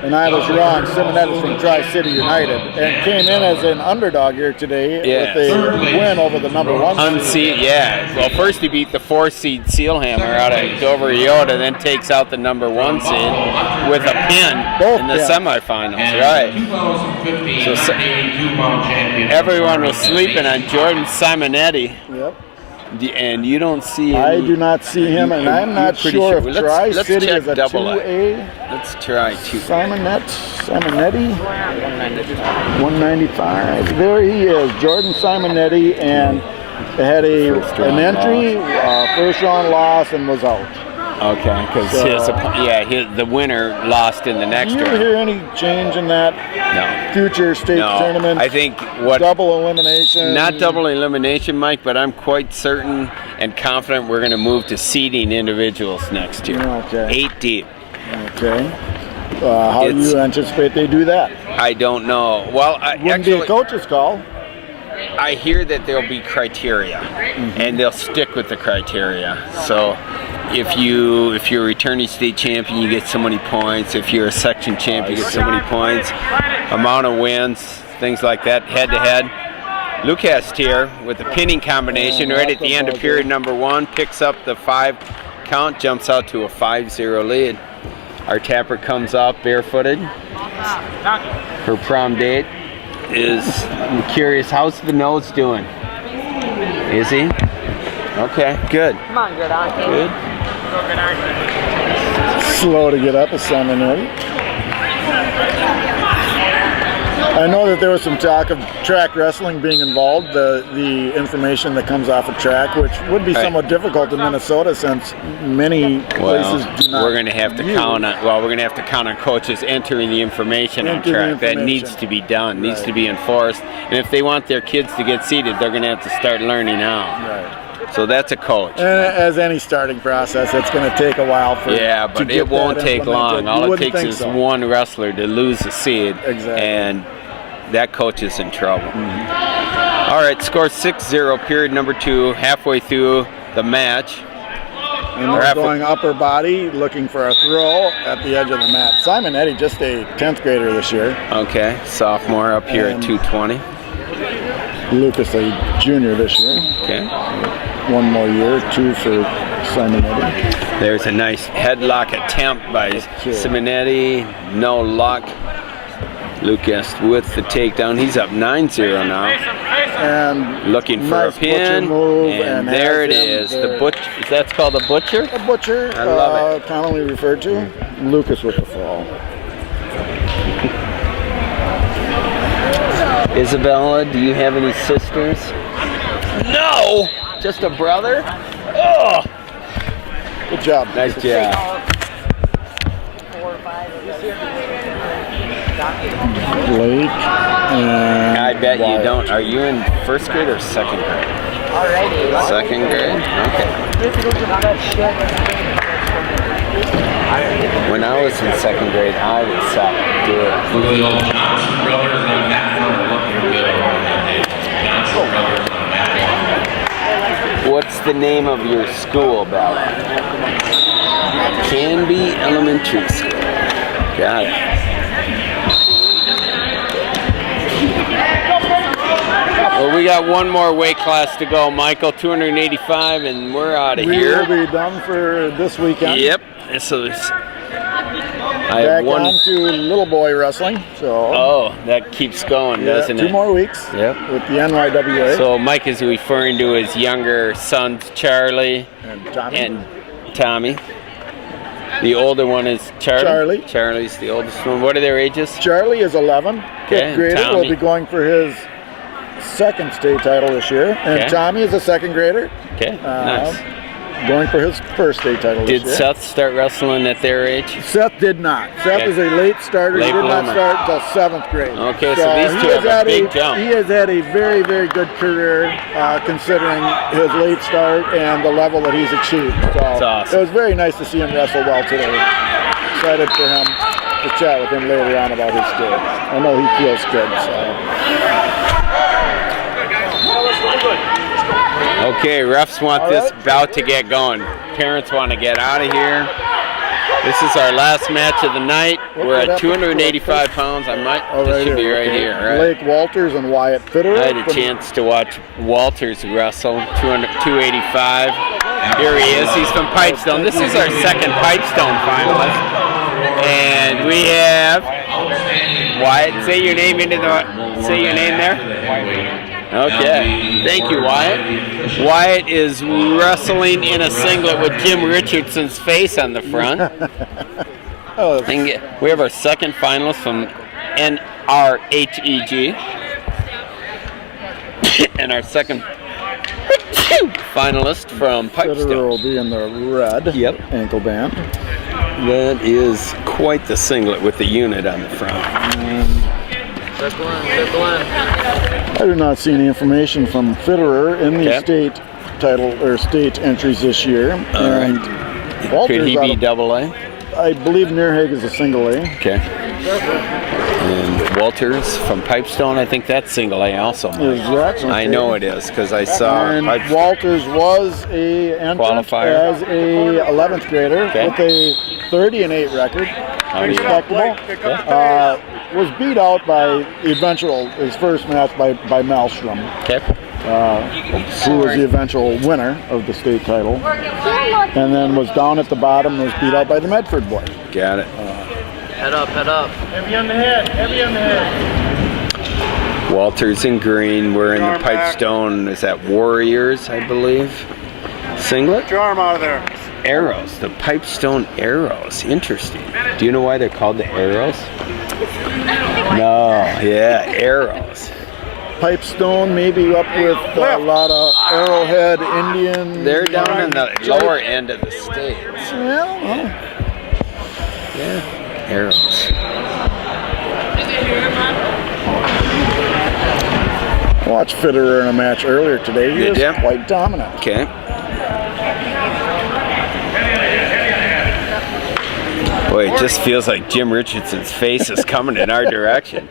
And I was wrong. Simonette is from Tri-City United and came in as an underdog here today Yeah. with a win over the number 1 seed. Unseat, yeah. Well, first he beat the 4-seed Sealhammer out of Dover Iota, then takes out the number 1 seed with a pin Both in the pins. semifinals. And Right. 2015 So, 182-pound champion. Everyone was sleeping on Jordan Simonetti, Yep. and you don't see I any- do not see him, and I'm not pretty sure sure. if Let's Tri-City check is a double A. 2A. Let's try two. Simonetti, 195. There he is, Jordan Simonetti, and had an entry, first round loss, and was out. Okay, because the winner lost in the next Do you round. hear any change in that No. future state No, tournament? I think what Double elimination. not double elimination, Mike, but I'm quite certain and confident we're going to move to seeding individuals next year. Okay. 8 deep. Okay. How do It's- you anticipate they do that? I don't know. Well, Wouldn't be a coach's call. I hear that there'll be criteria, and they'll stick with the criteria. So, if you're a returning state champion, you get so many points. If you're a section champion, you get so many points. Amount of wins, things like that, head to head. Lucas here with the pinning combination right at the end of period number 1, picks up the 5 count, jumps out to a 5-0 lead. Our tapper comes off barefooted. Her prom date is, I'm curious, how's the nose doing? Is he? Okay, good. Come on, good auntie. Good. Slow to get up a Simonetti. I know that there was some talk of track wrestling being involved, the information that comes off of track, which would be Right. somewhat difficult in Minnesota since many places do not. we're going to have to use. count on. Well, we're going to have to count on coaches entering the information on Enter the track. That information. needs to be done. Needs Right. to be enforced. And if they want their kids to get seated, they're going to have to start learning now. Right. So that's a coach. And as any starting process, it's going to take a while for. Yeah, to but get it won't that take implemented. long. All You it wouldn't takes think is so. one wrestler to lose a seed, Exactly. and that coach is in trouble. All right, score 6-0, period number 2, halfway through the match. And they're going upper body, looking for a throw at the edge of the mat. Simonetti, just a 10th grader this year. Okay, sophomore up here at And 220. Lucas, a junior this year. Okay. One more year, 2 for Simonetti. There's a nice headlock attempt by Simonetti. No luck. Lucas with the takedown. He's up 9-0 now. And looking for nice a pin. butcher move, And there it has him is. there. The butcher. That's called a butcher? A butcher, I love it. commonly referred to. Lucas with the fall. Isabella, do you have any sisters? No! Just a brother? Oh! Good job. Nice job. Blake and I bet you Wyatt. don't. Are you in first grade or second grade? Alrighty. Second grade? Okay. When I was in second grade, I would stop do it. Look at the old Johnson brothers on that one are looking good over that day. Johnson brothers on that one. What's the name of your school, Bella? Canby Elementary School. Got it. Well, we got one more weight class to go, Michael. 285, and we're out of here. We will be done for this weekend. Yep. So there's, I Back have one. on to little boy wrestling. So. Oh, that keeps going, doesn't it? 2 more weeks. Yep. With the NYWA. So Mike is referring to his younger sons, Charlie and Tommy. The older one is Charlie. Charlie. Charlie's the oldest one. What are their ages? Charlie is 11. Okay. Fifth grader. Tommy. Will be going for his second state title this year. And Okay. Tommy is a second grader. Okay. Nice. Going for his first state title this Did year. Seth start wrestling at their age? Seth did not. Seth Okay. is a late starter. Late He did not bloomer. start until 7th grade. Okay, so these he two has have a had big jump. He has had a very, very good career considering his late start and the level that he's achieved. So That's awesome. It was very nice to see him wrestle well today. Excited for him to chat with him later on about his day. I know he feels good. Okay, refs want this bout to get going. Parents want to get out of here. This is our last match of the night. We're at 285 pounds. This should be right here, right? Blake Walters and Wyatt Fitterer. I had a chance to watch Walters wrestle, 285. Here he is. He's from Pipestone. This is our second Pipestone finalist. And we have Wyatt. Say your name there. Okay. Thank you, Wyatt. Wyatt is wrestling in a singlet with Jim Richardson's face on the front. And we have our second finalist from NRHEG. And our second finalist from Fitterer Pipestone. will be in the red ankle band. That is quite the singlet with the unit on the front. I do not see any information from Fitterer in the state title or state entries this year. All right. Could he be double A? I believe Nearhague is a single A. Okay. And Walters from Pipestone, I think that's single A also. Is that okay? I know it is because I saw And Walters was a qualifier as a 11th grader with a 30-8 record. Respectable. Was beat out by his first match by Maelstrom. Okay. Who was the eventual winner of the state title. And then was down at the bottom and was beat out by the Medford boy. Got it. Head up, head up. Heavy on the head, heavy on the head. Walters in green. We're in the Pipestone. Is that Warriors, I believe? Singlet? Get your arm out of there. Arrows. The Pipestone Arrows. Interesting. Do you know why they're called the Arrows? No. Yeah, Arrows. Pipestone, maybe up with a lot of Arrowhead Indian. They're down in the lower end of the states. Well, yeah, Arrows. Watched Fitterer in a match earlier today. He was quite dominant. Okay. Boy, it just feels like Jim Richardson's face is coming in our direction.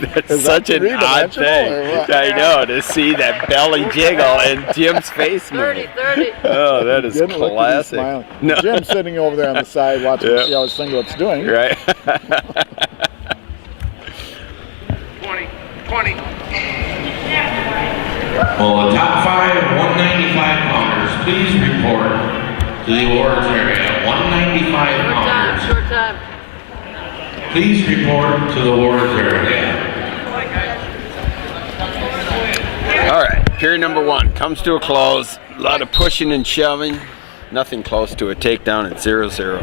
That's such an odd thing. I know, to see that belly jiggle and Jim's face move. 30. Oh, that is Didn't look to be classic. smiling. No. Jim's sitting over there on the side watching to see how his singlet's doing. Right. 20. Well, the top 5 195 pounders, please report to the awards area. 195 pounders. Short time. Please report to the awards area. All right, period number 1 comes to a close. A lot of pushing and shoving. Nothing close to a takedown at 0-0.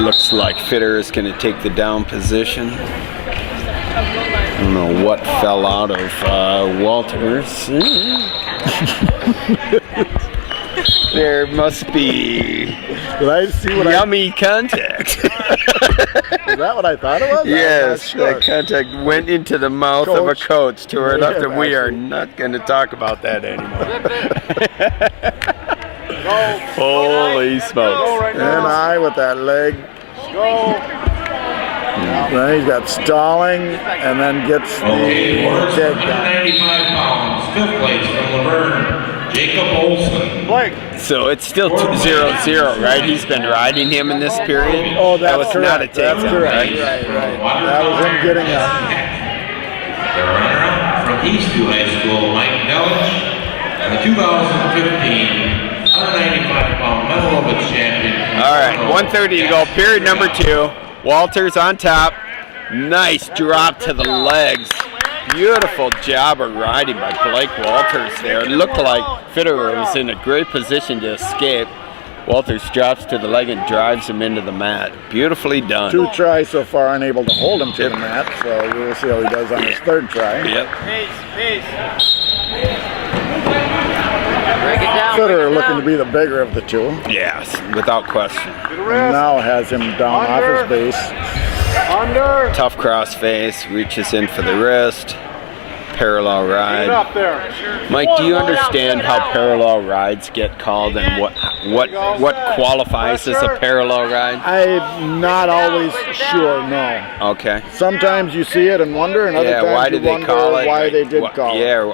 Looks like Fitter is going to take the down position. I don't know what fell out of Walters. There must be yummy contact. Is that what I thought it was? Yes, that contact went into the mouth of a coach to our left, and we are actually. not going to talk about that anymore. Holy smokes. And I with that leg. Go. Then he's got stalling and then gets the Okay, Lawrence, takedown. 195 pounds, 5th place from Laverne, Jacob Olson. Blake. So it's still 0-0, right? He's been riding him in this period? Oh, that's that was correct. not a That's takedown, correct. right? Right. That was him getting up. The runner-up from Eastview High School, Mike Delich, and the 2015 195-pound Metal champion. All right, 1:30 to go, period number 2. Walters on top. Nice drop to the legs. Beautiful job of riding by Blake Walters there. It looked like Fitterer was in a great position to escape. Walters drops to the leg and drives him into the mat. Beautifully done. 2 tries so far, unable to hold him to the mat, so we'll see how he does on his 3rd try. Yep. Peace. Break it down. Fitterer looking to be the bigger of the 2. Yes, without question. And now has him down off his base. Under. Tough cross face, reaches in for the wrist. Parallel Get ride. up there. Mike, do you understand how parallel rides get called and what qualifies as a parallel ride? I'm not always sure, no. Okay. Sometimes you see it and wonder, and other Yeah, times why you did they wonder call it? why they did call it. Yeah,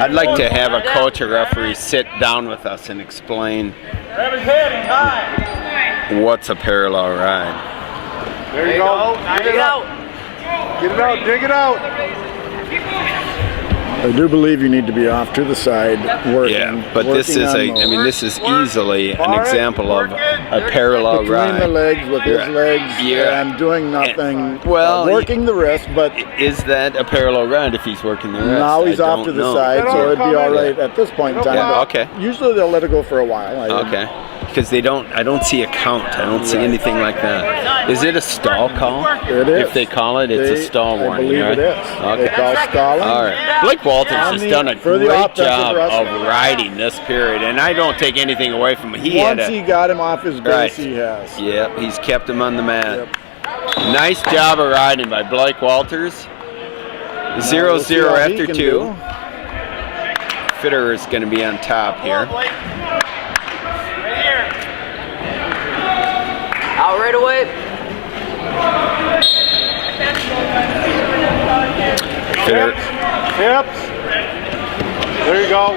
I'd like to have a coach or referee sit down with us and explain Grab his head and tie. what's a parallel ride. There you go. Get it out. Get it out. Dig it out. I do believe you need to be off to the side working. Yeah, but this working is on those. this is easily an example of a parallel between ride. the legs with his legs Yeah. and doing nothing. Well, working the wrist, but Is that a parallel ride if he's working the wrist? now he's I off don't to the know. side, so it'd be all right at this point in time. Yeah, but okay. Usually they'll let it go for a while. Okay. Because I don't see a count. I don't see anything like that. Is it a stall call? It is. If they call it, it's a stall I warning, believe right? it is. Okay. They call stalling. All right. Blake Walters On has the- done a for the great offensive job wrestler. of riding this period, and I don't take anything away from him. He had Once a, he got him off his base, Right. he has. Yep, he's kept him on the mat. Nice job of riding by Blake Walters. 0-0 how he after can 2. do. Fitterer is going to be on top here. Out right away. Fitterer. Hips. There you go.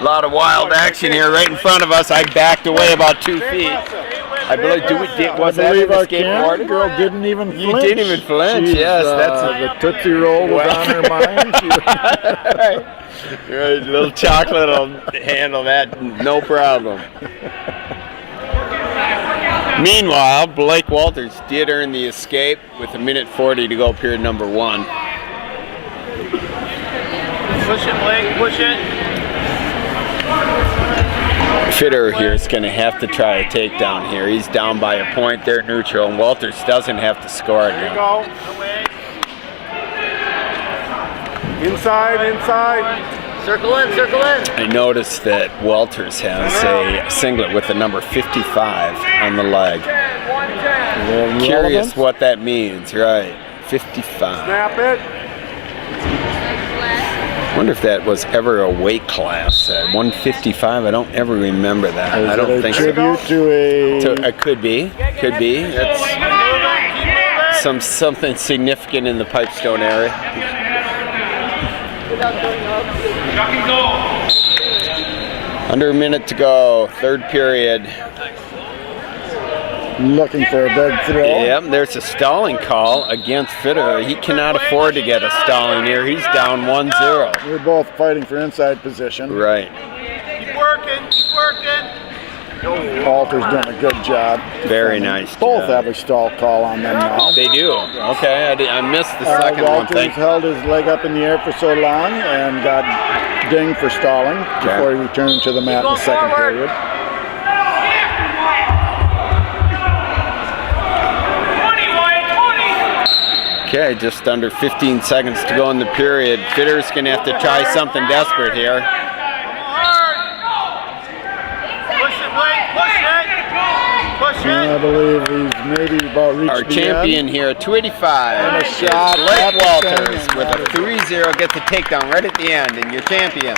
A lot of wild action here right in front of us. I backed away about 2 feet. I believe, was I that in believe the our skateboard? camera girl didn't even flinch. You didn't even flinch, She's, yes. That's the Tootsie Roll was on her mind. right. Right, little chocolate will handle that, no problem. Meanwhile, Blake Walters did earn the escape with 1:40 to go, period number 1. Push it, Blake. Push it. Fitterer here is going to have to try a takedown here. He's down by a point there, neutral, and Walters doesn't have to score it There you now. go. Inside. Circle in. I noticed that Walters has a singlet with the number 55 on the leg. Curious what that means, right? 55. Snap it. I wonder if that was ever a weight class. 155, I don't ever remember that. I don't think so. Tribute to a... Could be. That's something significant in the Pipestone area. Under a minute to go, 3rd period. Looking for a big throw. Yep, there's a stalling call against Fitterer. He cannot afford to get a stalling here. He's down 1-0. We're both fighting for inside position. Right. Keep working. Walter's doing a good job. Very nice Both job. have a stall call on them now. They do. Okay, I missed the second one. Walters held his leg up in the air for so long and got dinged for stalling before he returned to the mat in the 2nd period. Okay, just under 15 seconds to go in the period. Fitterer's going to have to try something desperate here. I believe he's maybe about reached Our the champion end. here, 285. And a shot Blake at the Walters thing, with a 3-0 gets a takedown right at the end, and your champion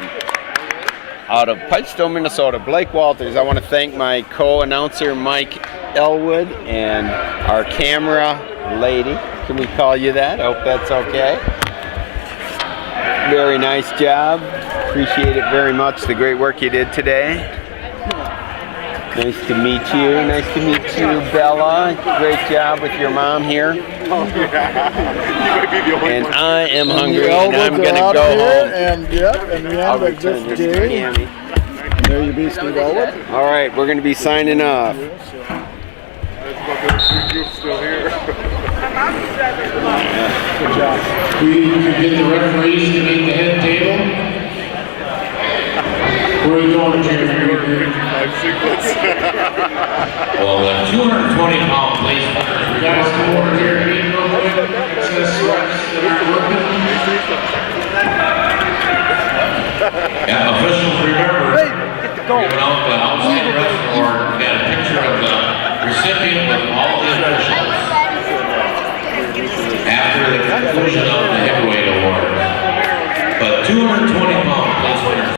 out of Pipestone, Minnesota, Blake Walters. I want to thank my co-announcer Mike Elwood and our camera lady. Can we call you that? I hope that's okay. Very nice job. Appreciate it very much, the great work you did today. Nice to meet you. Nice to meet you, Bella. Great job with your mom here. And I am hungry, and I'm going to go home. And yep, and the I'll end of return this this to game. Cammy. There you be, Steve Elwood. All right, we're going to be signing off. Good job. We can get the referees to make the head table. Where are you going, Jeremy? Well, the 220-pound place winners Guys, come over here and meet real quick. Access reps that aren't working. Yeah, officials remember giving out the outstanding wrestling award. We got a picture of the recipient with all the officials. After the conclusion of